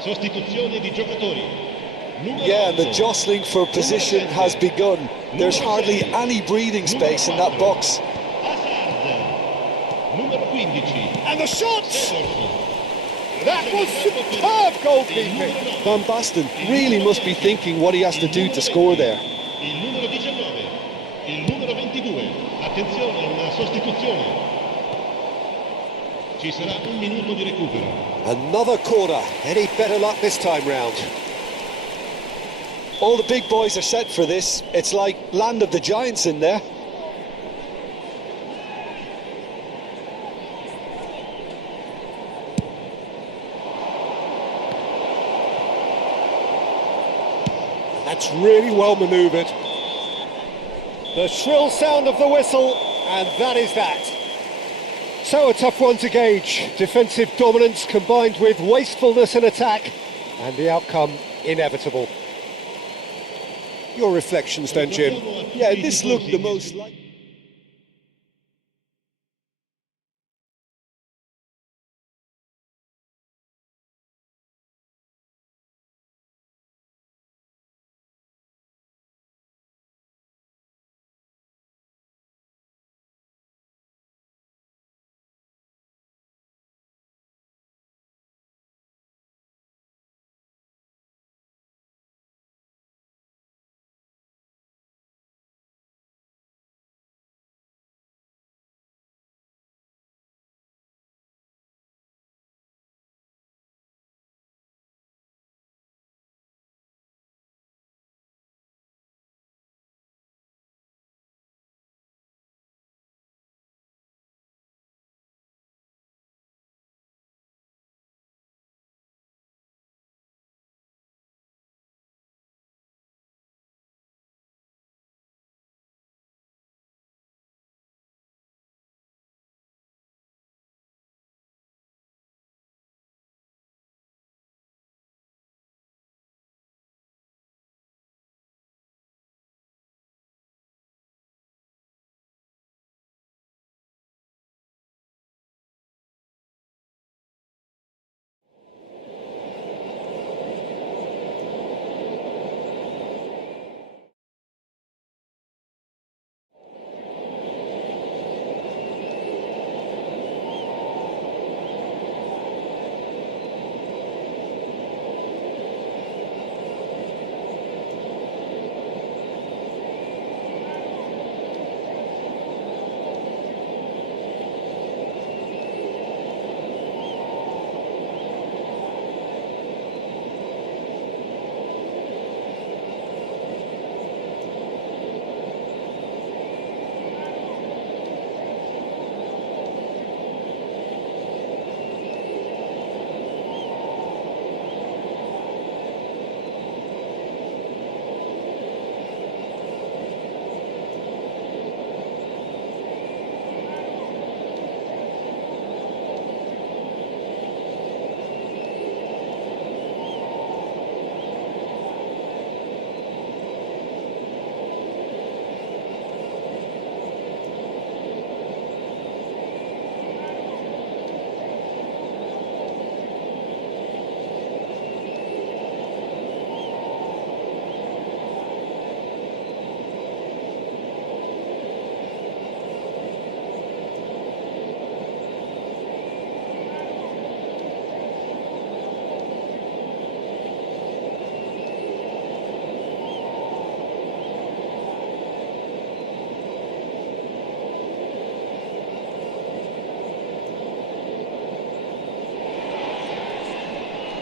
Sostituzione di giocatori. Yeah, the jostling for position has begun. There's hardly any breathing space in that box. Hazard. Numero 15. And the shots! That was superb goalkeeping. Van Basten really must be thinking what he has to do to score there. Il numero 19. Il numero 22. Attenzione, una sostituzione. Ci sarà un minuto di recupero. Another corner. Any better luck this time round? All the big boys are set for this. It's like land of the giants in there. That's really well manoeuvred. The shrill sound of the whistle, and that is that. So a tough one to gauge. Defensive dominance combined with wastefulness in attack, and the outcome inevitable. Your reflections then, Jim? Yeah, this looked the most like...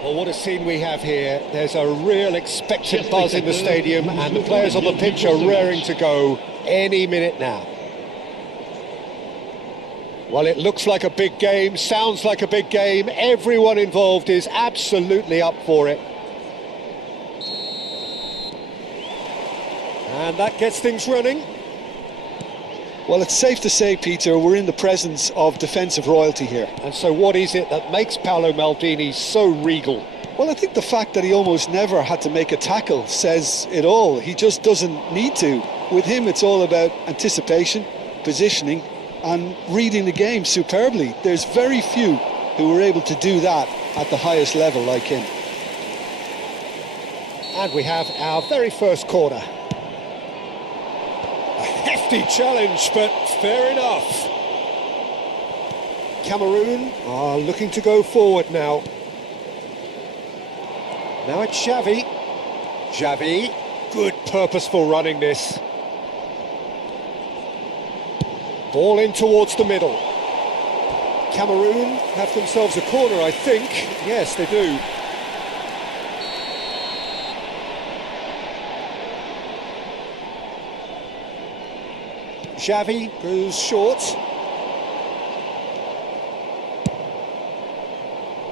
Well, what a scene we have here. There's a real expectant buzz in the stadium, and the players on the pitch are raring to go any minute now. Well, it looks like a big game, sounds like a big game. Everyone involved is absolutely up for it. And that gets things running. Well, it's safe to say, Peter, we're in the presence of defensive royalty here. And so what is it that makes Paolo Maldini so regal? Well, I think the fact that he almost never had to make a tackle says it all. He just doesn't need to. With him, it's all about anticipation, positioning, and reading the game superbly. There's very few who were able to do that at the highest level like him. And we have our very first corner. A hefty challenge, but fair enough. Cameroon are looking to go forward now. Now it's Xavi. Xavi, good purposeful running this. Ball in towards the middle. Cameroon have themselves a corner, I think. Yes, they do. Xavi goes short.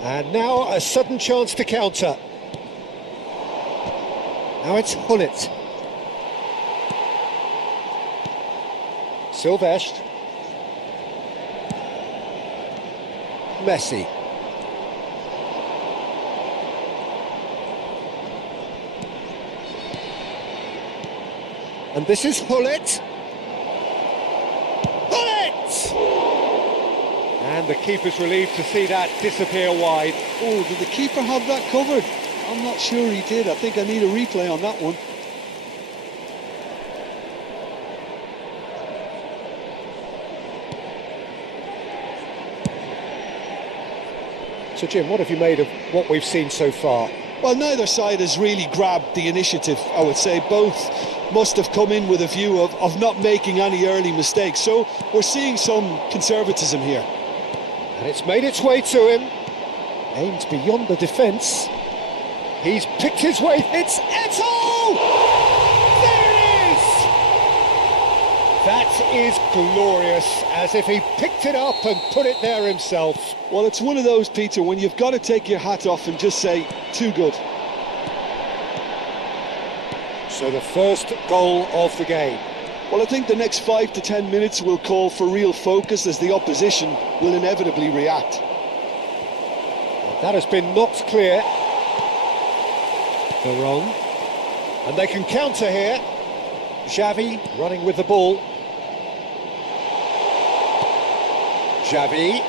And now a sudden chance to counter. Now it's Hullet. Silvestre. Messi. And this is Hullet. And the keeper's relieved to see that disappear wide. Oh, did the keeper have that covered? I'm not sure he did. I think I need a replay on that one. So Jim, what have you made of what we've seen so far? Well, neither side has really grabbed the initiative, I would say. Both must have come in with a view of not making any early mistakes. So we're seeing some conservatism here. And it's made its way to him. Aims beyond the defence. He's picked his way. It's Eto'o! There it is! That is glorious, as if he picked it up and put it there himself. Well, it's one of those, Peter, when you've got to take your hat off and just say, too good. So the first goal of the game. Well, I think the next 5 to 10 minutes will call for real focus, as the opposition will inevitably react. That has been knocked clear. They're wrong. And they can counter here. Xavi running with the ball. Xavi.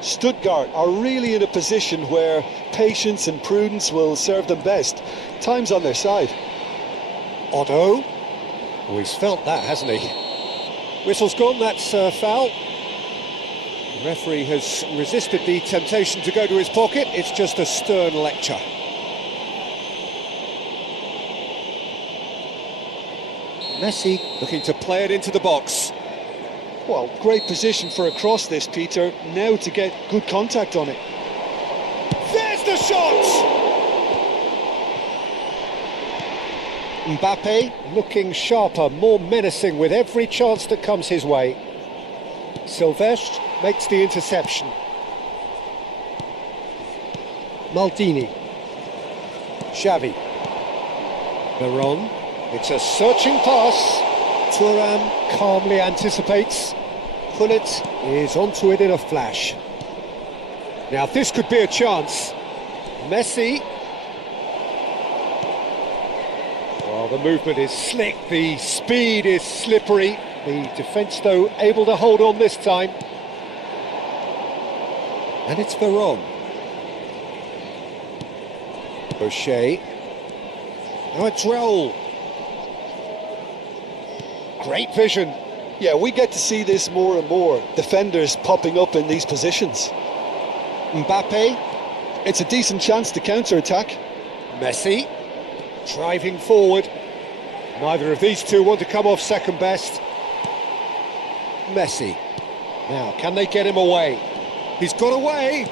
Stuttgart are really in a position where patience and prudence will serve them best. Time's on their side. Otto. Oh, he's felt that, hasn't he? Whistle's gone, that's foul. The referee has resisted the temptation to go to his pocket. It's just a stern lecture. Messi looking to play it into the box. Well, great position for a cross this, Peter. Now to get good contact on it. There's the shot! Mbappe looking sharper, more menacing with every chance that comes his way. Silvestre makes the interception. Maldini. Xavi. Veron. It's a searching pass. Thuram calmly anticipates. Hullet is onto it in a flash. Now this could be a chance. Messi. Well, the movement is slick, the speed is slippery. The defence, though, able to hold on this time. And it's Veron. Boucher. Now it's Raul. Great vision. Yeah, we get to see this more and more. Defenders popping up in these positions. Mbappe. It's a decent chance to counter-attack. Messi. Driving forward. Neither of these two want to come off second best. Messi. Now, can they get him away? He's got away.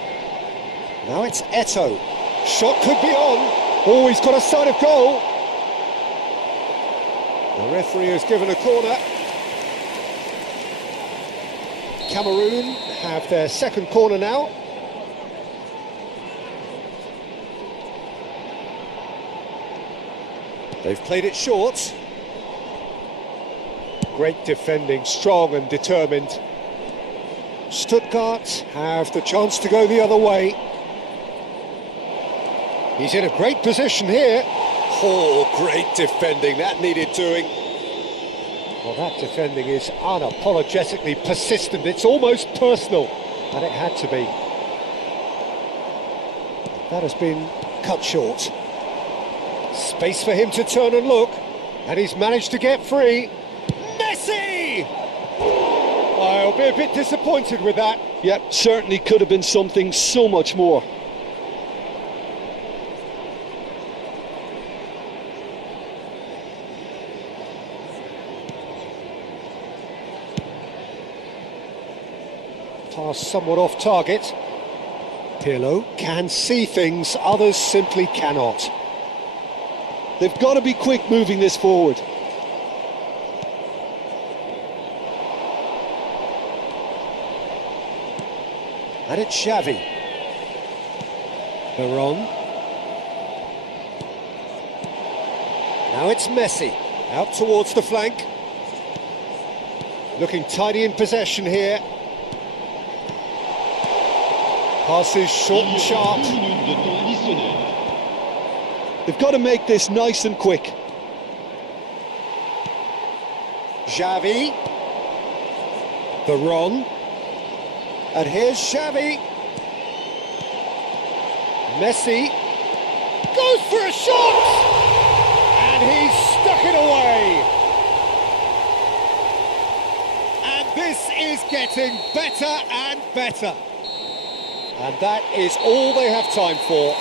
Now it's Eto'o. Shot could be on. Oh, he's got a sight of goal. The referee has given a corner. Cameroon have their second corner now. They've played it short. Great defending, strong and determined. Stuttgart have the chance to go the other way. He's in a great position here. Oh, great defending, that needed doing. Well, that defending is unapologetically persistent. It's almost personal, and it had to be. That has been cut short. Space for him to turn and look, and he's managed to get free. Messi! I'll be a bit disappointed with that. Yep, certainly could have been something so much more. Pass somewhat off target. Pirlo can see things, others simply cannot. They've got to be quick moving this forward. And it's Xavi. Veron. Now it's Messi, out towards the flank. Looking tidy in possession here. Passes short and sharp. They've got to make this nice and quick. Xavi. Veron. And here's Xavi. Messi goes for a shot! And he's stuck it away. And this is getting better and better. And that is all they have time for.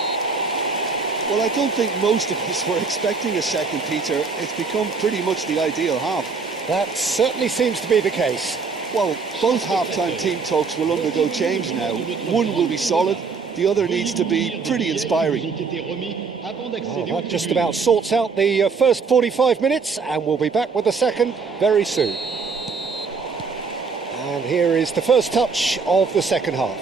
Well, I don't think most of us were expecting a second, Peter. It's become pretty much the ideal half. That certainly seems to be the case. Well, both half-time team talks will undergo change now. One will be solid, the other needs to be pretty inspiring. Well, that just about sorts out the first 45 minutes, and we'll be back with the second very soon. And here is the first touch of the second half.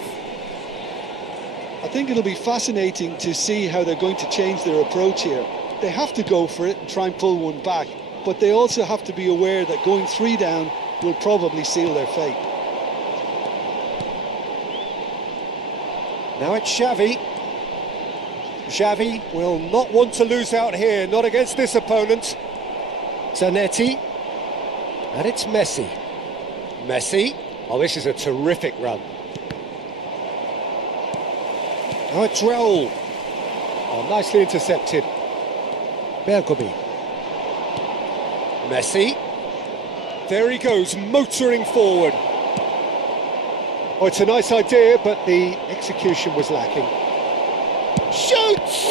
I think it'll be fascinating to see how they're going to change their approach here. They have to go for it and try and pull one back, but they also have to be aware that going 3 down will probably seal their fate. Now it's Xavi. Xavi will not want to lose out here, not against this opponent. Zanetti. And it's Messi. Messi. Oh, this is a terrific run. Now it's Raul. Oh, nicely intercepted. Bergomi. Messi. There he goes, motoring forward. Oh, it's a nice idea, but the execution was lacking. Shoots!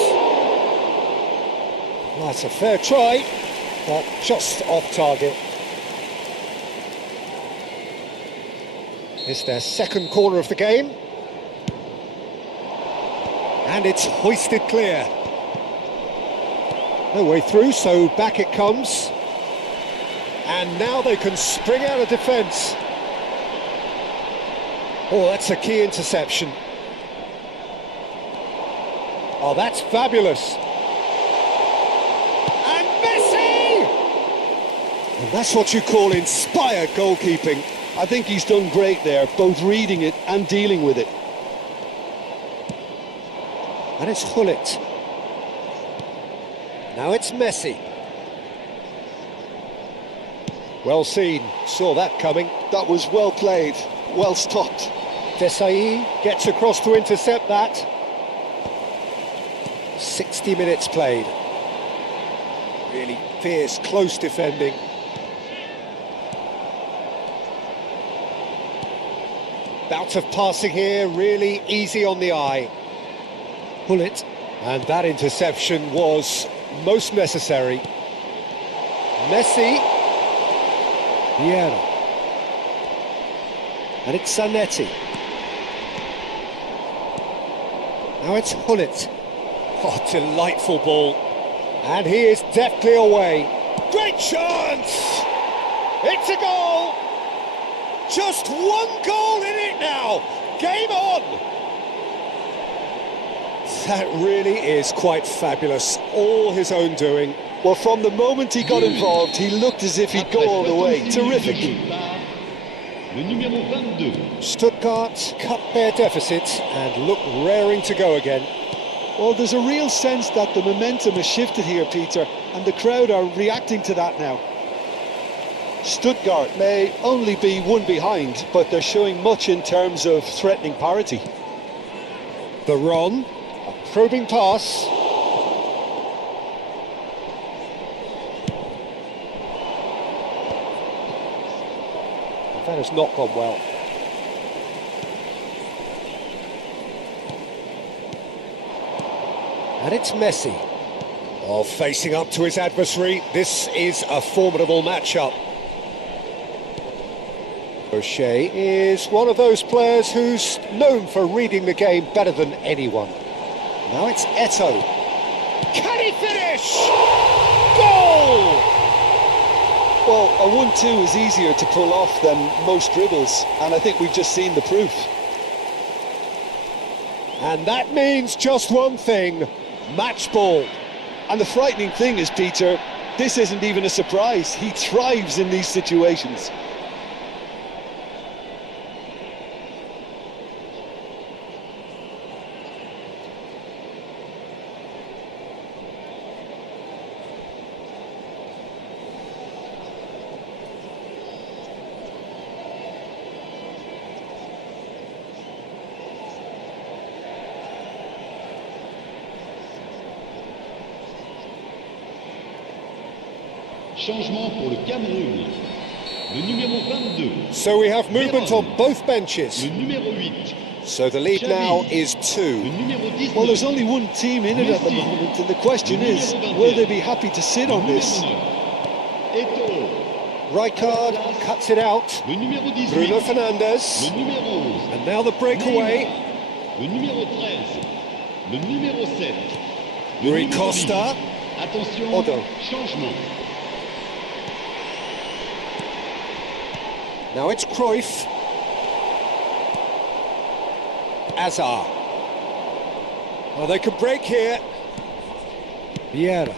Well, that's a fair try, but just off target. It's their second corner of the game. And it's hoisted clear. No way through, so back it comes. And now they can spring out of defence. Oh, that's a key interception. Oh, that's fabulous. And Messi! And that's what you call inspired goalkeeping. I think he's done great there, both reading it and dealing with it. And it's Hullet. Now it's Messi. Well seen, saw that coming. That was well played, well stopped. Desai gets across to intercept that. 60 minutes played. Really fierce, close defending. Bout of passing here, really easy on the eye. Hullet, and that interception was most necessary. Messi. Vieira. And it's Zanetti. Now it's Hullet. Oh, delightful ball. And he is deftly away. Great chance! It's a goal! Just one goal in it now! Game on! That really is quite fabulous. All his own doing. Well, from the moment he got involved, he looked as if he'd go all the way. Terrific. Le numéro 22. Stuttgart cut their deficit and look raring to go again. Well, there's a real sense that the momentum has shifted here, Peter, and the crowd are reacting to that now. Stuttgart may only be one behind, but they're showing much in terms of threatening parity. The Ron, a probing pass. That has not gone well. And it's Messi. Oh, facing up to his adversary, this is a formidable matchup. O'Shea is one of those players who's known for reading the game better than anyone. Now it's Eto'o. Can he finish? Goal! Well, a 1-2 is easier to pull off than most dribbles, and I think we've just seen the proof. And that means just one thing, match ball. And the frightening thing is, Peter, this isn't even a surprise. He thrives in these situations. Changement pour le Cameroun. Le numéro 22. So we have movement on both benches. Le numéro 8. So the lead now is 2. Le numéro 19. Well, there's only one team in it at the moment, and the question is, will they be happy to sit on this? Eto'o. Rijkaard cuts it out. Le numéro 18. Bruno Fernandes. Le numéro 11. And now the breakaway. Le numéro 13. Le numéro 7. Le Rui numéro Costa. 10. Attention, Odo. changement. Now it's Cruyff. Azar. Well, they can break here. Vieira.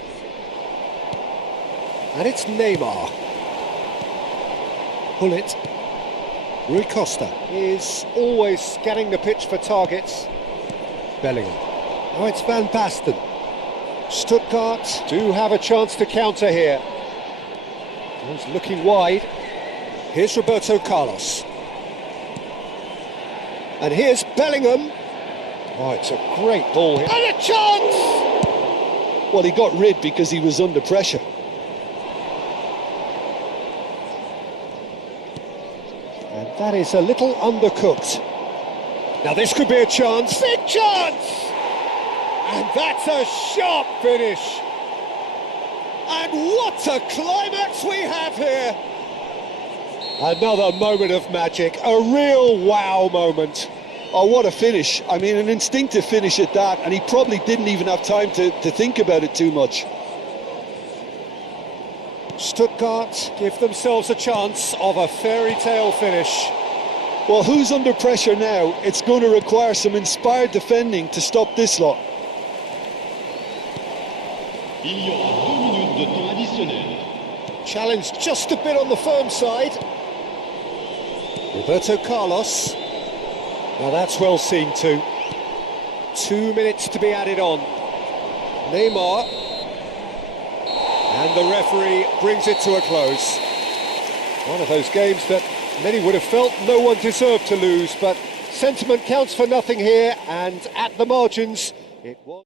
And it's Neymar. Hullet. Rui Costa is always scanning the pitch for targets. Bellingham. Now it's Van Basten. Stuttgart do have a chance to counter here. He's looking wide. Here's Roberto Carlos. And here's Bellingham. Oh, it's a great ball here. And a chance! Well, he got rid because he was under pressure. And that is a little undercooked. Now this could be a chance. Big chance! And that's a sharp finish. And what a climax we have here. Another moment of magic, a real wow moment. Oh, what a finish. I mean, an instinctive finish at that, and he probably didn't even have time to think about it too much. Stuttgart give themselves a chance of a fairy tale finish. Well, who's under pressure now? It's going to require some inspired defending to stop this lot. Il y aura 2 minutes de temps additionnel. Challenge just a bit on the firm side. Roberto Carlos. Now that's well seen too. 2 minutes to be added on. Neymar. And the referee brings it to a close. One of those games that many would have felt no one deserved to lose, but sentiment counts for nothing here, and at the margins, it was...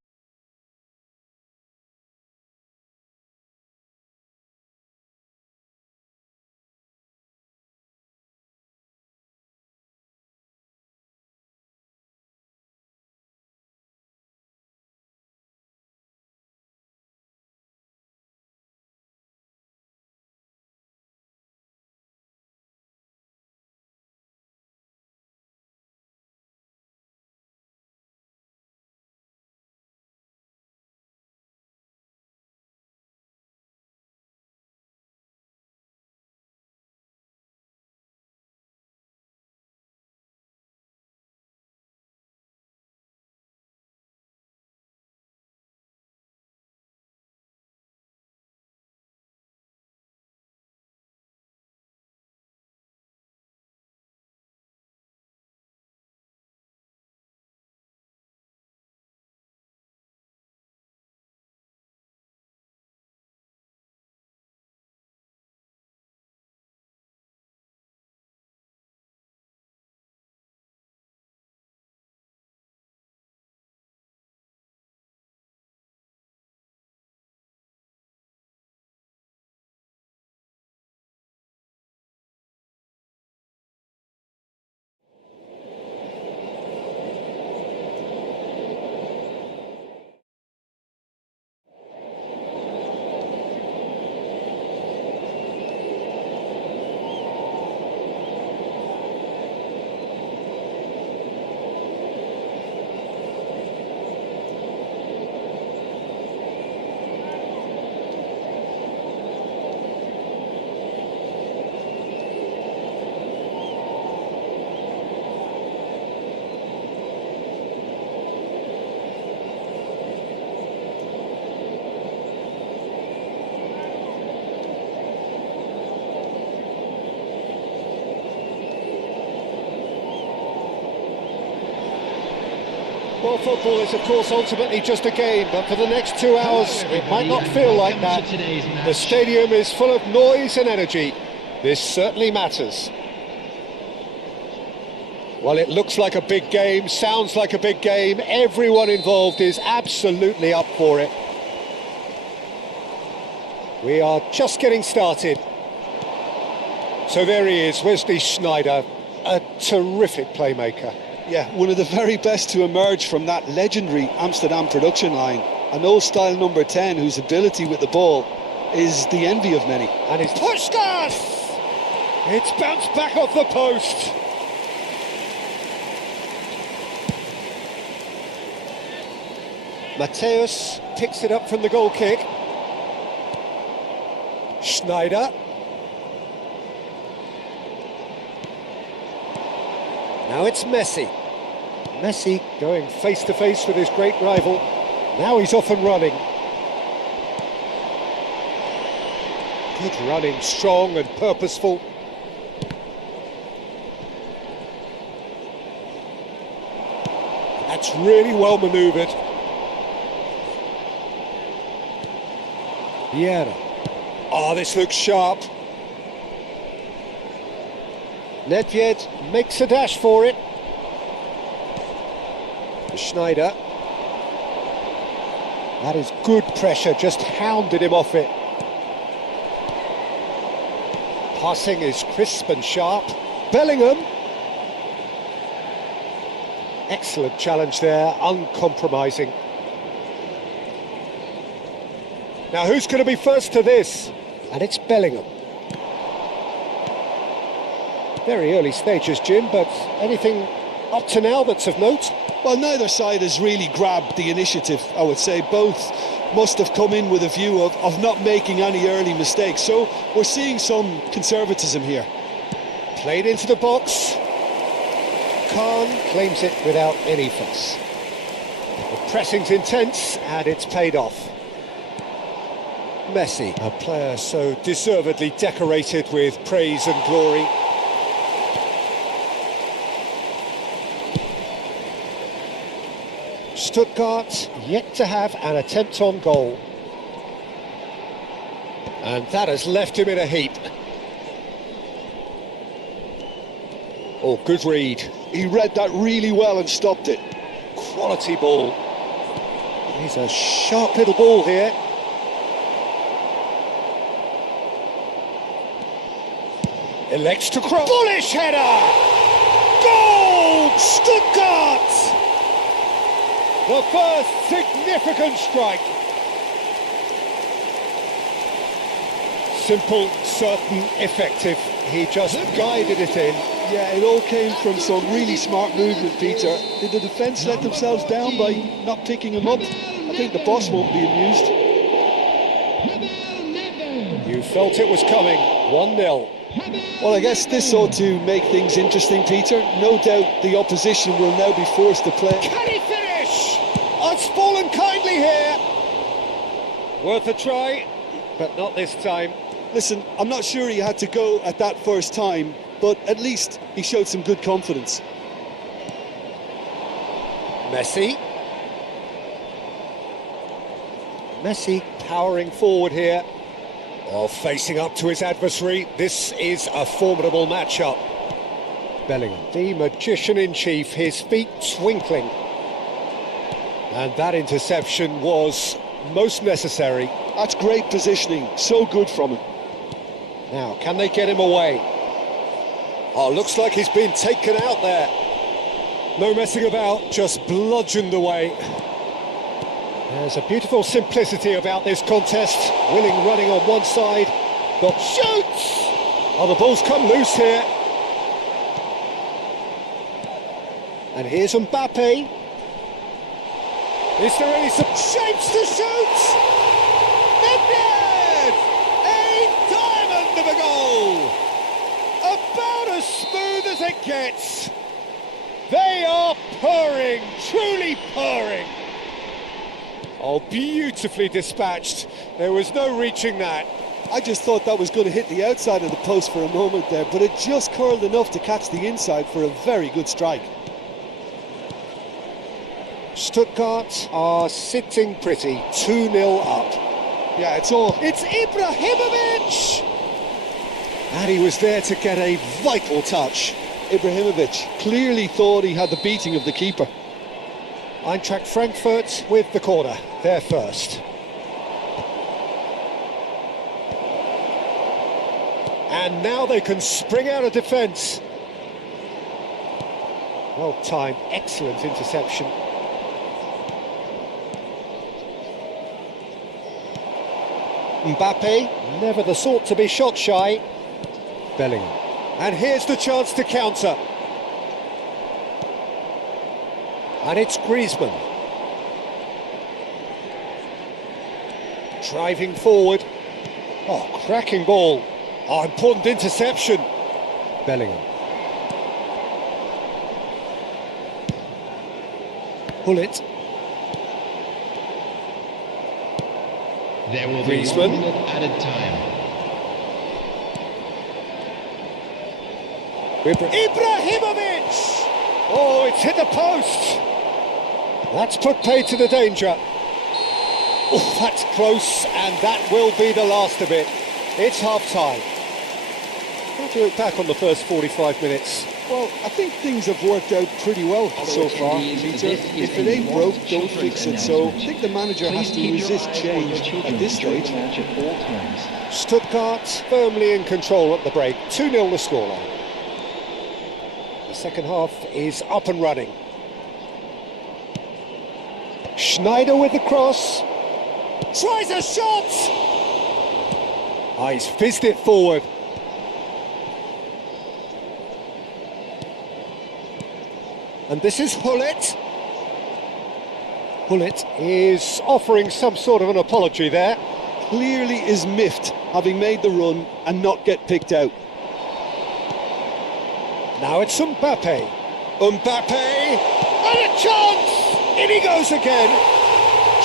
Well, football is, of course, ultimately just a game, but for the next 2 hours, it might not feel like that. The stadium is full of noise and energy. This certainly matters. Well, it looks like a big game, sounds like a big game. Everyone involved is absolutely up for it. We are just getting started. So there he is, Wesley Sneijder, a terrific playmaker. Yeah, one of the very best to emerge from that legendary Amsterdam production line. An old-style number 10 whose ability with the ball is the envy of many. And it's Puskás! It's bounced back off the post. Matthäus picks it up from the goal kick. Sneijder. Now it's Messi. Messi going face-to-face with his great rival. Now he's off and running. Good running, strong and purposeful. That's really well manoeuvred. Vieira. Oh, this looks sharp. Nedved makes a dash for it. Sneijder. That is good pressure, just hounded him off it. Passing is crisp and sharp. Bellingham. Excellent challenge there, uncompromising. Now who's going to be first to this? And it's Bellingham. Very early stages, Jim, but anything up to now that's of note? Well, neither side has really grabbed the initiative, I would say. Both must have come in with a view of not making any early mistakes. So we're seeing some conservatism here. Played into the box. Khan claims it without any fuss. The pressing's intense and it's paid off. Messi, a player so deservedly decorated with praise and glory. Stuttgart yet to have an attempt on goal. And that has left him in a heap. Oh, good read. He read that really well and stopped it. Quality ball. He's a sharp little ball here. Elects to cross. Bullish header! Goal! Stuttgart! The first significant strike. Simple, certain, effective. He just guided it in. Yeah, it all came from some really smart movement, Peter. Did the defence let themselves down by not picking him up? I think the boss won't be amused. You felt it was coming. 1-0. Well, I guess this ought to make things interesting, Peter. No doubt the opposition will now be forced to play. Can he finish? It's fallen kindly here. Worth a try, but not this time. Listen, I'm not sure he had to go at that first time, but at least he showed some good confidence. Messi. Messi powering forward here. Oh, facing up to his adversary. This is a formidable matchup. Bellingham, the magician-in-chief, his feet twinkling. And that interception was most necessary. That's great positioning, so good from him. Now, can they get him away? Oh, looks like he's been taken out there. No messing about, just bludgeoned away. There's a beautiful simplicity about this contest. Willing running on one side. Got shoots! Oh, the ball's come loose here. And here's Mbappe. Is there any shapes to shoot? Nedved! A diamond of a goal! About as smooth as it gets. They are purring, truly purring. Oh, beautifully dispatched. There was no reaching that. I just thought that was going to hit the outside of the post for a moment there, but it just curled enough to catch the inside for a very good strike. Stuttgart are sitting pretty, 2-0 up. Yeah, it's Ibrahimovic! And he was there to get a vital touch. Ibrahimovic clearly thought he had the beating of the keeper. Eintracht Frankfurt with the corner, they're first. And now they can spring out of defence. Well timed, excellent interception. Mbappe, never the sort to be shot shy. Bellingham. And here's the chance to counter. And it's Griezmann. Driving forward. Oh, cracking ball. Oh, important interception. Bellingham. Hullet. There will be Griezmann. 1 minute added time. Ibrahimovic! Oh, it's hit the post. That's put paid to the danger. Oh, that's close, and that will be the last of it. It's half-time. How do you look back on the first 45 minutes? Well, I think things have worked out pretty well so far, Peter. If it ain't broke, don't fix it. So I think the manager has to resist change at this stage. Stuttgart firmly in control at the break. 2-0 the scoreline. The second half is up and running. Schneider with the cross. Tries a shot! Oh, he's fizzed it forward. And this is Hullet. Hullet is offering some sort of an apology there. Clearly is miffed, having made the run and not get picked out. Now it's Mbappe. Mbappe! And a chance! In he goes again.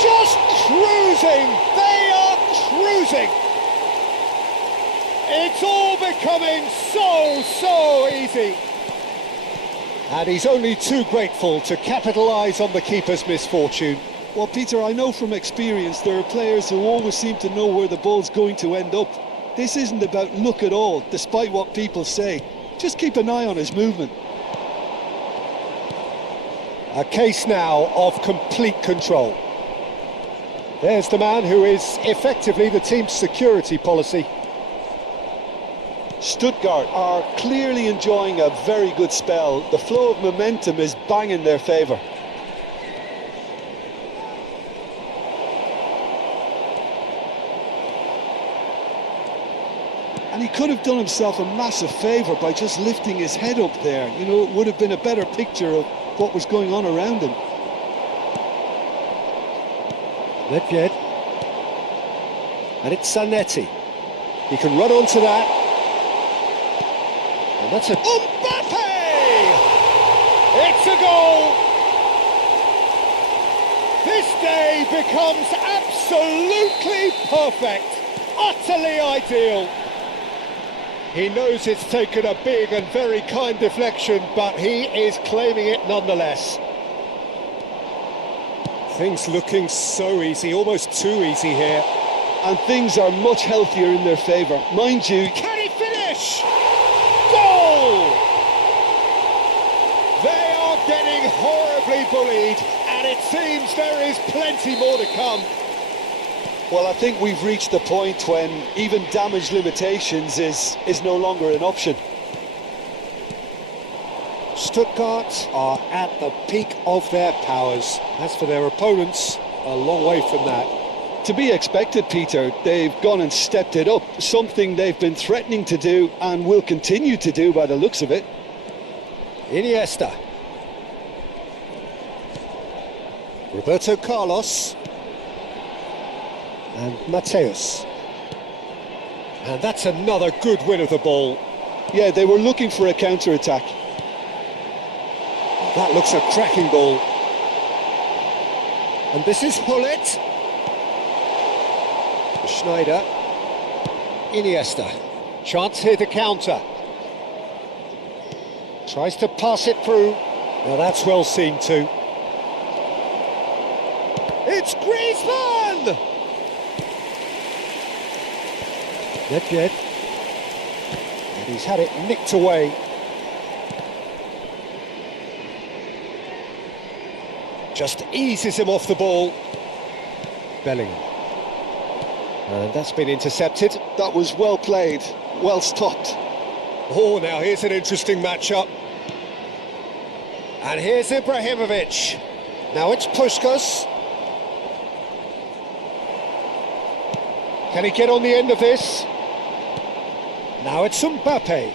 Just cruising. They are cruising. It's all becoming so easy. And he's only too grateful to capitalise on the keeper's misfortune. Well, Peter, I know from experience there are players who always seem to know where the ball's going to end up. This isn't about luck at all, despite what people say. Just keep an eye on his movement. A case now of complete control. There's the man who is effectively the team's security policy. Stuttgart are clearly enjoying a very good spell. The flow of momentum is bang in their favour. And he could have done himself a massive favour by just lifting his head up there. You know, it would have been a better picture of what was going on around him. Nedved. And it's Zanetti. He can run onto that. And that's a... Mbappe! It's a goal! This day becomes absolutely perfect. Utterly ideal. He knows it's taken a big and very kind deflection, but he is claiming it nonetheless. Things looking so easy, almost too easy here. And things are much healthier in their favour. Mind you... Can he finish? Goal! They are getting horribly bullied, and it seems there is plenty more to come. Well, I think we've reached the point when even damage limitations is no longer an option. Stuttgart are at the peak of their powers. As for their opponents, a long way from that. To be expected, Peter. They've gone and stepped it up, something they've been threatening to do and will continue to do by the looks of it. Iniesta. Roberto Carlos. And Mateus. And that's another good win of the ball. Yeah, they were looking for a counter-attack. That looks a cracking ball. And this is Hullet. Schneider. Iniesta. Chance here to counter. Tries to pass it through. Now that's well seen too. It's Griezmann! Nedved. And he's had it nicked away. Just eases him off the ball. Bellingham. And that's been intercepted. That was well played, well stopped. Oh, now here's an interesting matchup. And here's Ibrahimovic. Now it's Puskas. Can he get on the end of this? Now it's Mbappe.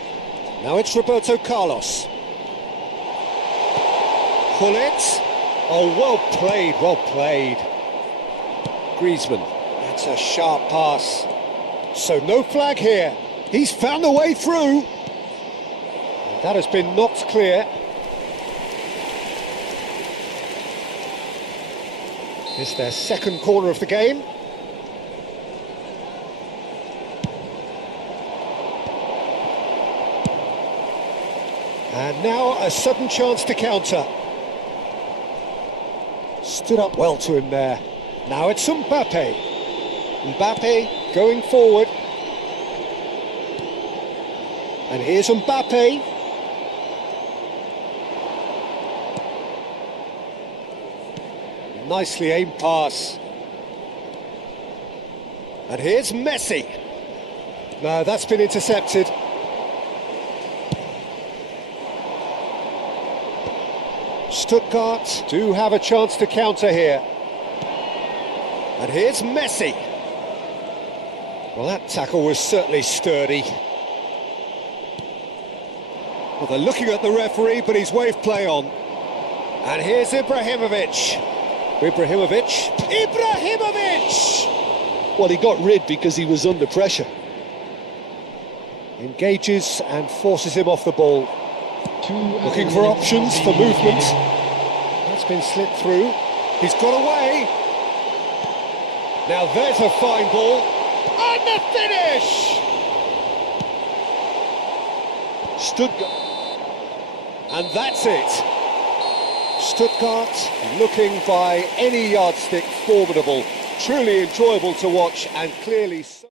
Now it's Roberto Carlos. Gullit. Oh, well played, well played. Griezmann. That's a sharp pass. So no flag here. He's found a way through. And that has been knocked clear. It's their second corner of the game. And now a sudden chance to counter. Stood up well to him there. Now it's Mbappe. Mbappe going forward. And here's Mbappe. Nicely aimed pass. And here's Messi. No, that's been intercepted. Stuttgart do have a chance to counter here. And here's Messi. Well, that tackle was certainly sturdy. Well, they're looking at the referee, but he's waved play on. And here's Ibrahimovic. Ibrahimovic. Well, he got rid because he was under pressure. Engages and forces him off the ball. Looking for options for movement. That's been slipped through. He's got away. Now there's a fine ball. And the finish! Stuttgart. And that's it. Stuttgart looking by any yardstick formidable. Truly enjoyable to watch and clearly so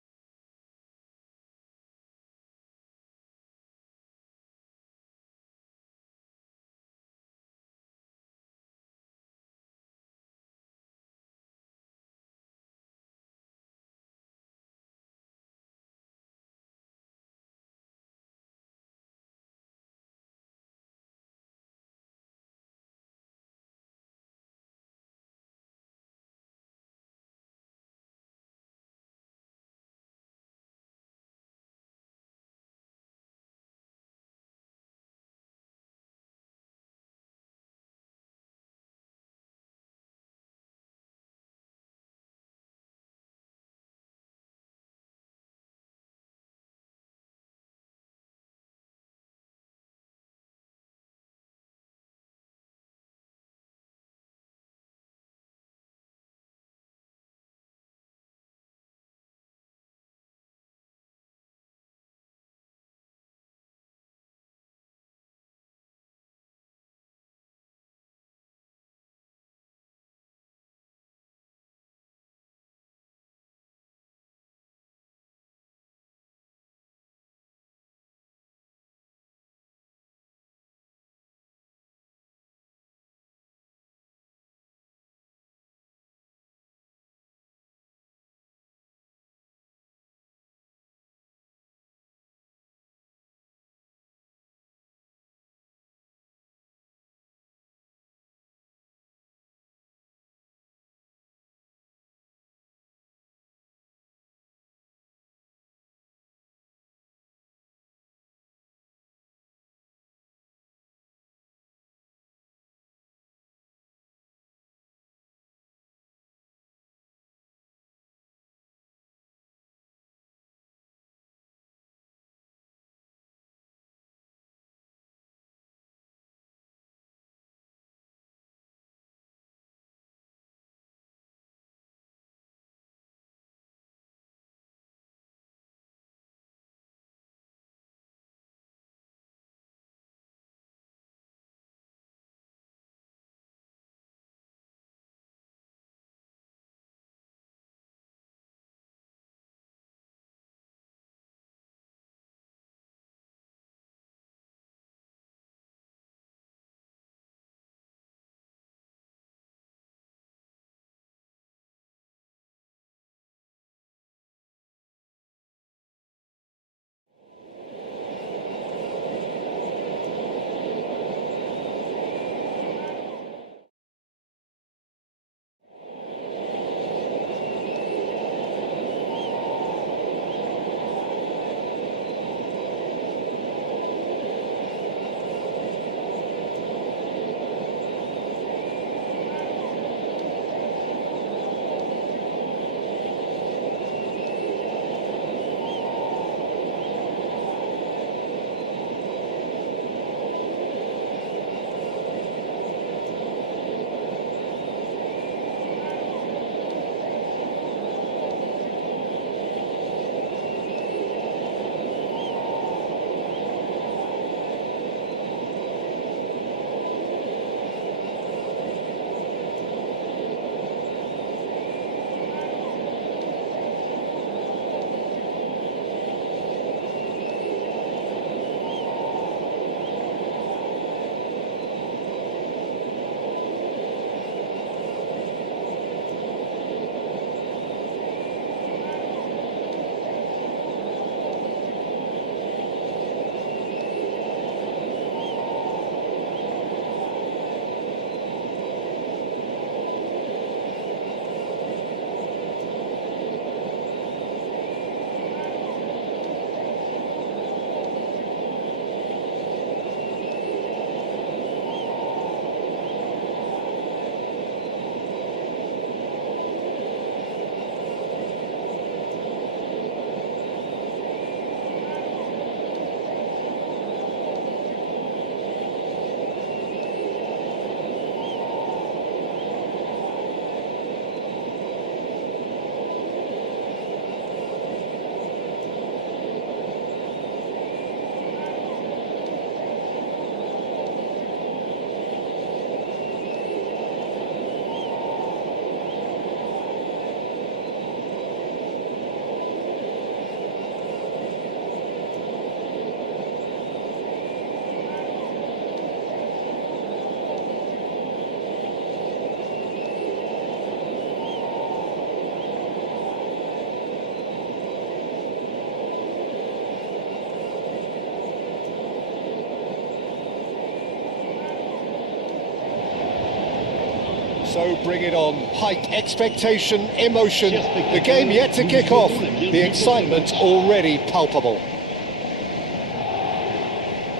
So bring it on. Hype, expectation, emotion. The game yet to kick off. The excitement already palpable.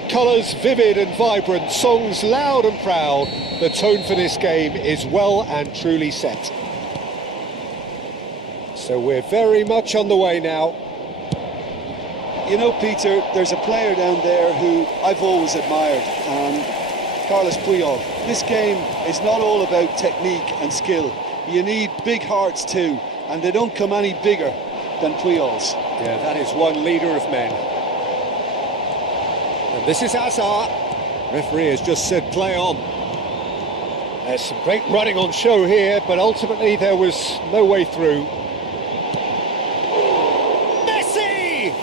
Colours vivid and vibrant, songs loud and proud. The tone for this game is well and truly set. So we're very much on the way now. You know, Peter, there's a player down there who I've always admired, Carlos Puyol. This game is not all about technique and skill. You need big hearts too, and they don't come any bigger than Puyol's. Yeah, that is one leader of men. And this is Hazard. Referee has just said play on. There's some great running on show here, but ultimately there was no way through. Messi!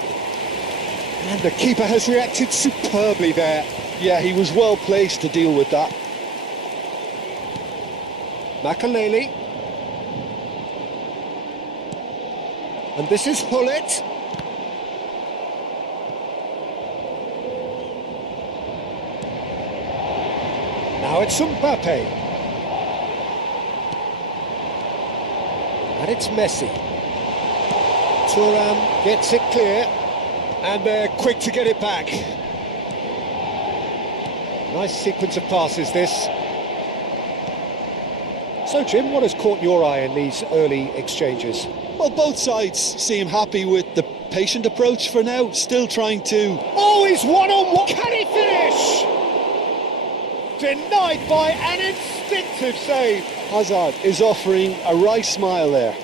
And the keeper has reacted superbly there. Yeah, he was well placed to deal with that. Makaleli. And this is Hullet. Now it's Mbappe. And it's Messi. Thuram gets it clear. And they're quick to get it back. Nice sequence of passes, this. So, Jim, what has caught your eye in these early exchanges? Well, both sides seem happy with the patient approach for now, still trying to... Oh, he's one-on-one! Can he finish? Denied by an instinctive save. Hazard is offering a wry smile there.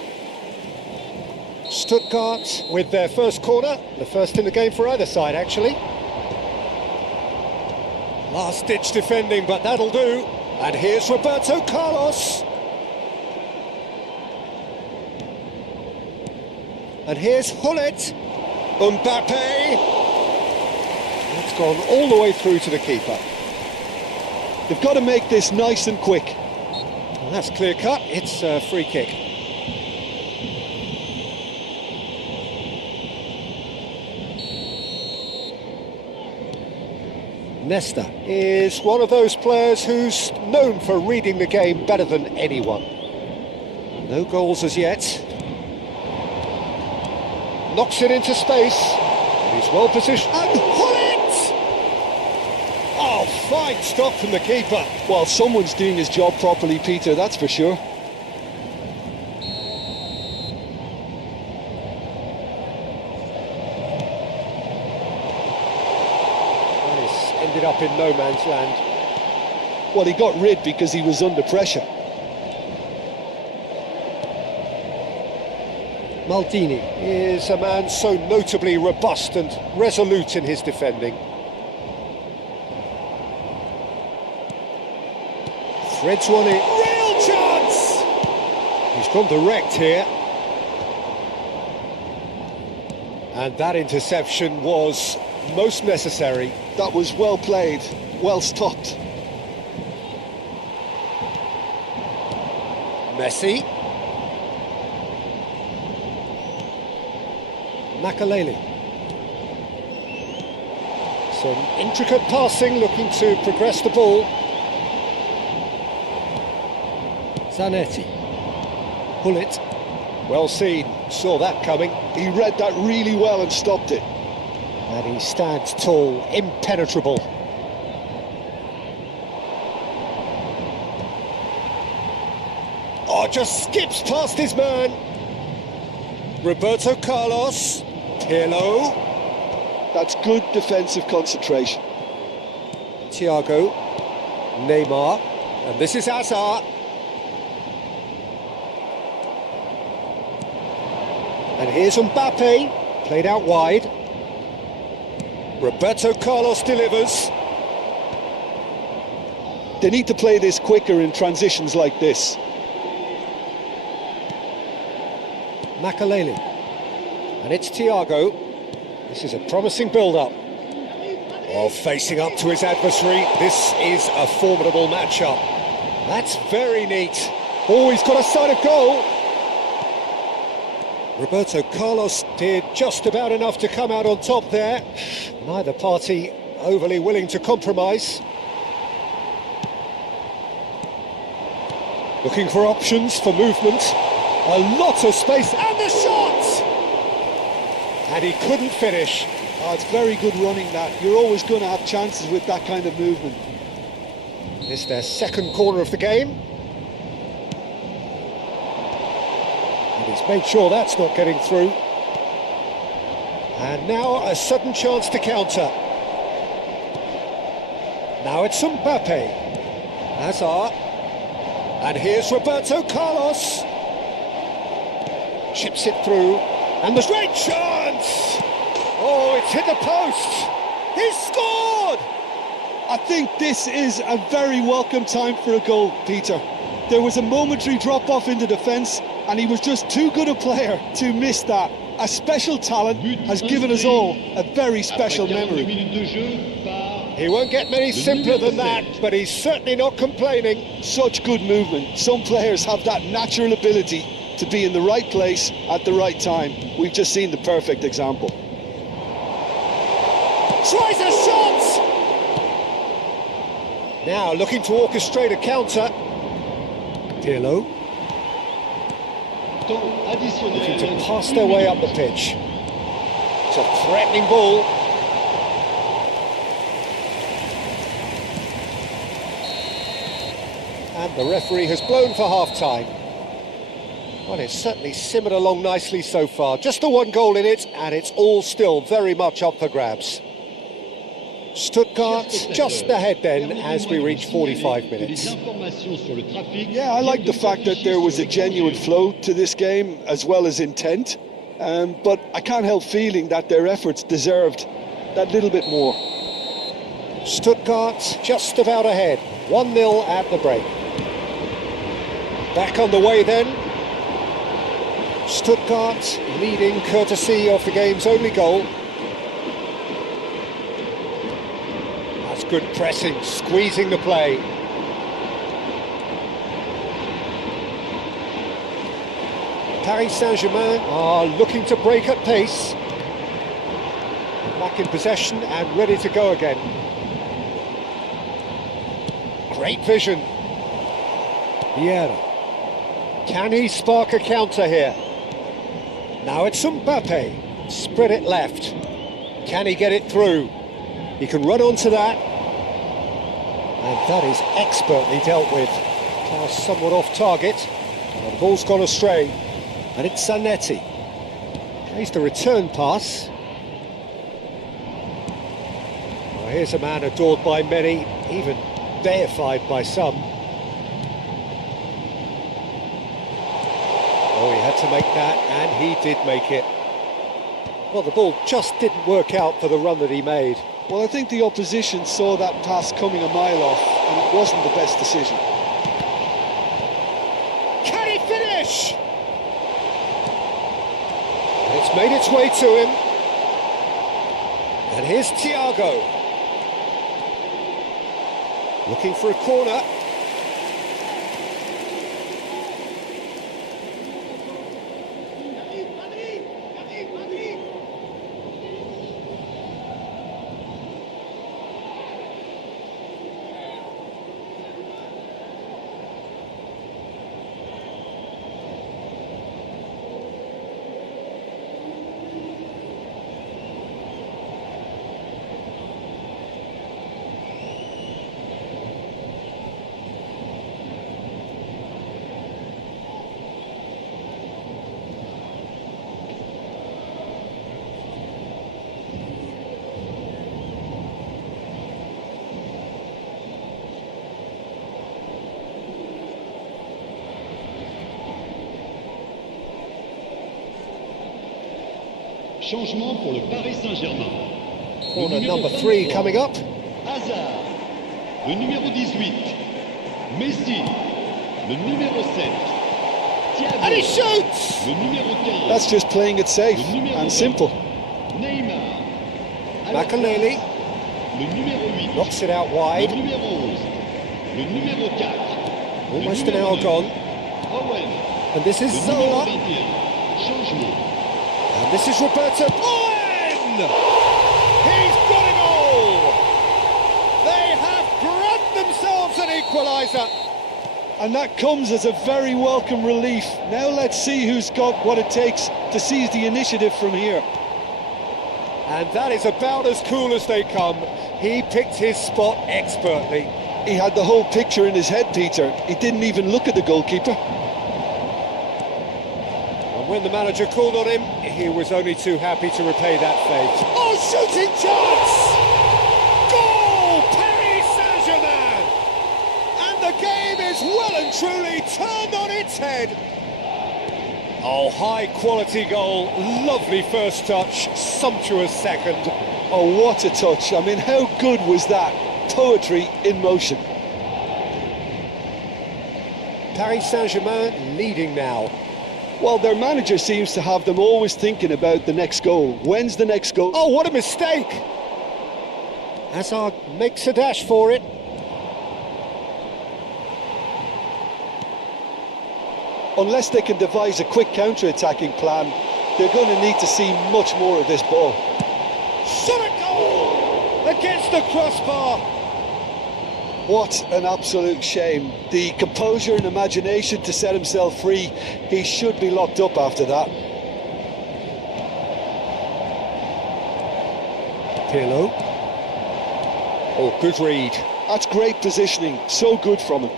Stuttgart with their first corner, the first in the game for either side, actually. Last-ditch defending, but that'll do. And here's Roberto Carlos. And here's Hullet. Mbappe. It's gone all the way through to the keeper. They've got to make this nice and quick. And that's clear cut. It's a free kick. Nesta is one of those players who's known for reading the game better than anyone. No goals as yet. Knocks it into space. He's well positioned. And Hullet! Oh, fine stop from the keeper. Well, someone's doing his job properly, Peter, that's for sure. Ended up in no man's land. Well, he got rid because he was under pressure. Maldini is a man so notably robust and resolute in his defending. Threads one in. Real chance! He's gone direct here. And that interception was most necessary. That was well played, well stopped. Messi. Makaleli. Some intricate passing, looking to progress the ball. Zanetti. Hullet. Well seen, saw that coming. He read that really well and stopped it. And he stands tall, impenetrable. Oh, just skips past his man. Roberto Carlos. Pirlo. That's good defensive concentration. Thiago. Neymar. And this is Hazard. And here's Mbappe. Played out wide. Roberto Carlos delivers. They need to play this quicker in transitions like this. Makaleli. And it's Thiago. This is a promising build-up. While facing up to his adversary, this is a formidable matchup. That's very neat. Oh, he's got a sight of goal. Roberto Carlos did just about enough to come out on top there. Neither party overly willing to compromise. Looking for options for movement. A lot of space, and the shot! And he couldn't finish. Oh, it's very good running, that. You're always going to have chances with that kind of movement. It's their second corner of the game. And he's made sure that's not getting through. And now a sudden chance to counter. Now it's Mbappe. Hazard. And here's Roberto Carlos. Chips it through. And there's great chance! Oh, it's hit the post! He's scored! I think this is a very welcome time for a goal, Peter. There was a momentary drop-off into defence, and he was just too good a player to miss that. A special talent has given us all a very special memory. He won't get many simpler than that, but he's certainly not complaining. Such good movement. Some players have that natural ability to be in the right place at the right time. We've just seen the perfect example. Tries a shot! Now looking to orchestrate a counter. Pirlo. Looking to pass their way up the pitch. It's a threatening ball. And the referee has blown for half-time. Well, it's certainly simmered along nicely so far. Just the one goal in it, and it's all still very much up for grabs. Stuttgart just ahead then as we reach 45 minutes. Yeah, I like the fact that there was a genuine flow to this game as well as intent. But I can't help feeling that their efforts deserved that little bit more. Stuttgart just about ahead. 1-0 at the break. Back on the way then. Stuttgart leading courtesy of the game's only goal. That's good pressing, squeezing the play. Paris Saint-Germain are looking to break at pace. Back in possession and ready to go again. Great vision. Vieira. Can he spark a counter here? Now it's Mbappe. Spread it left. Can he get it through? He can run onto that. And that is expertly dealt with. Now somewhat off target. And the ball's gone astray. And it's Zanetti. Plays the return pass. Well, here's a man adored by many, even deified by some. Oh, he had to make that, and he did make it. Well, the ball just didn't work out for the run that he made. Well, I think the opposition saw that pass coming a mile off, and it wasn't the best decision. Can he finish? It's made its way to him. And here's Thiago. Looking for a corner. Changement pour le Paris Saint-Germain. Corner number 3 coming up. Hazard, le numéro 18. Messi, le numéro 7. Thiago, And he shoots! le numéro 15. That's just playing it safe and simple. Neymar. Makaleli Le numéro 8. knocks it out Le wide. numéro 11. Le numéro 4. Almost an hour gone. Owen. And this is Le numéro Zola. 21. Changement. And this is Roberto. Owen! He's got it all! They have grabbed themselves an equaliser. And that comes as a very welcome relief. Now let's see who's got what it takes to seize the initiative from here. And that is about as cool as they come. He picked his spot expertly. He had the whole picture in his head, Peter. He didn't even look at the goalkeeper. And when the manager called on him, he was only too happy to repay that fate. Oh, shooting chance! Goal! Paris Saint-Germain! And the game is well and truly turned on its head. Oh, high-quality goal, lovely first touch, sumptuous second. Oh, what a touch. I mean, how good was that? Poetry in motion. Paris Saint-Germain leading now. Well, their manager seems to have them always thinking about the next goal. When's the next goal? Oh, what a mistake! Hazard makes a dash for it. Unless they can devise a quick counter-attacking plan, they're going to need to see much more of this ball. Shot a goal! Against the crossbar! What an absolute shame. The composure and imagination to set himself free. He should be locked up after that. Pirlo. Oh, good read. That's great positioning. So good from him.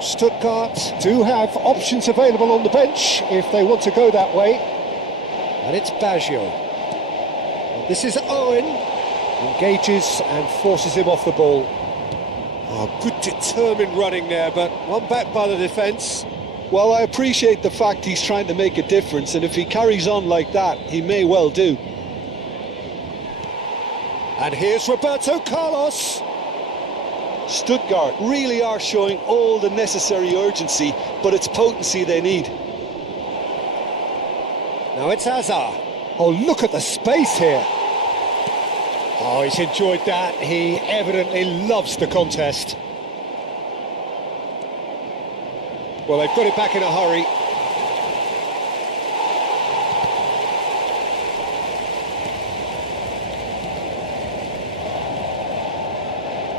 Stuttgart do have options available on the bench if they want to go that way. And it's Baggio. And this is Owen. Engages and forces him off the ball. Oh, good determined running there, but one back by the defence. Well, I appreciate the fact he's trying to make a difference, and if he carries on like that, he may well do. And here's Roberto Carlos. Stuttgart really are showing all the necessary urgency, but it's potency they need. Now it's Hazard. Oh, look at the space here. Oh, he's enjoyed that. He evidently loves the contest. Well, they've got it back in a hurry.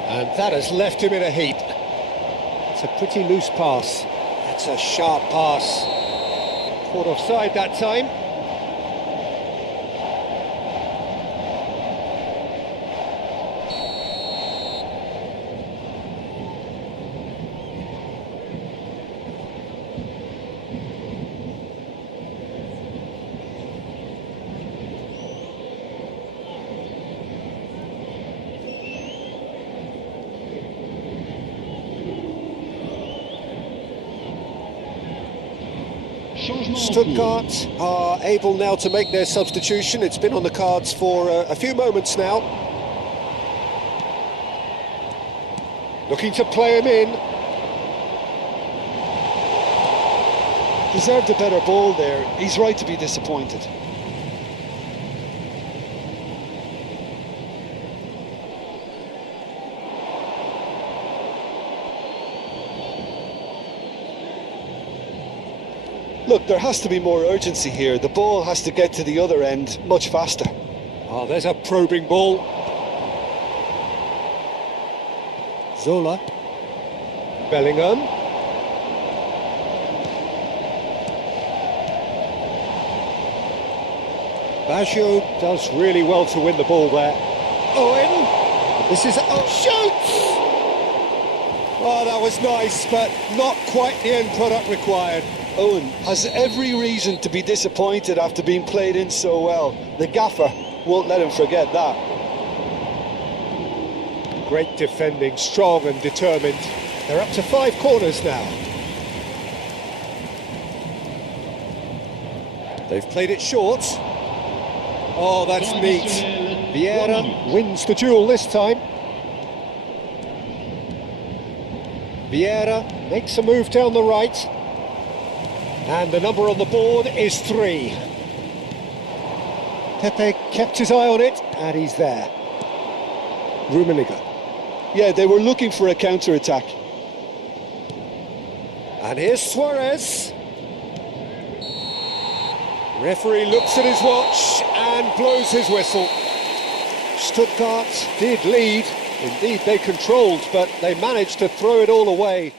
And that has left him in a heap. It's a pretty loose pass. That's a sharp pass. Caught offside that time. Stuttgart are able now to make their substitution. It's been on the cards for a few moments now. Looking to play him in. Deserved a better ball there. He's right to be disappointed. Look, there has to be more urgency here. The ball has to get to the other end much faster. Oh, there's a probing ball. Zola. Bellingham. Baggio does really well to win the ball there. Owen. This is... Oh, shoots! Oh, that was nice, but not quite the end product required. Owen has every reason to be disappointed after being played in so well. The gaffer won't let him forget that. Great defending, strong and determined. They're up to 5 corners now. They've played it short. Oh, that's neat. Vieira wins the duel this time. Vieira makes a move down the right. And the number on the board is 3. Pepe kept his eye on it, and he's there. Rummenigge. Yeah, they were looking for a counter-attack. And here's Suarez. Referee looks at his watch and blows his whistle. Stuttgart did lead. Indeed, they controlled, but they managed to throw it all away.